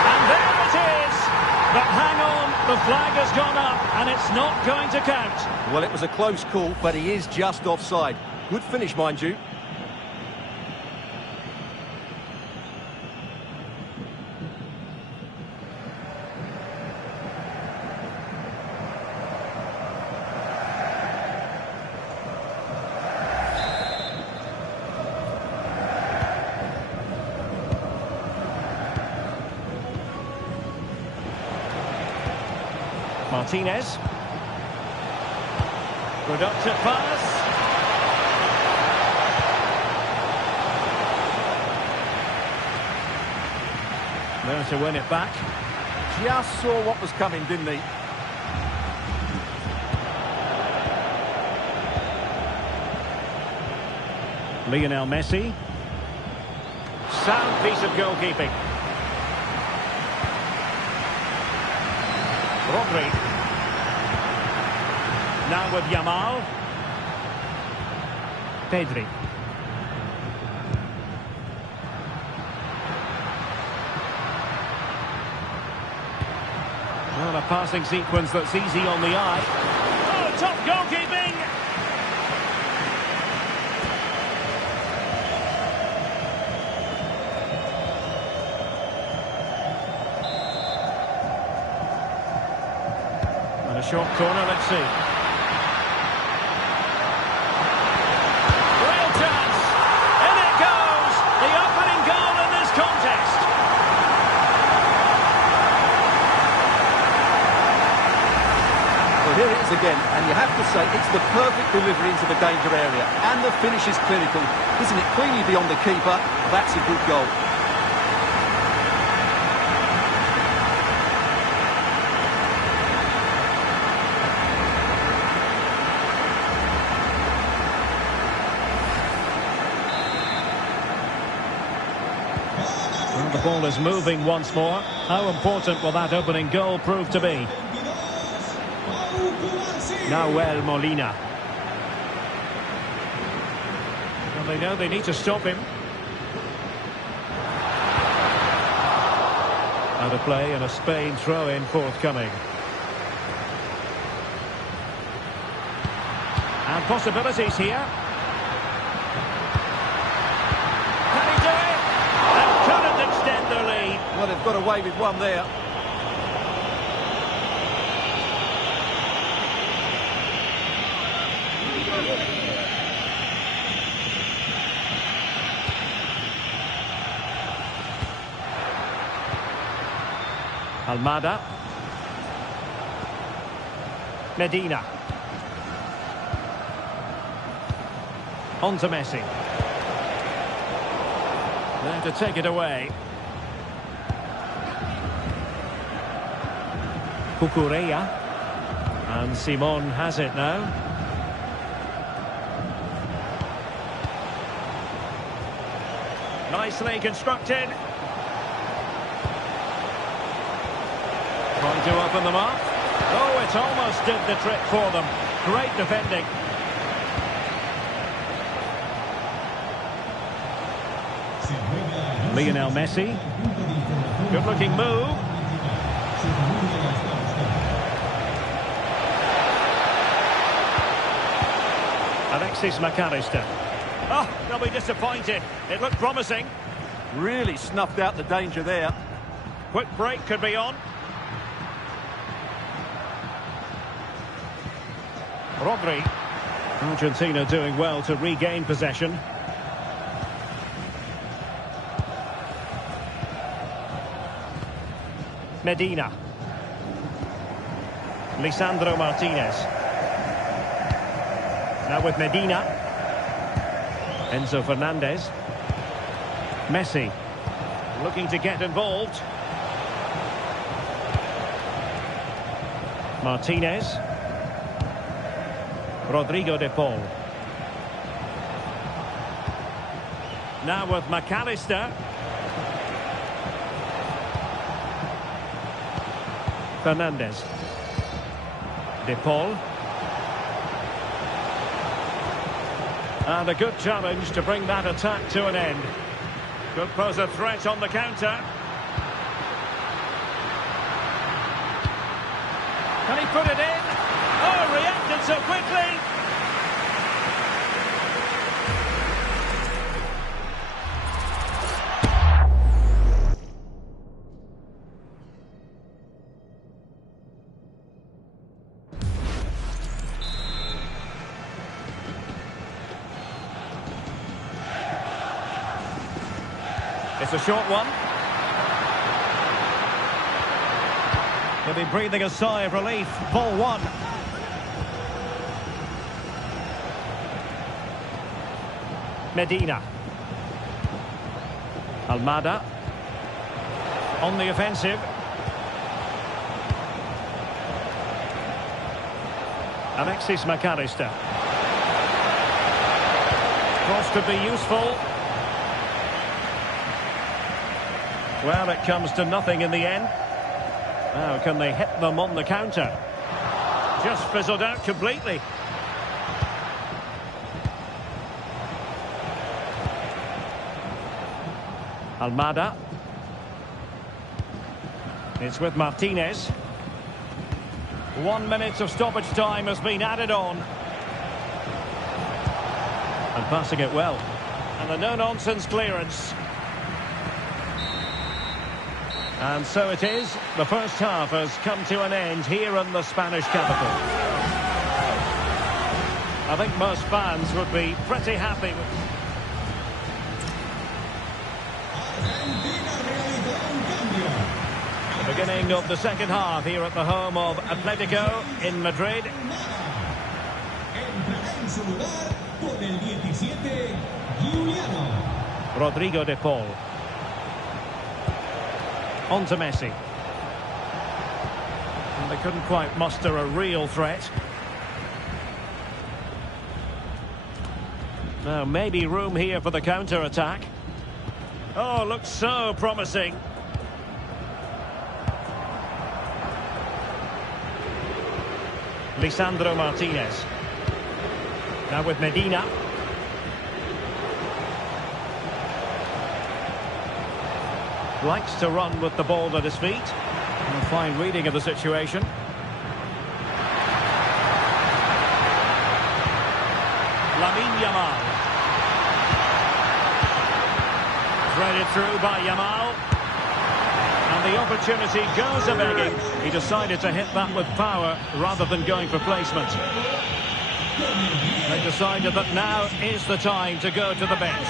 And there it is! But hang on, the flag has gone up and it's not going to count. Well, it was a close call, but he is just offside. Good finish, mind you. Martinez. Productive pass. There to win it back. Just saw what was coming, didn't he? Lionel Messi. Sound piece of goalkeeping. Rodri. Now with Yamal. Pedri. Well, a passing sequence that's easy on the eye. Oh, top goalkeeping! And a short corner, let's see. Real chance! In it goes! The opening goal in this contest! Well, here it is again, and you have to say it's the perfect delivery into the danger area. And the finish is clinical. Isn't it cleanly beyond the keeper? That's a good goal. Well, the ball is moving once more. How important will that opening goal prove to be? Nahuel Molina. Well, they know they need to stop him. Out of play and a Spain throw-in forthcoming. And possibilities here. Can he do it? And couldn't extend their lead. Well, they've got away with one there. Almada. Medina. On to Messi. There to take it away. Cucurella. And Simon has it now. Nicely constructed. Trying to open them up. Oh, it almost did the trick for them. Great defending. Lionel Messi. Good-looking move. Alexis McAllister. Oh, they'll be disappointed. It looked promising. Really snuffed out the danger there. Quick break could be on. Rodri. Argentina doing well to regain possession. Medina. Lisandro Martinez. Now with Medina. Enzo Fernandez. Messi. Looking to get involved. Martinez. Rodrigo de Paul. Now with McAllister. Fernandez. De Paul. And a good challenge to bring that attack to an end. Could pose a threat on the counter. Can he put it in? Oh, reacted so quickly. It's a short one. He'll be breathing a sigh of relief. Ball one. Medina. Almada. On the offensive. Alexis McAllister. Cross could be useful. Well, it comes to nothing in the end. Now, can they hit them on the counter? Just fizzled out completely. Almada. It's with Martinez. 1 minute of stoppage time has been added on. And passing it well. And a no-nonsense clearance. And so it is. The first half has come to an end here in the Spanish capital. I think most fans would be pretty happy with... Beginning of the second half here at the home of Atletico in Madrid. Rodrigo de Paul. On to Messi. And they couldn't quite muster a real threat. Now maybe room here for the counter-attack. Oh, looks so promising. Lisandro Martinez. Now with Medina. Likes to run with the ball at his feet. And a fine reading of the situation. Lamine Yamal. Threaded through by Yamal. And the opportunity goes a-begging. He decided to hit that with power rather than going for placement. They decided that now is the time to go to the bench.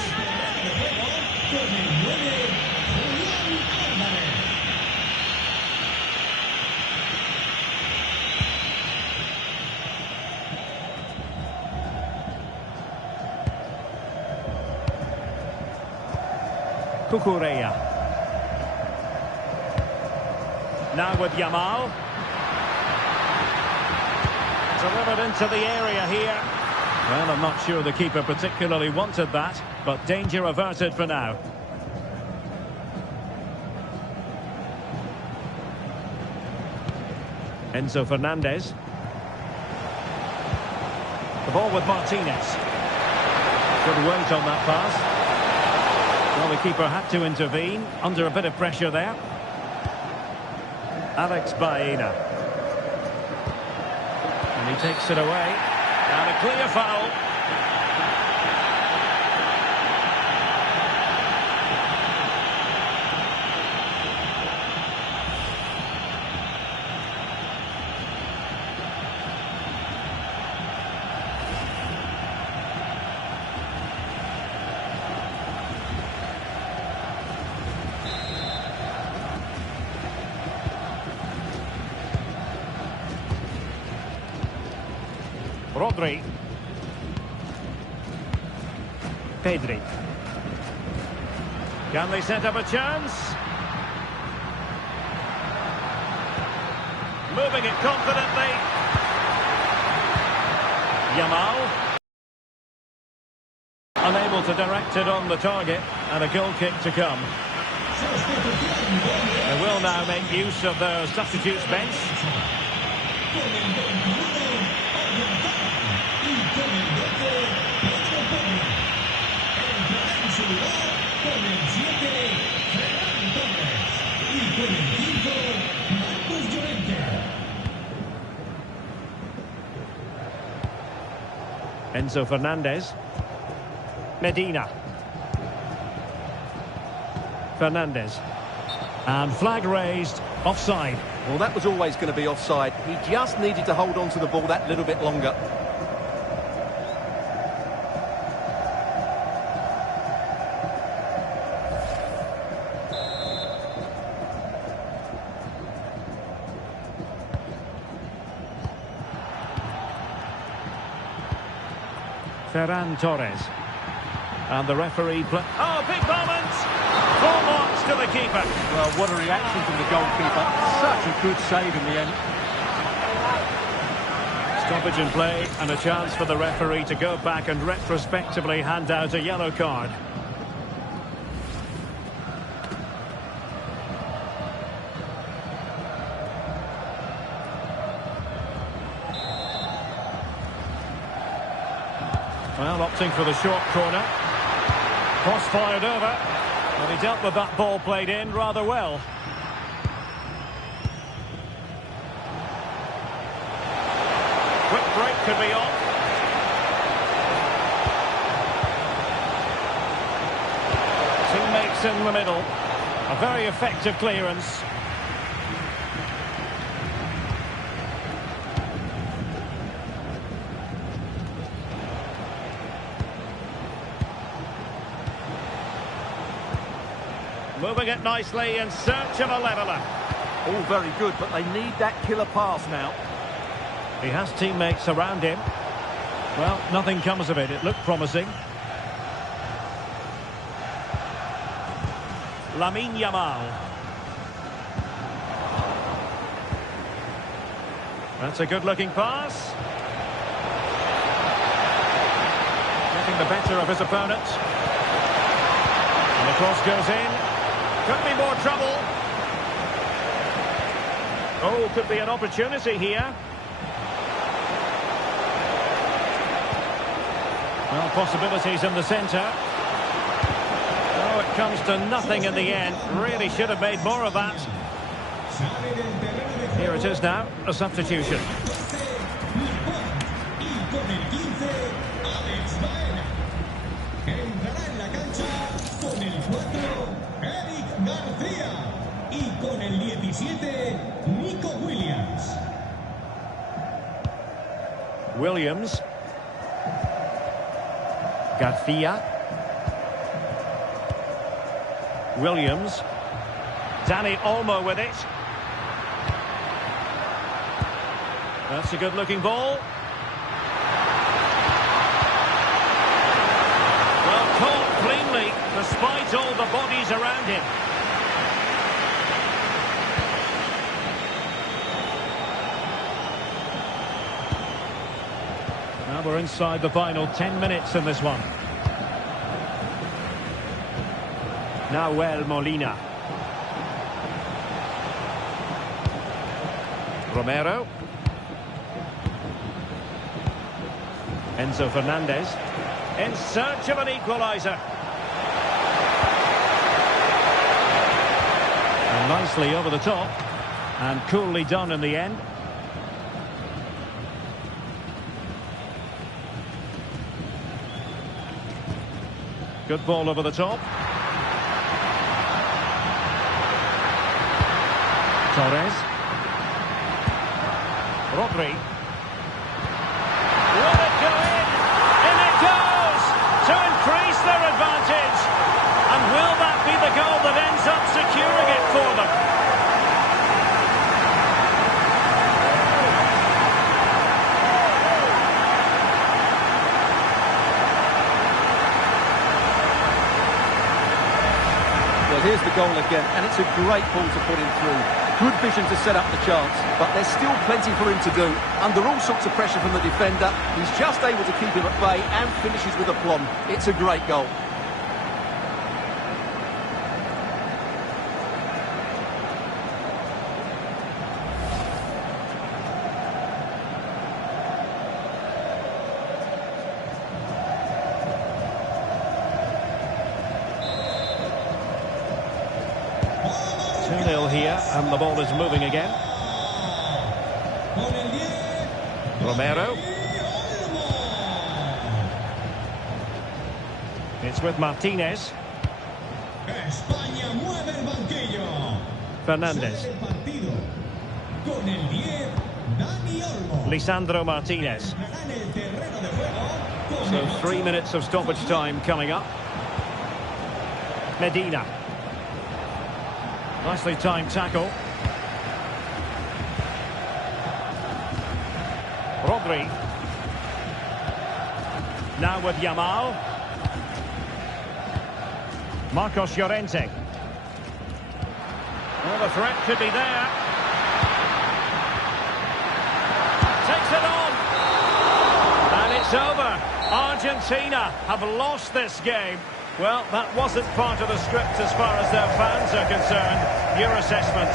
Cucurella. Now with Yamal. Delivered into the area here. Well, I'm not sure the keeper particularly wanted that, but danger averted for now. Enzo Fernandez. The ball with Martinez. Good weight on that pass. Well, the keeper had to intervene, under a bit of pressure there. Alex Baena. And he takes it away. And a clear foul. Rodri. Pedri. Can they set up a chance? Moving it confidently. Yamal. Unable to direct it on the target, and a goal kick to come. They will now make use of their substitutes bench. Enzo Fernandez. Medina. Fernandez. And flag raised. Offside. Well, that was always going to be offside. He just needed to hold on to the ball that little bit longer. Ferran Torres. And the referee... Oh, big moment! Full marks to the keeper. Well, what a reaction from the goalkeeper. Such a good save in the end. Stoppage in play and a chance for the referee to go back and retrospectively hand out a yellow card. Well, opting for the short corner. Cross fired over. And he dealt with that ball played in rather well. Quick break could be on. Teammates in the middle. A very effective clearance. Moving it nicely in search of a leveller. All very good, but they need that killer pass now. He has teammates around him. Well, nothing comes of it. It looked promising. Lamine Yamal. That's a good-looking pass. Getting the better of his opponent. And the cross goes in. Could be more trouble. Oh, could be an opportunity here. Well, possibilities in the centre. Oh, it comes to nothing in the end. Really should have made more of that. Here it is now, a substitution. Williams. Garcia. Williams. Dani Olmo with it. That's a good-looking ball. Well, caught cleanly, despite all the bodies around him. We're inside the final 10 minutes in this one. Nahuel Molina. Romero. Enzo Fernandez. In search of an equaliser. And nicely over the top. And coolly done in the end. Good ball over the top. Torres. Rodri. Will it go in? In it goes! To increase their advantage. And will that be the goal that ends up securing it for them? Well, here's the goal again, and it's a great ball to put him through. Good vision to set up the chance, but there's still plenty for him to do. Under all sorts of pressure from the defender, he's just able to keep him at bay and finishes with aplomb. It's a great goal. Here, and the ball is moving again. Romero. It's with Martinez. Fernandez. Lisandro Martinez. So 3 minutes of stoppage time coming up. Medina. Nicely timed tackle. Rodri. Now with Yamal. Marcos Llorente. Well, the threat could be there. Takes it on. And it's over. Argentina have lost this game. Well, that wasn't part of the script as far as their fans are concerned. Your assessment?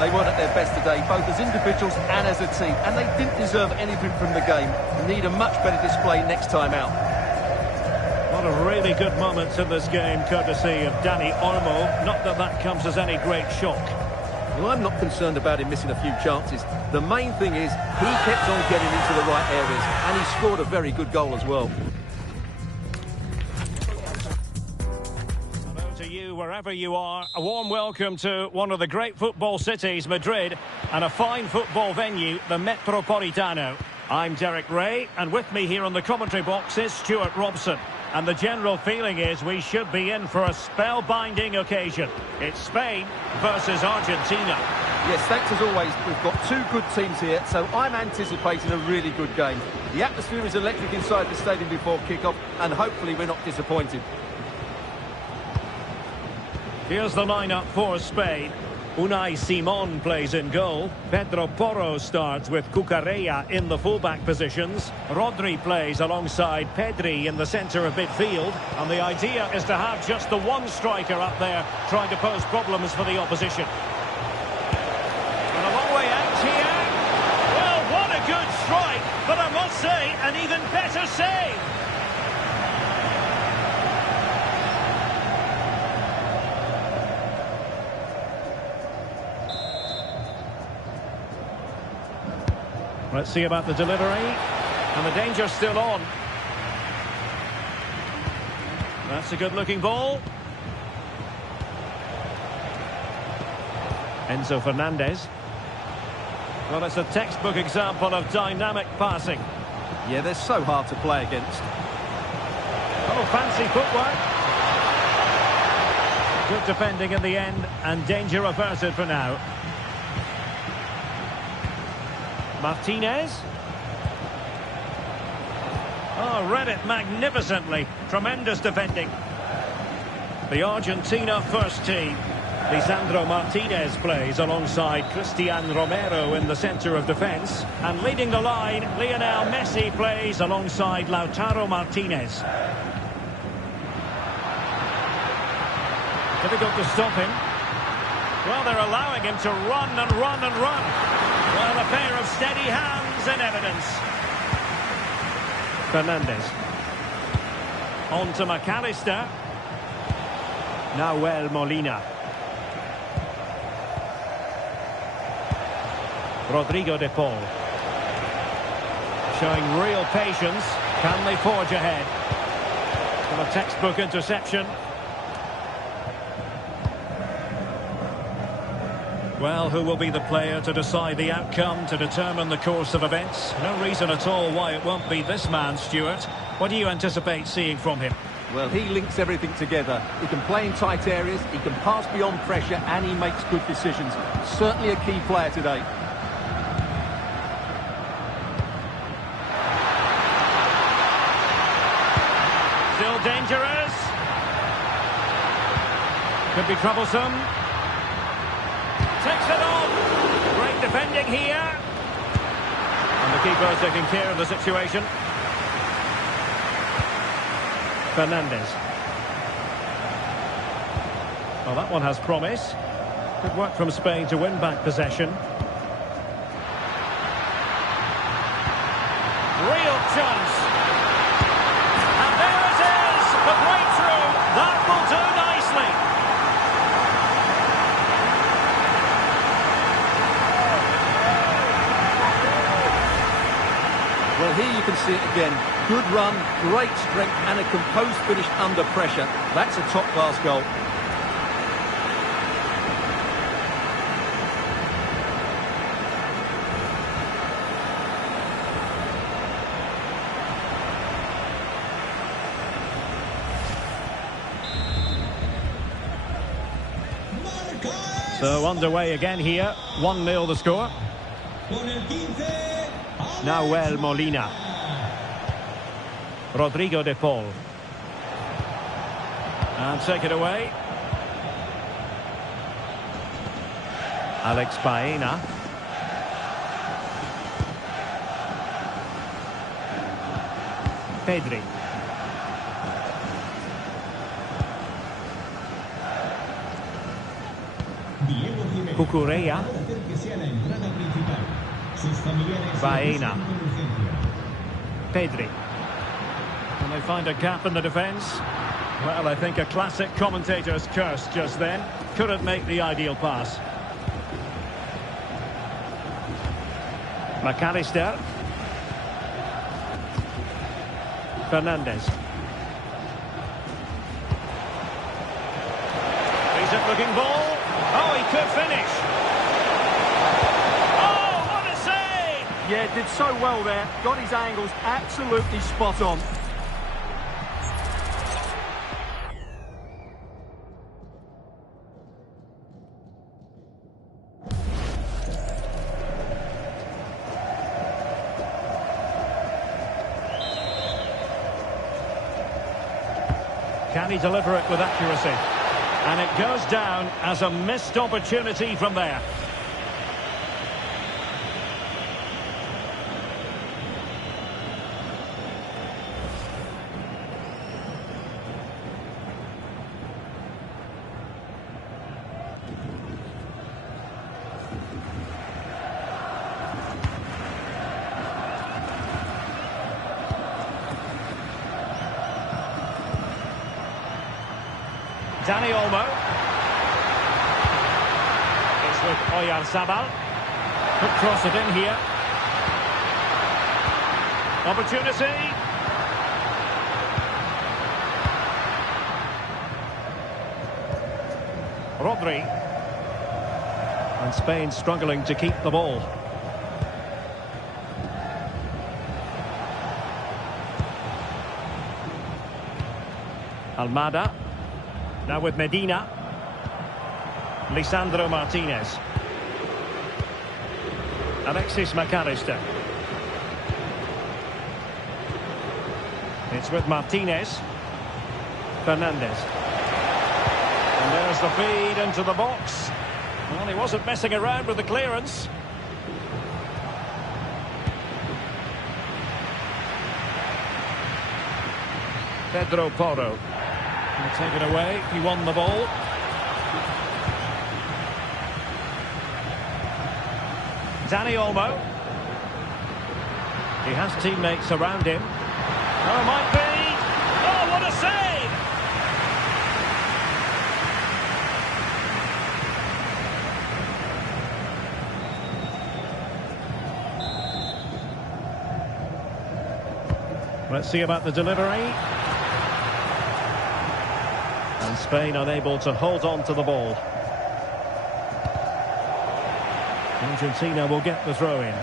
They weren't at their best today, both as individuals and as a team, and they didn't deserve anything from the game. Need a much better display next time out. What a really good moments in this game, courtesy of Dani Olmo. Not that that comes as any great shock. Well, I'm not concerned about him missing a few chances. The main thing is he kept on getting into the right areas, and he scored a very good goal as well. Wherever you are, a warm welcome to one of the great football cities, Madrid, and a fine football venue, the Metropolitano. I'm Derek Ray, and with me here on the commentary box is Stuart Robson. And the general feeling is we should be in for a spellbinding occasion. It's Spain versus Argentina. Yes, thanks as always. We've got two good teams here, so I'm anticipating a really good game. The atmosphere is electric inside the stadium before kick-off, and hopefully we're not disappointed. Here's the lineup for Spain. Unai Simon plays in goal. Pedro Porro starts with Cucurella in the fullback positions. Rodri plays alongside Pedri in the centre of midfield. And the idea is to have just the one striker up there trying to pose problems for the opposition. And a long way out here. Well, what a good strike, but I must say, an even better save. Let's see about the delivery. And the danger's still on. That's a good-looking ball. Enzo Fernandez. Well, it's a textbook example of dynamic passing. Yeah, they're so hard to play against. Oh, fancy footwork. Good defending in the end, and danger averted for now. Martinez. Oh, read it magnificently. Tremendous defending. The Argentina first team. Lisandro Martinez plays alongside Cristian Romero in the centre of defence. And leading the line, Lionel Messi plays alongside Lautaro Martinez. Difficult to stop him. Well, they're allowing him to run and run and run. Well, a pair of steady hands in evidence. Fernandes. On to McAllister. Nahuel Molina. Rodrigo de Paul. Showing real patience. Can they forge ahead? From a textbook interception. Well, who will be the player to decide the outcome, to determine the course of events? No reason at all why it won't be this man, Stuart. What do you anticipate seeing from him? Well, he links everything together. He can play in tight areas, he can pass beyond pressure, and he makes good decisions. Certainly a key player today. Still dangerous. Could be troublesome. Takes it on. Great defending here. And the keeper is taking care of the situation. Fernandes. Well, that one has promise. Good work from Spain to win back possession. Real chance. And there it is. The breakthrough. That will do nicely. Well, here you can see it again. Good run, great strength, and a composed finish under pressure. That's a top-class goal. So underway again here. 1-0 the score. Nahuel Molina. Rodrigo de Paul. And take it away. Alex Baena. Pedri. Cucurella. Baena. Pedri. Can they find a gap in the defence? Well, I think a classic commentator's curse just then. Couldn't make the ideal pass. McAllister. Fernandes. Decent looking ball. Oh, he could finish. Oh, what a save! Yeah, did so well there. Got his angles absolutely spot on. Can he deliver it with accuracy? And it goes down as a missed opportunity from there. Dani Olmo. It's with Oyarzabal. Could cross it in here. Opportunity. Rodri. And Spain struggling to keep the ball. Almada. Now with Medina. Lisandro Martinez. Alexis McAllister. It's with Martinez. Fernandes. And there's the feed into the box. Well, he wasn't messing around with the clearance. Pedro Porro. He'll take it away. He won the ball. Dani Olmo. He has teammates around him. Oh, it might be. Oh, what a save! Let's see about the delivery. And Spain unable to hold on to the ball. Argentina will get the throw in.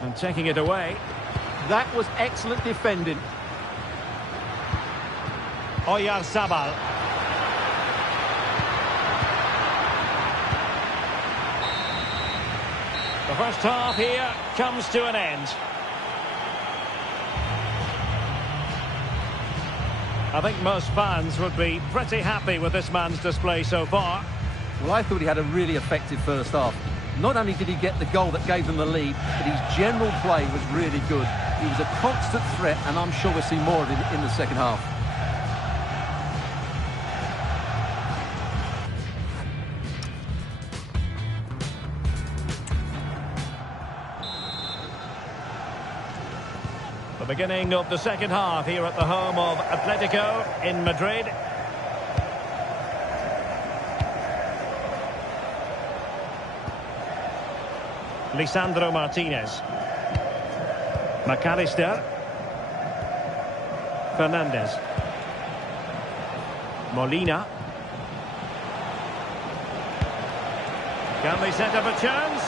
And taking it away. That was excellent defending. Oyarzabal. The first half here comes to an end. I think most fans would be pretty happy with this man's display so far. Well, I thought he had a really effective first half. Not only did he get the goal that gave them the lead, but his general play was really good. He was a constant threat, and I'm sure we'll see more of him in the second half. The beginning of the second half here at the home of Atletico in Madrid. Lisandro Martinez. McAllister. Fernandez. Molina. Can they set up a chance?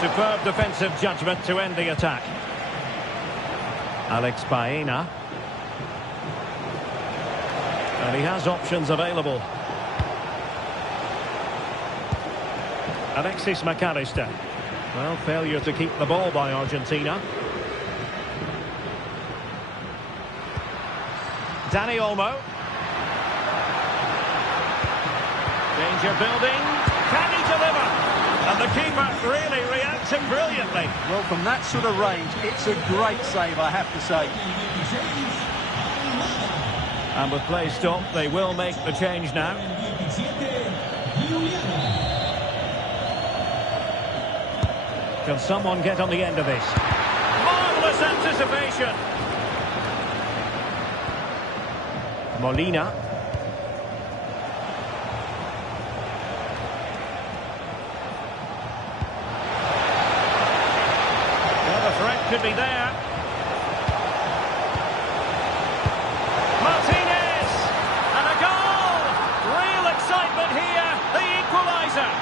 Superb defensive judgment to end the attack. Alex Baena. And he has options available. Alexis McAllister. Well, failure to keep the ball by Argentina. Dani Olmo. Danger building. Can he deliver? And the keeper really reacting brilliantly. Well, from that sort of range, it's a great save, I have to say. And with play stopped, they will make the change now. Can someone get on the end of this? Marvellous anticipation. Molina. Well, the threat could be there. Martinez! And a goal! Real excitement here. The equaliser.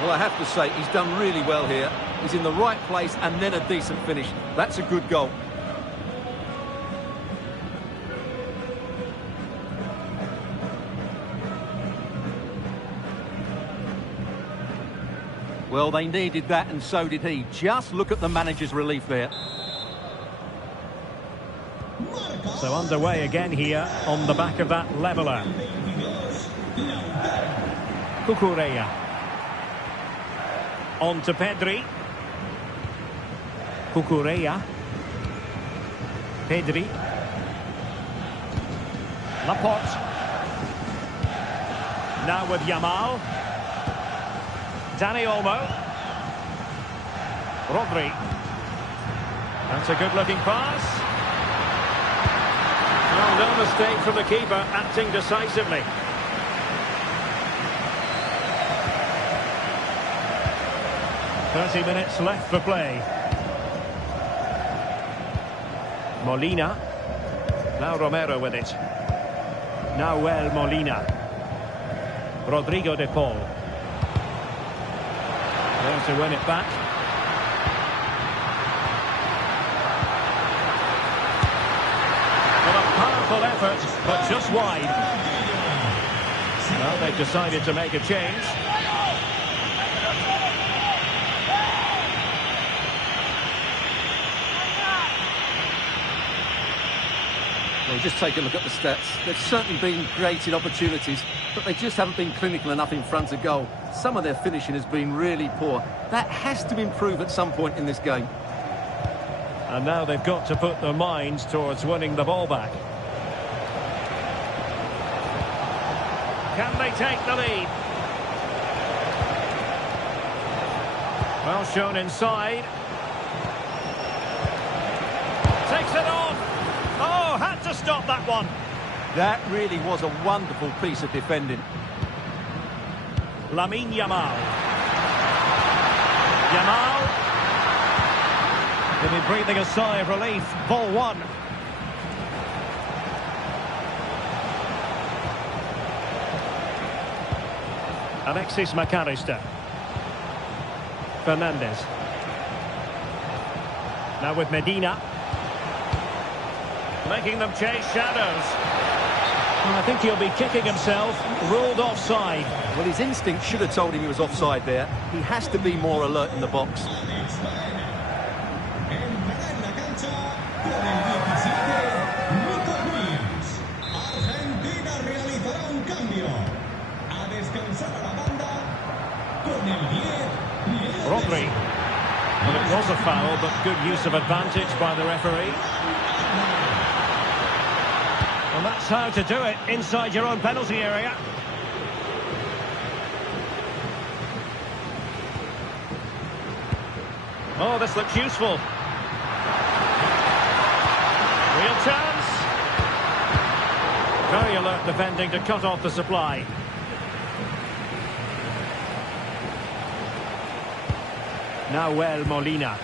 Well, I have to say, he's done really well here. He's in the right place and then a decent finish. That's a good goal. Well, they needed that, and so did he. Just look at the manager's relief there. So underway again here on the back of that leveller. Cucurella. On to Pedri. Cucurella. Pedri. Laporte. Now with Yamal. Dani Olmo. Rodri. That's a good-looking pass. Well, no mistake from the keeper, acting decisively. "30 minutes left for play. Molina. Now Romero with it. Now Molina. Rodrigo de Paul. There to win it back. Well, a Powerful effort, but just wide. Well, they've decided to make a change. Well, just take a look at the stats. They've certainly been created opportunities, but they just haven't been clinical enough in front of goal. Some of their finishing has been really poor. That has to improve at some point in this game. And now they've got to put their minds towards winning the ball back. Can they take the lead? Well shown inside. Takes it off. Oh, had to stop that one. That really was a wonderful piece of defending. Lamine Yamal. Yamal. They'll be breathing a sigh of relief. Ball one. Alexis McAllister. Fernandez. Now with Medina. Making them chase shadows. Well, I think he'll be kicking himself. Ruled offside. Well, his instinct should have told him he was offside there. He has to be more alert in the box. Argentina realizará un cambio. A descansar a la banda con el 10. Rodri. Well, it was a foul, but good use of advantage by the referee. Well, that's how to do it, inside your own penalty area. Oh, this looks useful. Real chance. Very alert defending to cut off the supply. Nahuel Molina.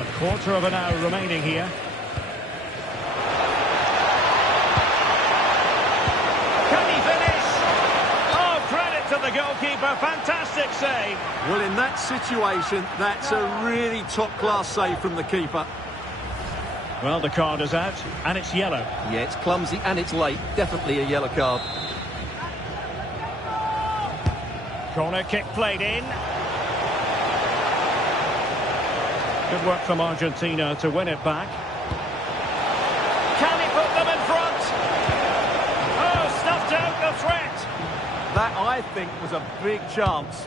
A quarter of an hour remaining here. The goalkeeper, fantastic save. Well, in that situation, that's a really top-class save from the keeper. Well, the card is out, and it's yellow. Yeah, it's clumsy and it's late. Definitely a yellow card. Corner kick played in. Good work from Argentina to win it back. Can he put them in front? Oh, snuffed out the threat. That, I think, was a big chance.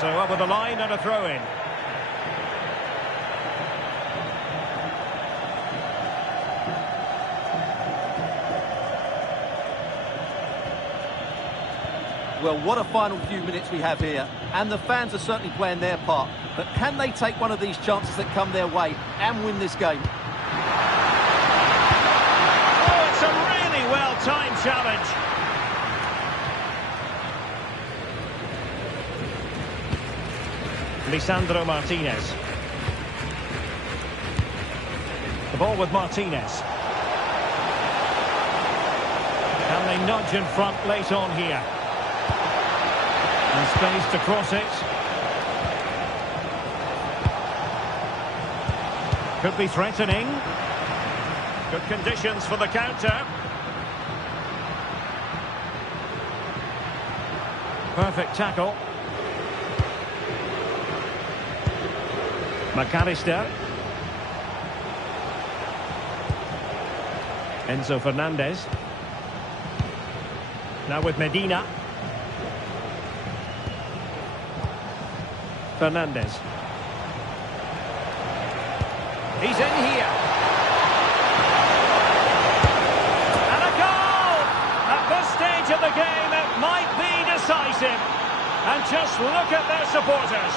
So over the line and a throw-in. Well, what a final few minutes we have here. And the fans are certainly playing their part. But can they take one of these chances that come their way and win this game? Well-timed challenge. Lisandro Martinez. The ball with Martinez. Can they nudge in front late on here? And space to cross it. Could be threatening. Good conditions for the counter. Perfect tackle. McAllister. Enzo Fernandez. Now with Medina. Fernandez. He's in here. And a goal! At this stage of the game, it might be decisive. And just look at their supporters.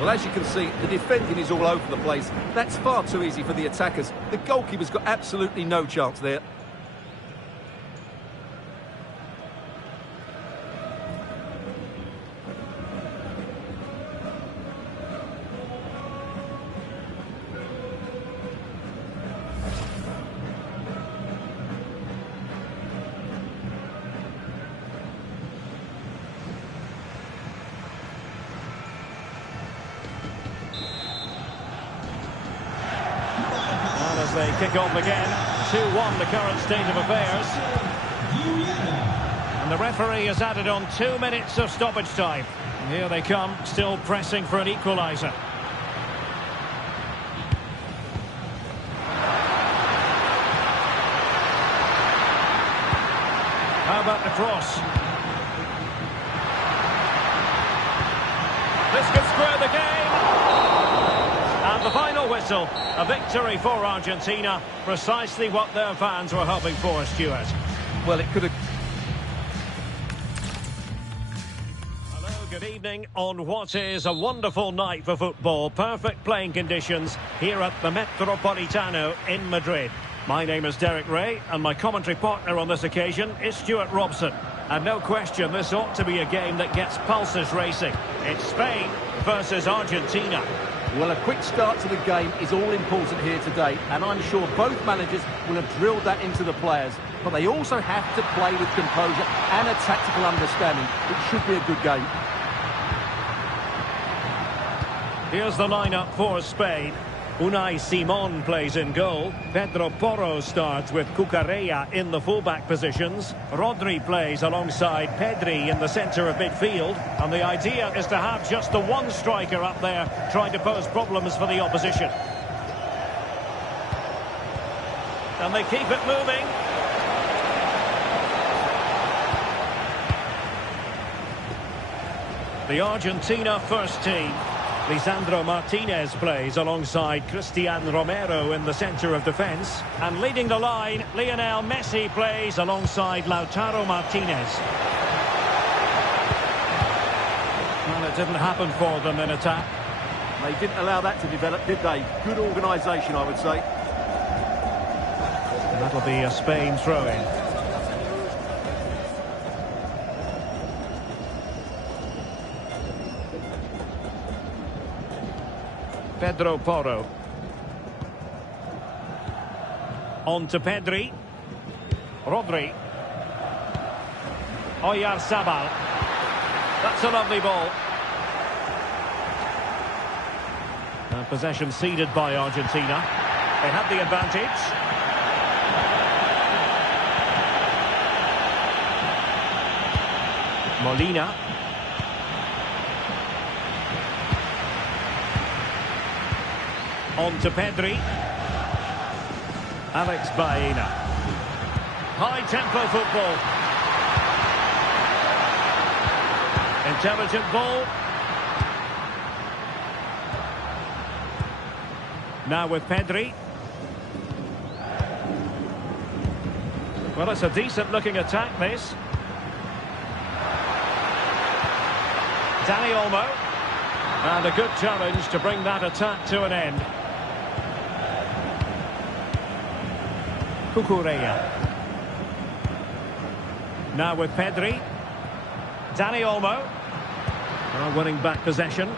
Well, as you can see, the defending is all over the place. That's far too easy for the attackers. The goalkeeper's got absolutely no chance there. kick off again. 2-1 the current state of affairs. And the referee has added on 2 minutes of stoppage time. And here they come, still pressing for an equaliser. How about the cross? This could square the game. And the final whistle. A victory for Argentina. Precisely what their fans were hoping for, Stuart. Well, it could have... Hello, good evening on what is a wonderful night for football. Perfect playing conditions here at the Metropolitano in Madrid. My name is Derek Ray, and my commentary partner on this occasion is Stuart Robson. And no question, this ought to be a game that gets pulses racing. It's Spain versus Argentina. Well, a quick start to the game is all important here today, and I'm sure both managers will have drilled that into the players. But they also have to play with composure and a tactical understanding. It should be a good game. Here's the lineup for Spain. Unai Simon plays in goal. Pedro Porro starts with Cucurella in the fullback positions. Rodri plays alongside Pedri in the centre of midfield. And the idea is to have just the one striker up there trying to pose problems for the opposition. And they keep it moving. The Argentina first team. Lisandro Martinez plays alongside Cristian Romero in the centre of defence. And leading the line, Lionel Messi plays alongside Lautaro Martinez. Well, it didn't happen for them in attack. They didn't allow that to develop, did they? Good organisation, I would say. And that'll be a Spain throw-in. Pedro Porro. On to Pedri. Rodri. Oyarzabal. That's a lovely ball. And possession ceded by Argentina. They had the advantage. Molina. On to Pedri. Alex Baena. High-tempo football. Intelligent ball. Now with Pedri. Well, it's a decent-looking attack, this. Dani Olmo. And a good challenge to bring that attack to an end. Cucurella. Now with Pedri. Dani Olmo. Winning back possession.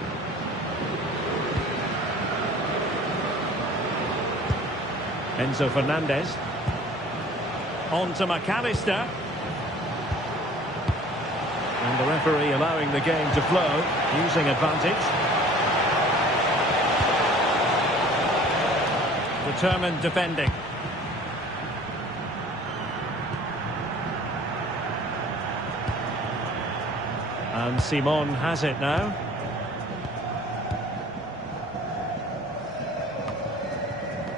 Enzo Fernandez. On to McAllister. And the referee allowing the game to flow, using advantage. Determined defending. And Simon has it now.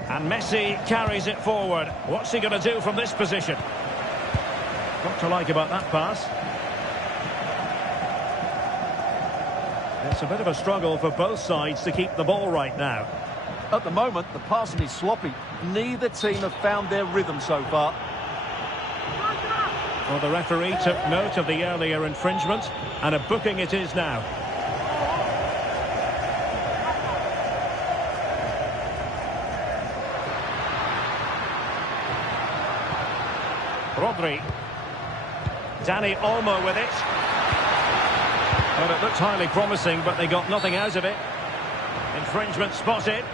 And Messi carries it forward. What's he going to do from this position? What to like about that pass? It's a bit of a struggle for both sides to keep the ball right now. At the moment, the passing is sloppy. Neither team have found their rhythm so far. Well, the referee took note of the earlier infringement, and a booking it is now. Rodri. Dani Olmo with it. Well, it looked highly promising, but they got nothing out of it. Infringement spotted.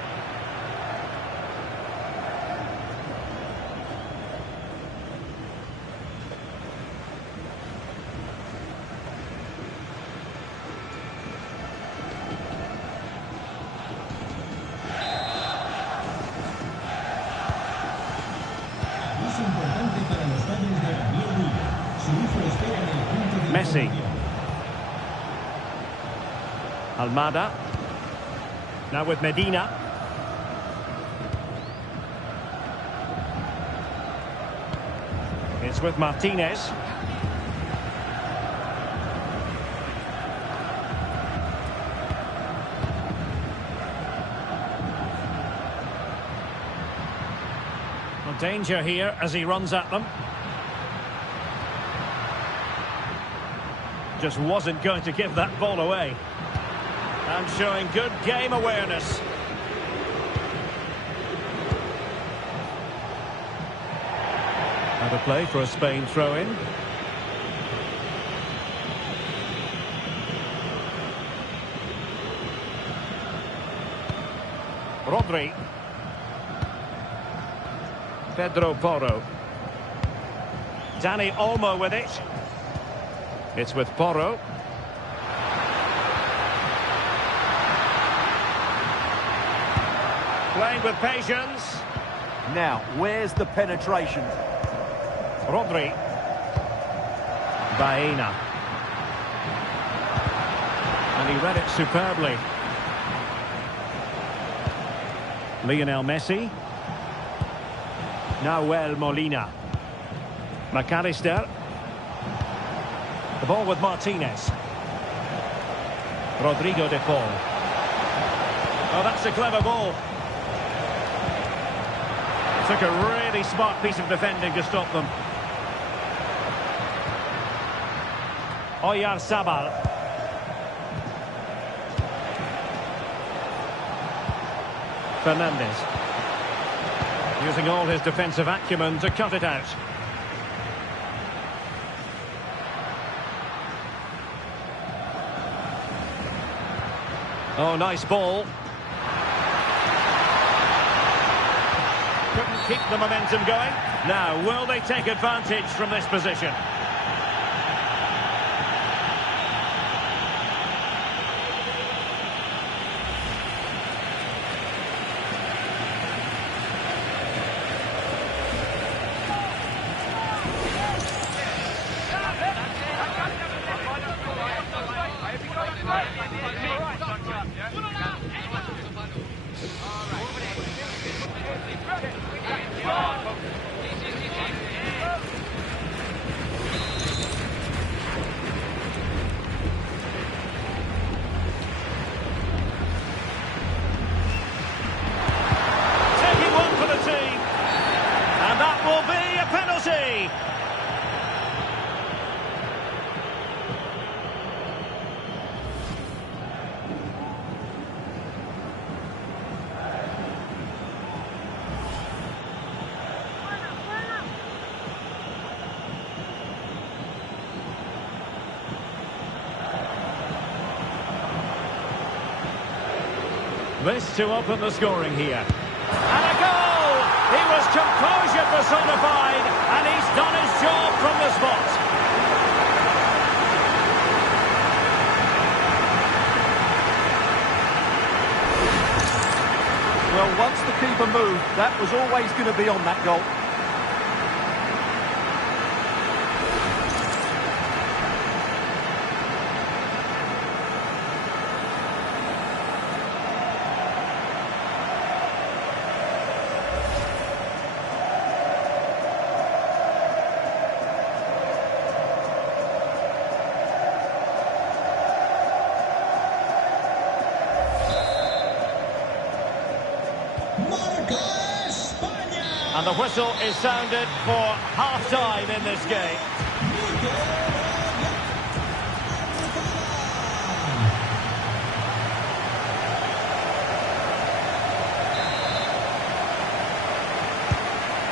es importante para los padres de Gabriel Ruiz. Su hijo espera en el punto de Messi. información. Almada. Now with Medina. It's with Martinez. Well, danger here as he runs at them. Just wasn't going to give that ball away. And showing good game awareness. Out of play for a Spain throw-in. Rodri. Pedro Porro. Dani Olmo with it. It's with Porro. Playing with patience. Now, where's the penetration? Rodri. Baena. And he read it superbly. Lionel Messi. Nahuel Molina. McAllister. The ball with Martinez. Rodrigo de Paul. Oh, that's a clever ball. Took a really smart piece of defending to stop them. Oyarzabal. Fernandez. Using all his defensive acumen to cut it out. Oh, nice ball. Couldn't keep the momentum going. Now, will they take advantage from this position? This to open the scoring here. And a goal! He was composure personified, and he's done his job from the spot. Well, once the keeper moved, that was always going to be on that goal. And the whistle is sounded for half-time in this game.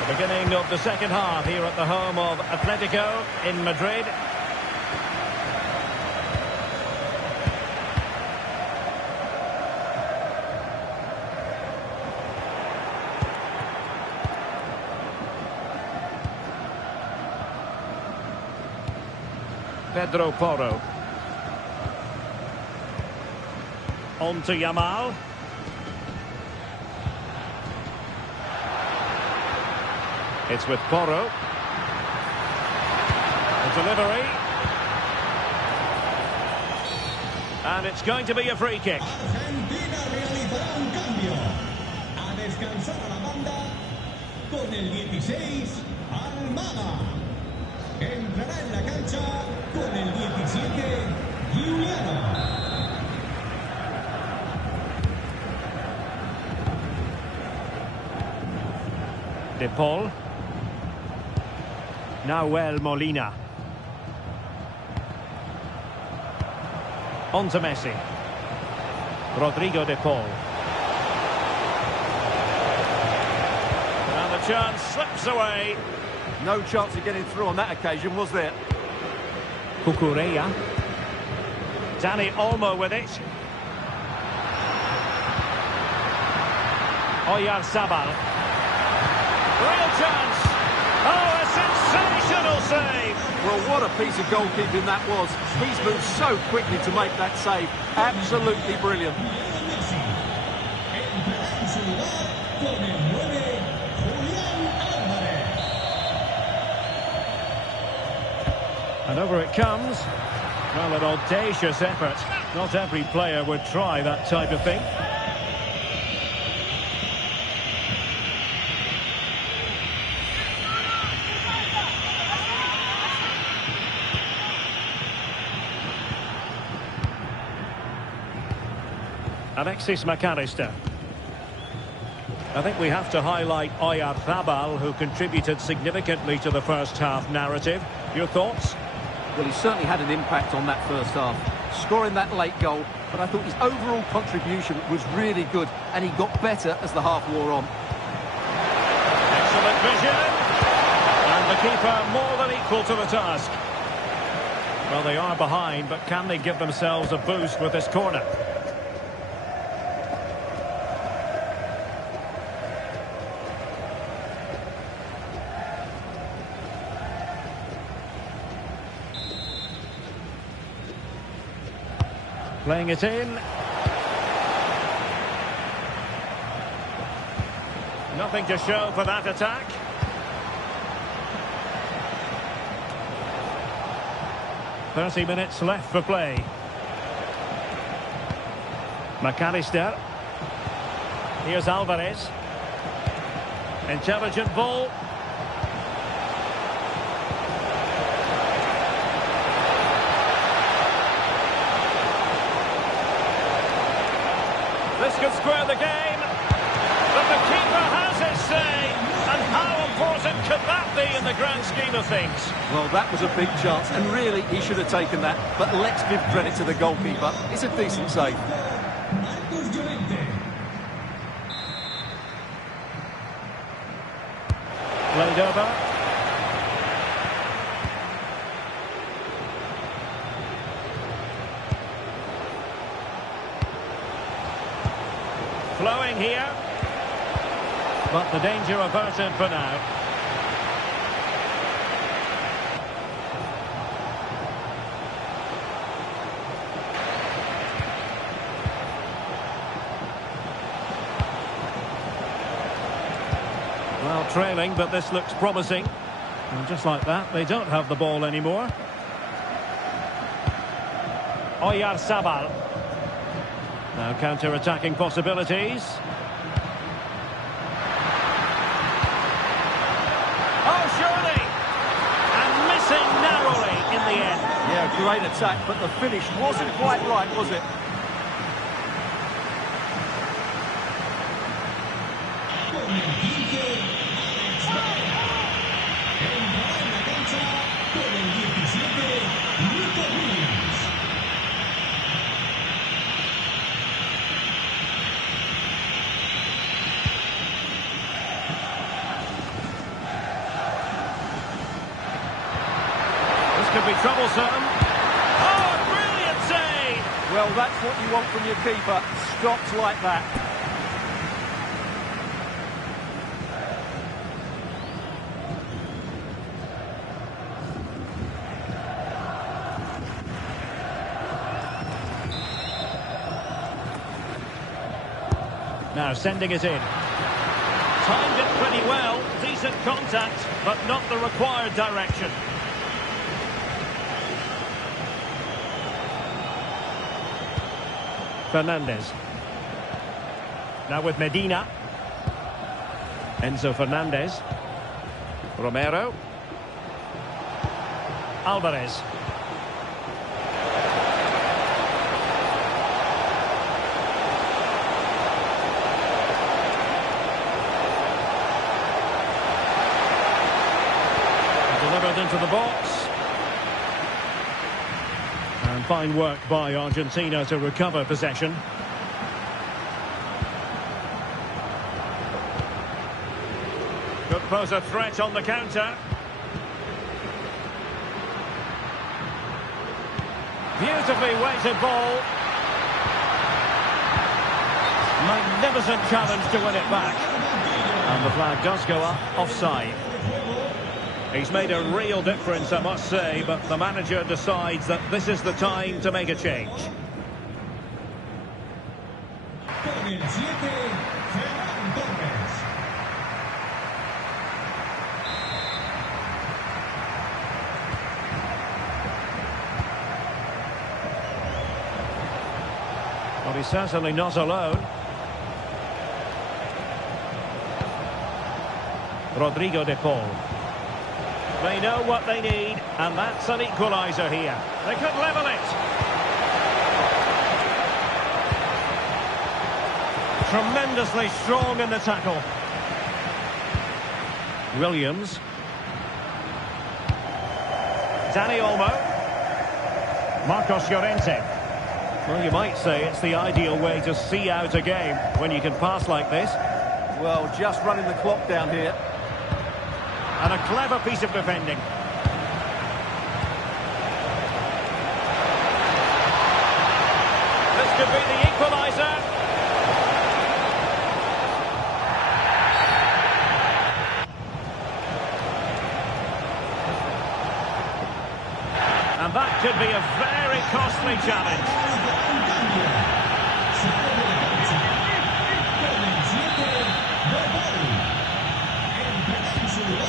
The beginning of the second half here at the home of Atletico in Madrid. Pedro Porro. On to Yamal. It's with Porro. The delivery. And it's going to be a free kick. Argentina realizará un cambio. A descansar a la banda con el 16, Almada. Entrará en la cancha con el 17, Giuliano. De Paul. Nahuel Molina. On to Messi. Rodrigo de Paul. And the chance slips away. No chance of getting through on that occasion, was there? Cucurella. Dani Olmo with it. Oyarzabal. Real chance. Oh, a sensational save. Well, what a piece of goalkeeping that was. He's moved so quickly to make that save. Absolutely brilliant. Messi. Entrará en su lugar con el 9, Julián Álvarez. And over it comes. Well, an audacious effort. Not every player would try that type of thing. Alexis McAllister. I think we have to highlight Oyarzabal, who contributed significantly to the first half narrative. Your thoughts? Well, he certainly had an impact on that first half, scoring that late goal, but I thought his overall contribution was really good, and he got better as the half wore on. Excellent vision. And the keeper more than equal to the task. Well, they are behind, but can they give themselves a boost with this corner? Playing it in. Nothing to show for that attack. .30 left for play. McAllister. Here's Alvarez. Intelligent ball. This could square the game, but the keeper has his say, and how important could that be in the grand scheme of things? Well, that was a big chance, and really, he should have taken that, but let's give credit to the goalkeeper. It's a decent save. Marcos Llorente. Played over. Flowing here, but the danger averted for now. Well, trailing, but this looks promising. And just like that, they don't have the ball anymore. Oyarzabal. Now counter-attacking possibilities. Oh, surely! And missing narrowly in the end. Yeah, great attack, but the finish wasn't quite right, was it? Con el 15, Alex Vega. Entrará en la cancha con el 17, Nico Williams. This could be troublesome. Oh, a brilliant save! Well, that's what you want from your keeper. Stops like that. Now sending it in. Timed it pretty well. Decent Decent contact, but not the required direction. Fernandez. Now with Medina. Enzo Fernandez. Romero. Alvarez. Delivered into the box. And fine work by Argentina to recover possession. Could pose a threat on the counter. Beautifully weighted ball. Magnificent challenge to win it back. And the flag does go up, offside. He's made a real difference, I must say, but the manager decides that this is the time to make a change. Well, he's certainly not alone. Rodrigo de Paul. They know what they need, and that's an equaliser here. They could level it. Tremendously strong in the tackle. Williams. Dani Olmo. Marcos Llorente. Well, you might say it's the ideal way to see out a game when you can pass like this. Well, just running the clock down here. And a clever piece of defending. This could be the equaliser. And that could be a very costly challenge.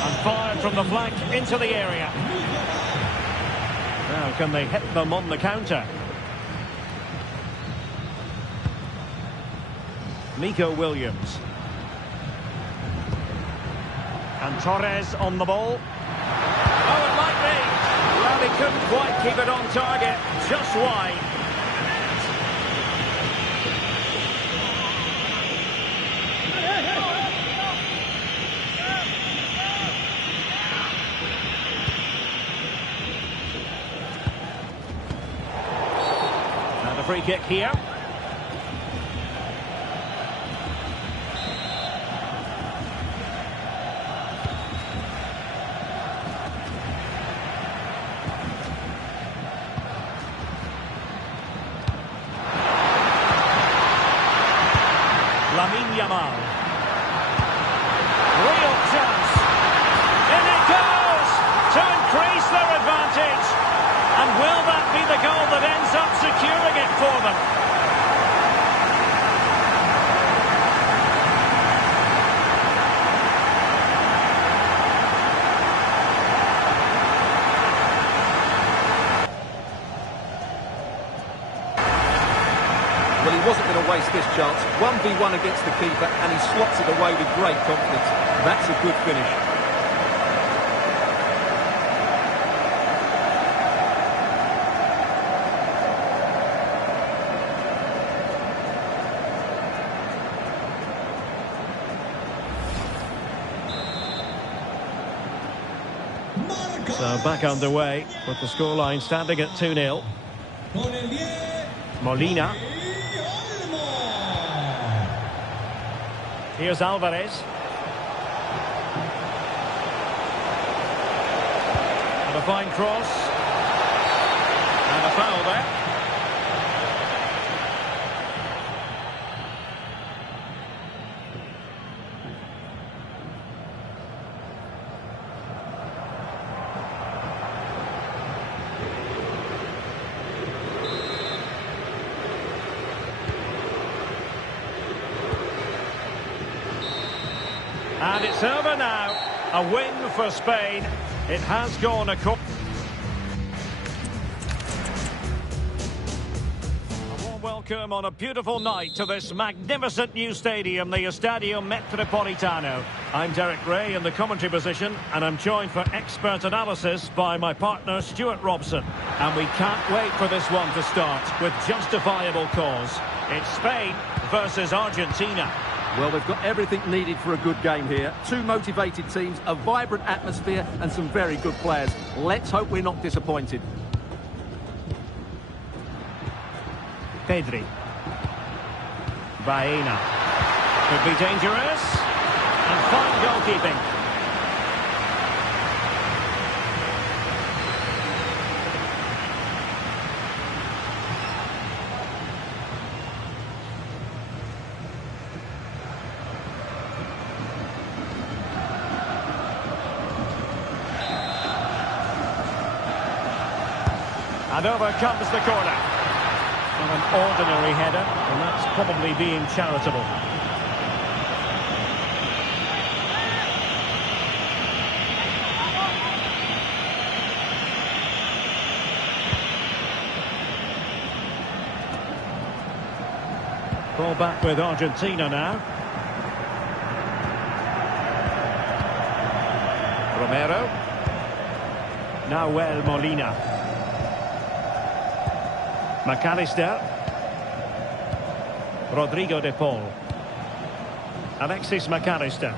And fired from the flank into the area. Now can they hit them on the counter? Nico Williams. And Torres on the ball. Oh, it might be. Well, he couldn't quite keep it on target. Just wide. And a free kick here. Yamal. Real chance. In it goes to increase their advantage. And will that be the goal that ends up securing it for them? Well, he wasn't going to waste this chance. 1v1 against the keeper, and he slots it away with great confidence. That's a good finish. So back underway with the scoreline standing at 2-0. Molina. Here's Alvarez. And a fine cross. And a foul there. And it's over now. A win for Spain. It has gone according. Welcome on a beautiful night to this magnificent new stadium, the Estadio Metropolitano. I'm Derek Ray in the commentary position, and I'm joined for expert analysis by my partner Stuart Robson. And we can't wait for this one to start with justifiable cause. It's Spain versus Argentina. Well, we've got everything needed for a good game here. Two motivated teams, a vibrant atmosphere, and some very good players. Let's hope we're not disappointed. Pedri. Baena. Could be dangerous. And fine goalkeeping. And over comes the corner. Not an ordinary header, and that's probably being charitable. Ball back with Argentina now. Romero. Nahuel Molina. McAllister. Rodrigo de Paul. Alexis McAllister.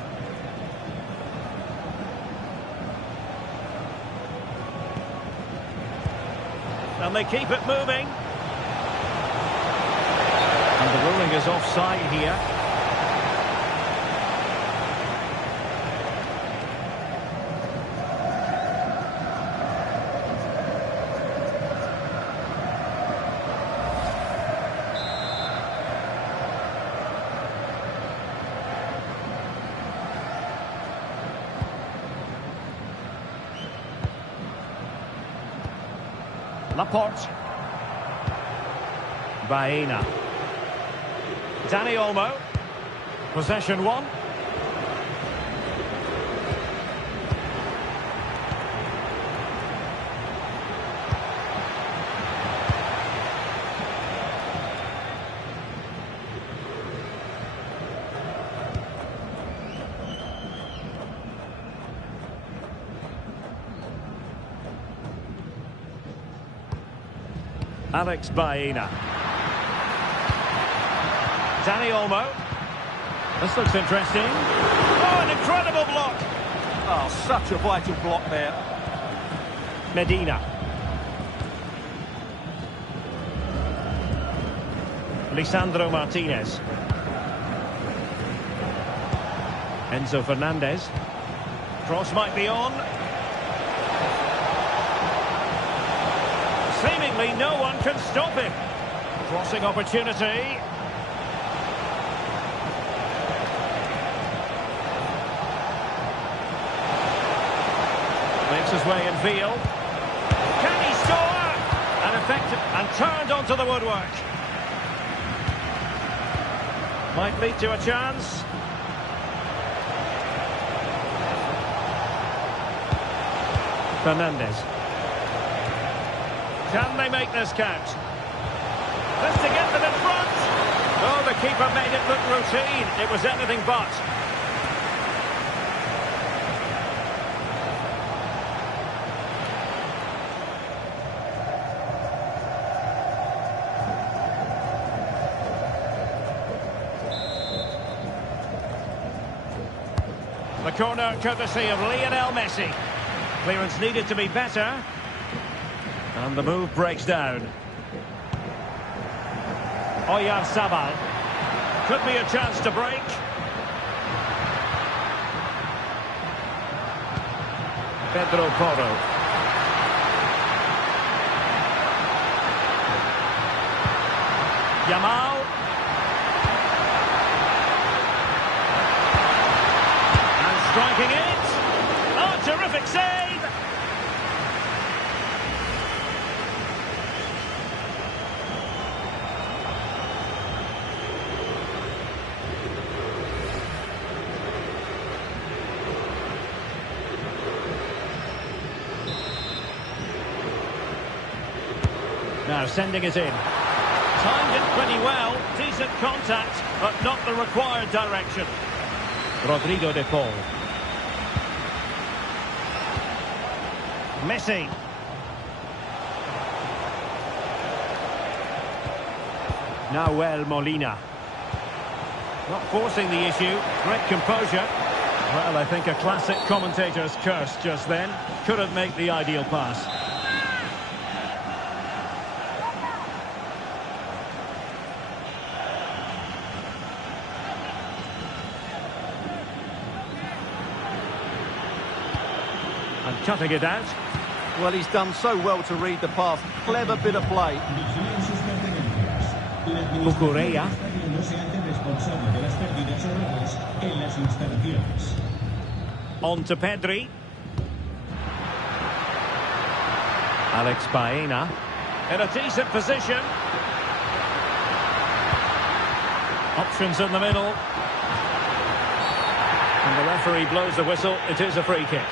And they keep it moving. And the ruling is offside here. Laporte. Baena. Dani Olmo. Possession one. Alex Baena. Dani Olmo. This looks interesting. Oh, an incredible block. Oh, such a vital block there. Medina. Lisandro Martinez. Enzo Fernandez. Cross might be on. Seemingly no one can stop him. Crossing opportunity. Makes his way in field. Can he score? And effective and turned onto the woodwork. Might lead to a chance. Fernandez. Can they make this count? This to get them in front. Oh, the keeper made it look routine. It was anything but. The corner courtesy of Lionel Messi. Clearance needed to be better. And the move breaks down. Oyarzabal. Could be a chance to break. Pedro Porro. Yamal. And striking it. Oh, terrific save. Now sending it in. Timed it pretty well. Decent contact, but not the required direction. Rodrigo de Paul. Messi. Nahuel Molina. Not forcing the issue. Great composure. Well, I think a classic commentator's curse just then. Couldn't make the ideal pass. And cutting it out. Well, he's done so well to read the pass. Clever bit of play. Cucurella. On to Pedri. Alex Baena. In a decent position. Options in the middle. And the referee blows the whistle. It is a free kick.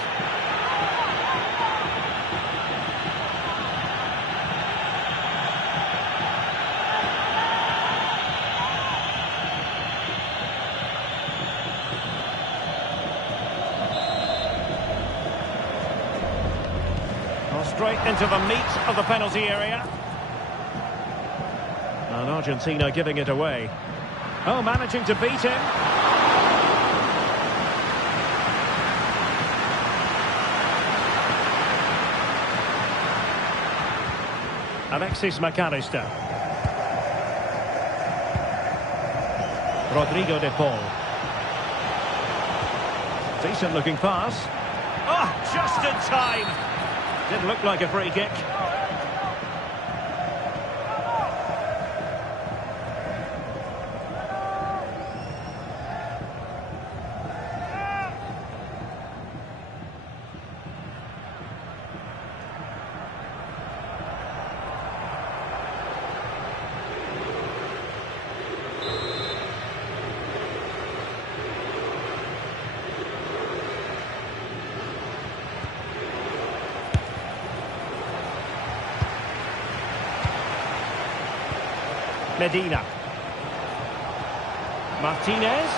Straight into the meat of the penalty area. And Argentina giving it away. Oh, managing to beat him. Alexis McAllister. Rodrigo de Paul. Decent looking pass. Oh, just in time. Didn't look like a free kick. Medina. Martinez.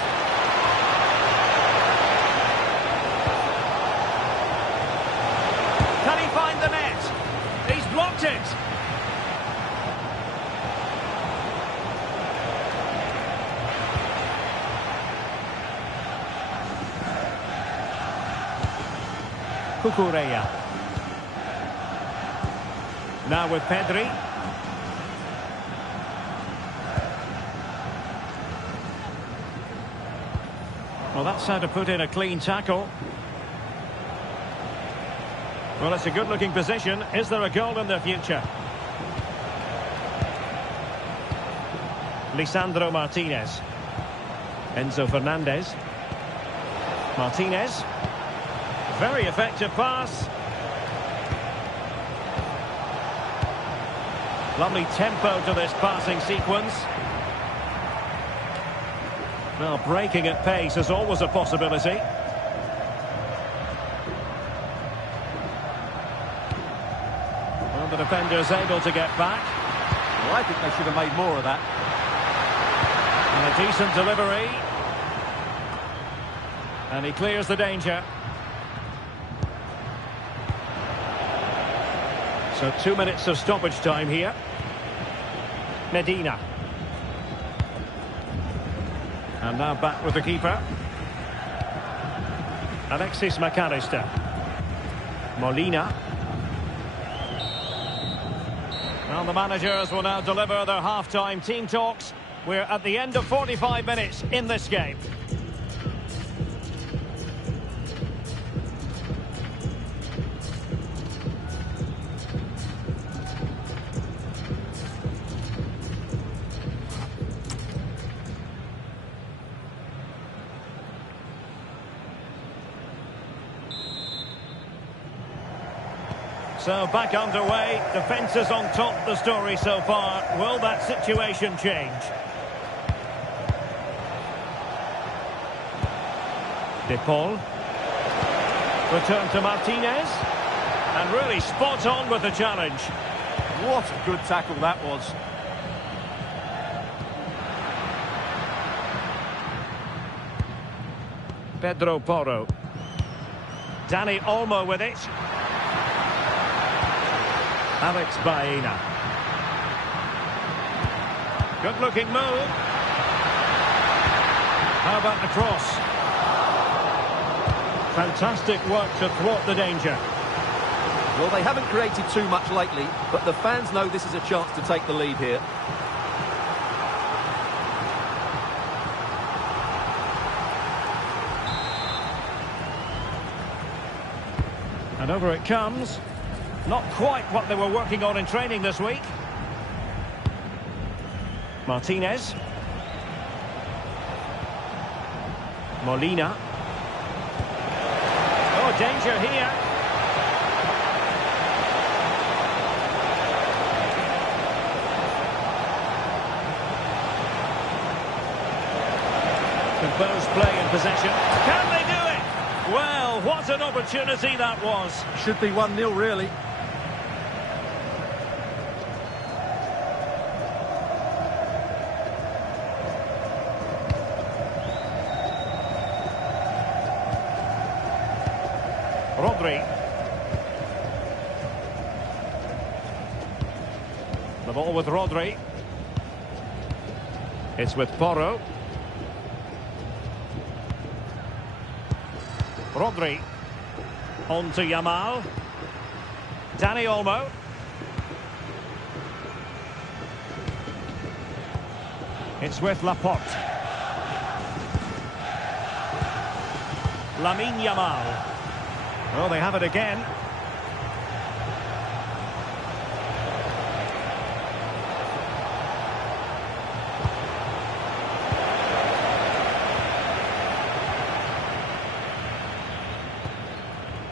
Can he find the net? He's blocked it. Cucurella. Now with Pedri. Well, that's how to put in a clean tackle. Well, it's a good-looking position. Is there a goal in the future? Lisandro Martinez. Enzo Fernandez. Martinez. Very effective pass. Lovely tempo to this passing sequence. Well, breaking at pace is always a possibility. Well, the defender's able to get back. Well, I think they should have made more of that. And a decent delivery. And he clears the danger. So 2 minutes of stoppage time here. Medina. And now back with the keeper. Alexis McAllister. Molina. Well, the managers will now deliver their half-time team talks. We're at the end of 45 minutes in this game. So back underway, defence is on top, the story so far. Will that situation change? De Paul. Return to Martinez. And really spot on with the challenge. What a good tackle that was. Pedro Porro. Dani Olmo with it. Alex Baena. Good-looking move. How about the cross? Fantastic work to thwart the danger. Well, they haven't created too much lately, but the fans know this is a chance to take the lead here. And over it comes. Not quite what they were working on in training this week. Martinez. Molina. Oh, danger here. Composed play in possession. Can they do it? Well, what an opportunity that was. Should be 1-0, really. Rodri. The ball with Rodri. It's with Porro. Rodri. On to Yamal. Dani Olmo. It's with Laporte. Lamine Yamal. Oh, they have it again.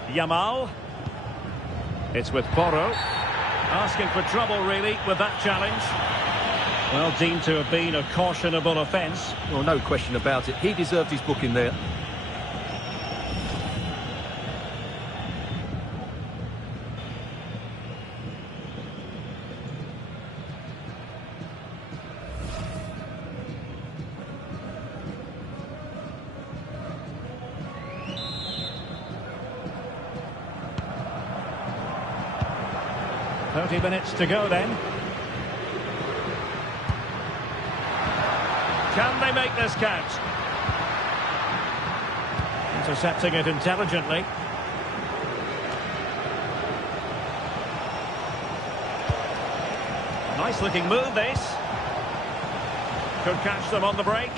Yamal. It's with Porro. Asking for trouble, really, with that challenge. Well, deemed to have been a cautionable offence. Well, no question about it. He deserved his booking there. Minutes to go then. Can they make this count? Intercepting it intelligently. Nice looking move this. Could catch them on the break.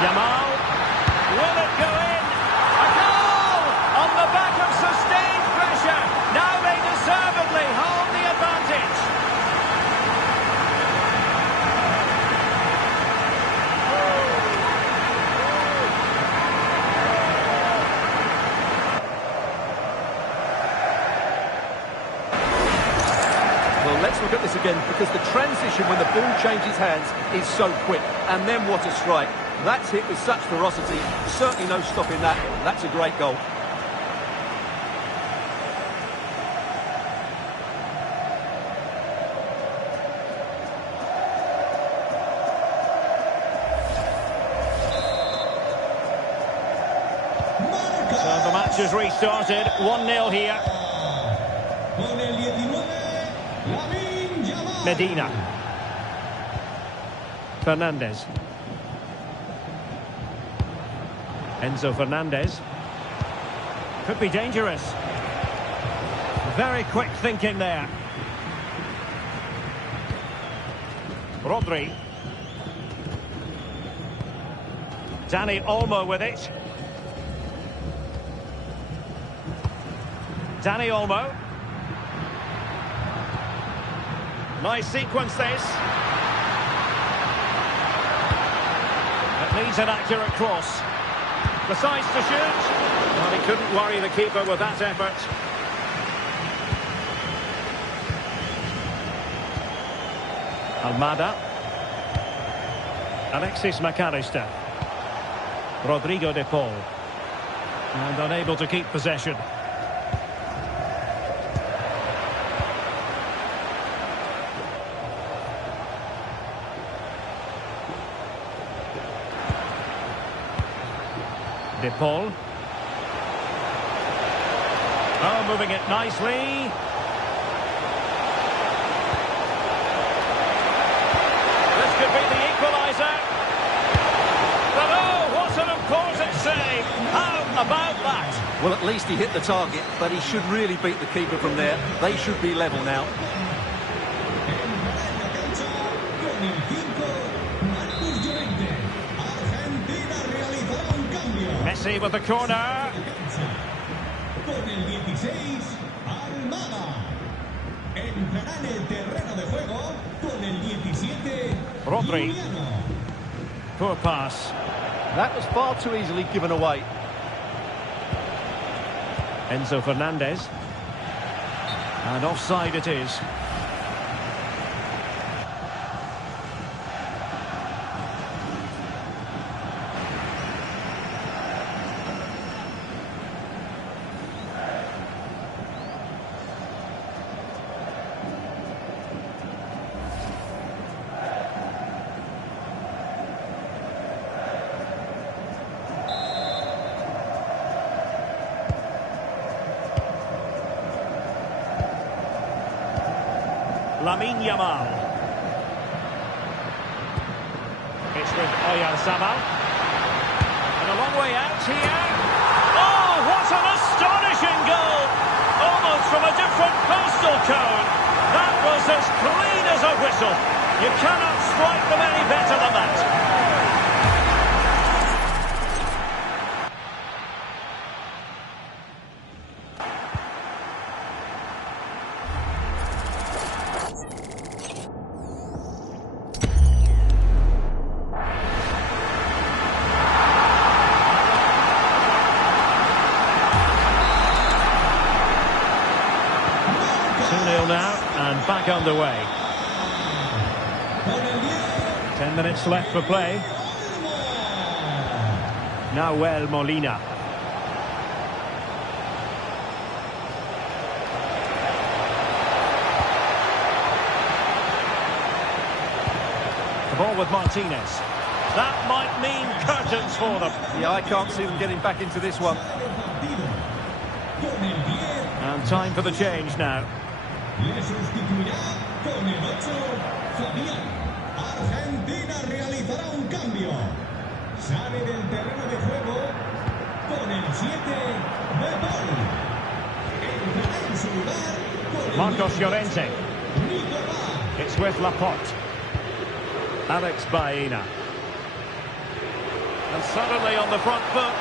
Yamal. Will it go in? On the back of sustained pressure. Now they deservedly hold the advantage. Well, let's look at this again, because the transition when the ball changes hands is so quick. And then what a strike. That's hit with such ferocity. Certainly no stopping that. That's a great goal. So the match has restarted. 1-0 here. Medina. Fernandez. Enzo Fernandez. Could be dangerous. Very quick thinking there. Rodri. Dani Olmo with it. Dani Olmo. Nice sequence this. It needs an accurate cross. Decides to shoot. Well, he couldn't worry the keeper with that effort. Almada. Alexis McAllister. Rodrigo de Paul. And unable to keep possession. De Paul. Oh, moving it nicely. This could be the equaliser. But oh, what an important save. How about that? Well, at least he hit the target, but he should really beat the keeper from there. They should be level now. Messi with the corner. Con el 16, Almada. Entrará en el terreno de juego con el 17, Rodri. Juliano. Poor pass. That was far too easily given away. Enzo Fernandez. And offside it is. Lamine Yamal. It's with Oyarzabal. And a long way out here. Oh, what an astonishing goal! Almost from a different postal code. That was as clean as a whistle. You cannot strike them any better than that. Now and back underway. 10 minutes left for play. Nahuel Molina. The ball with Martinez. That might mean curtains for them. Yeah, I can't see them getting back into this one. And time for the change now. Le sustituirá con el 8, Fabián. Argentina realizará un cambio. Sale del terreno de juego con el 7, De Paul. Entrará en su lugar con el Marcos 18, Llorente. Nicolás. It's with Laporte. Alex Baena. And suddenly on the front foot.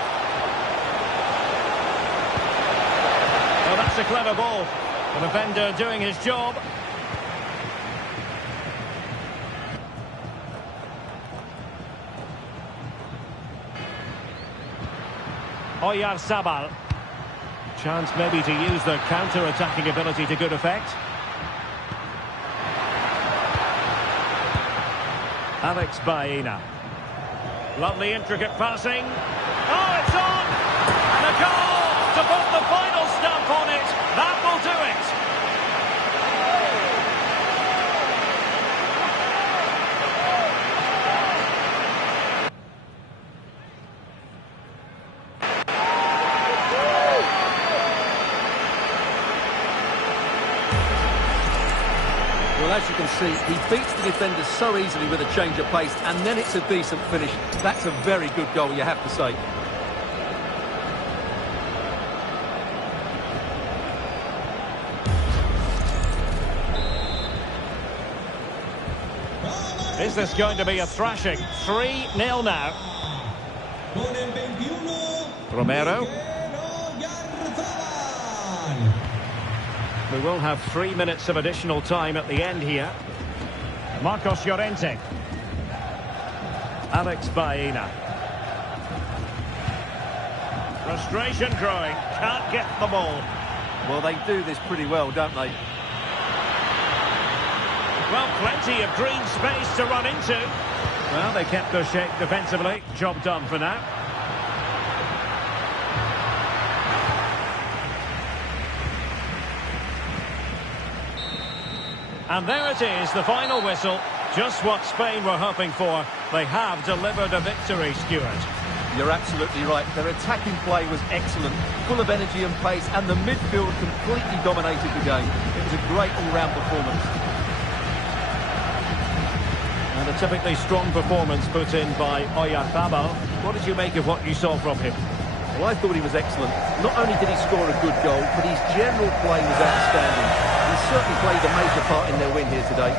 Well, that's a clever ball. The defender doing his job. Oyarzabal. Chance maybe to use the counter-attacking ability to good effect. Alex Baena. Lovely intricate passing. Oh, it's on! And a goal to put the final stamp on it. That will do it. Well, as you can see, he beats the defender so easily with a change of pace, and then it's a decent finish. That's a very good goal, you have to say. Is this going to be a thrashing? 3-0 now. Con el 21, Romero. Oyarzabal. We will have 3 minutes of additional time at the end here. Marcos Llorente. Alex Baena. Frustration growing. Can't get the ball. Well, they do this pretty well, don't they? Well, plenty of green space to run into. Well, they kept their shape defensively. Job done for now. And there it is, the final whistle. Just what Spain were hoping for. They have delivered a victory, Stuart. You're absolutely right. Their attacking play was excellent, full of energy and pace, and the midfield completely dominated the game. It was a great all-round performance. And a typically strong performance put in by Oyarzabal. What did you make of what you saw from him? Well, I thought he was excellent. Not only did he score a good goal, but his general play was outstanding. He certainly played a major part in their win here today.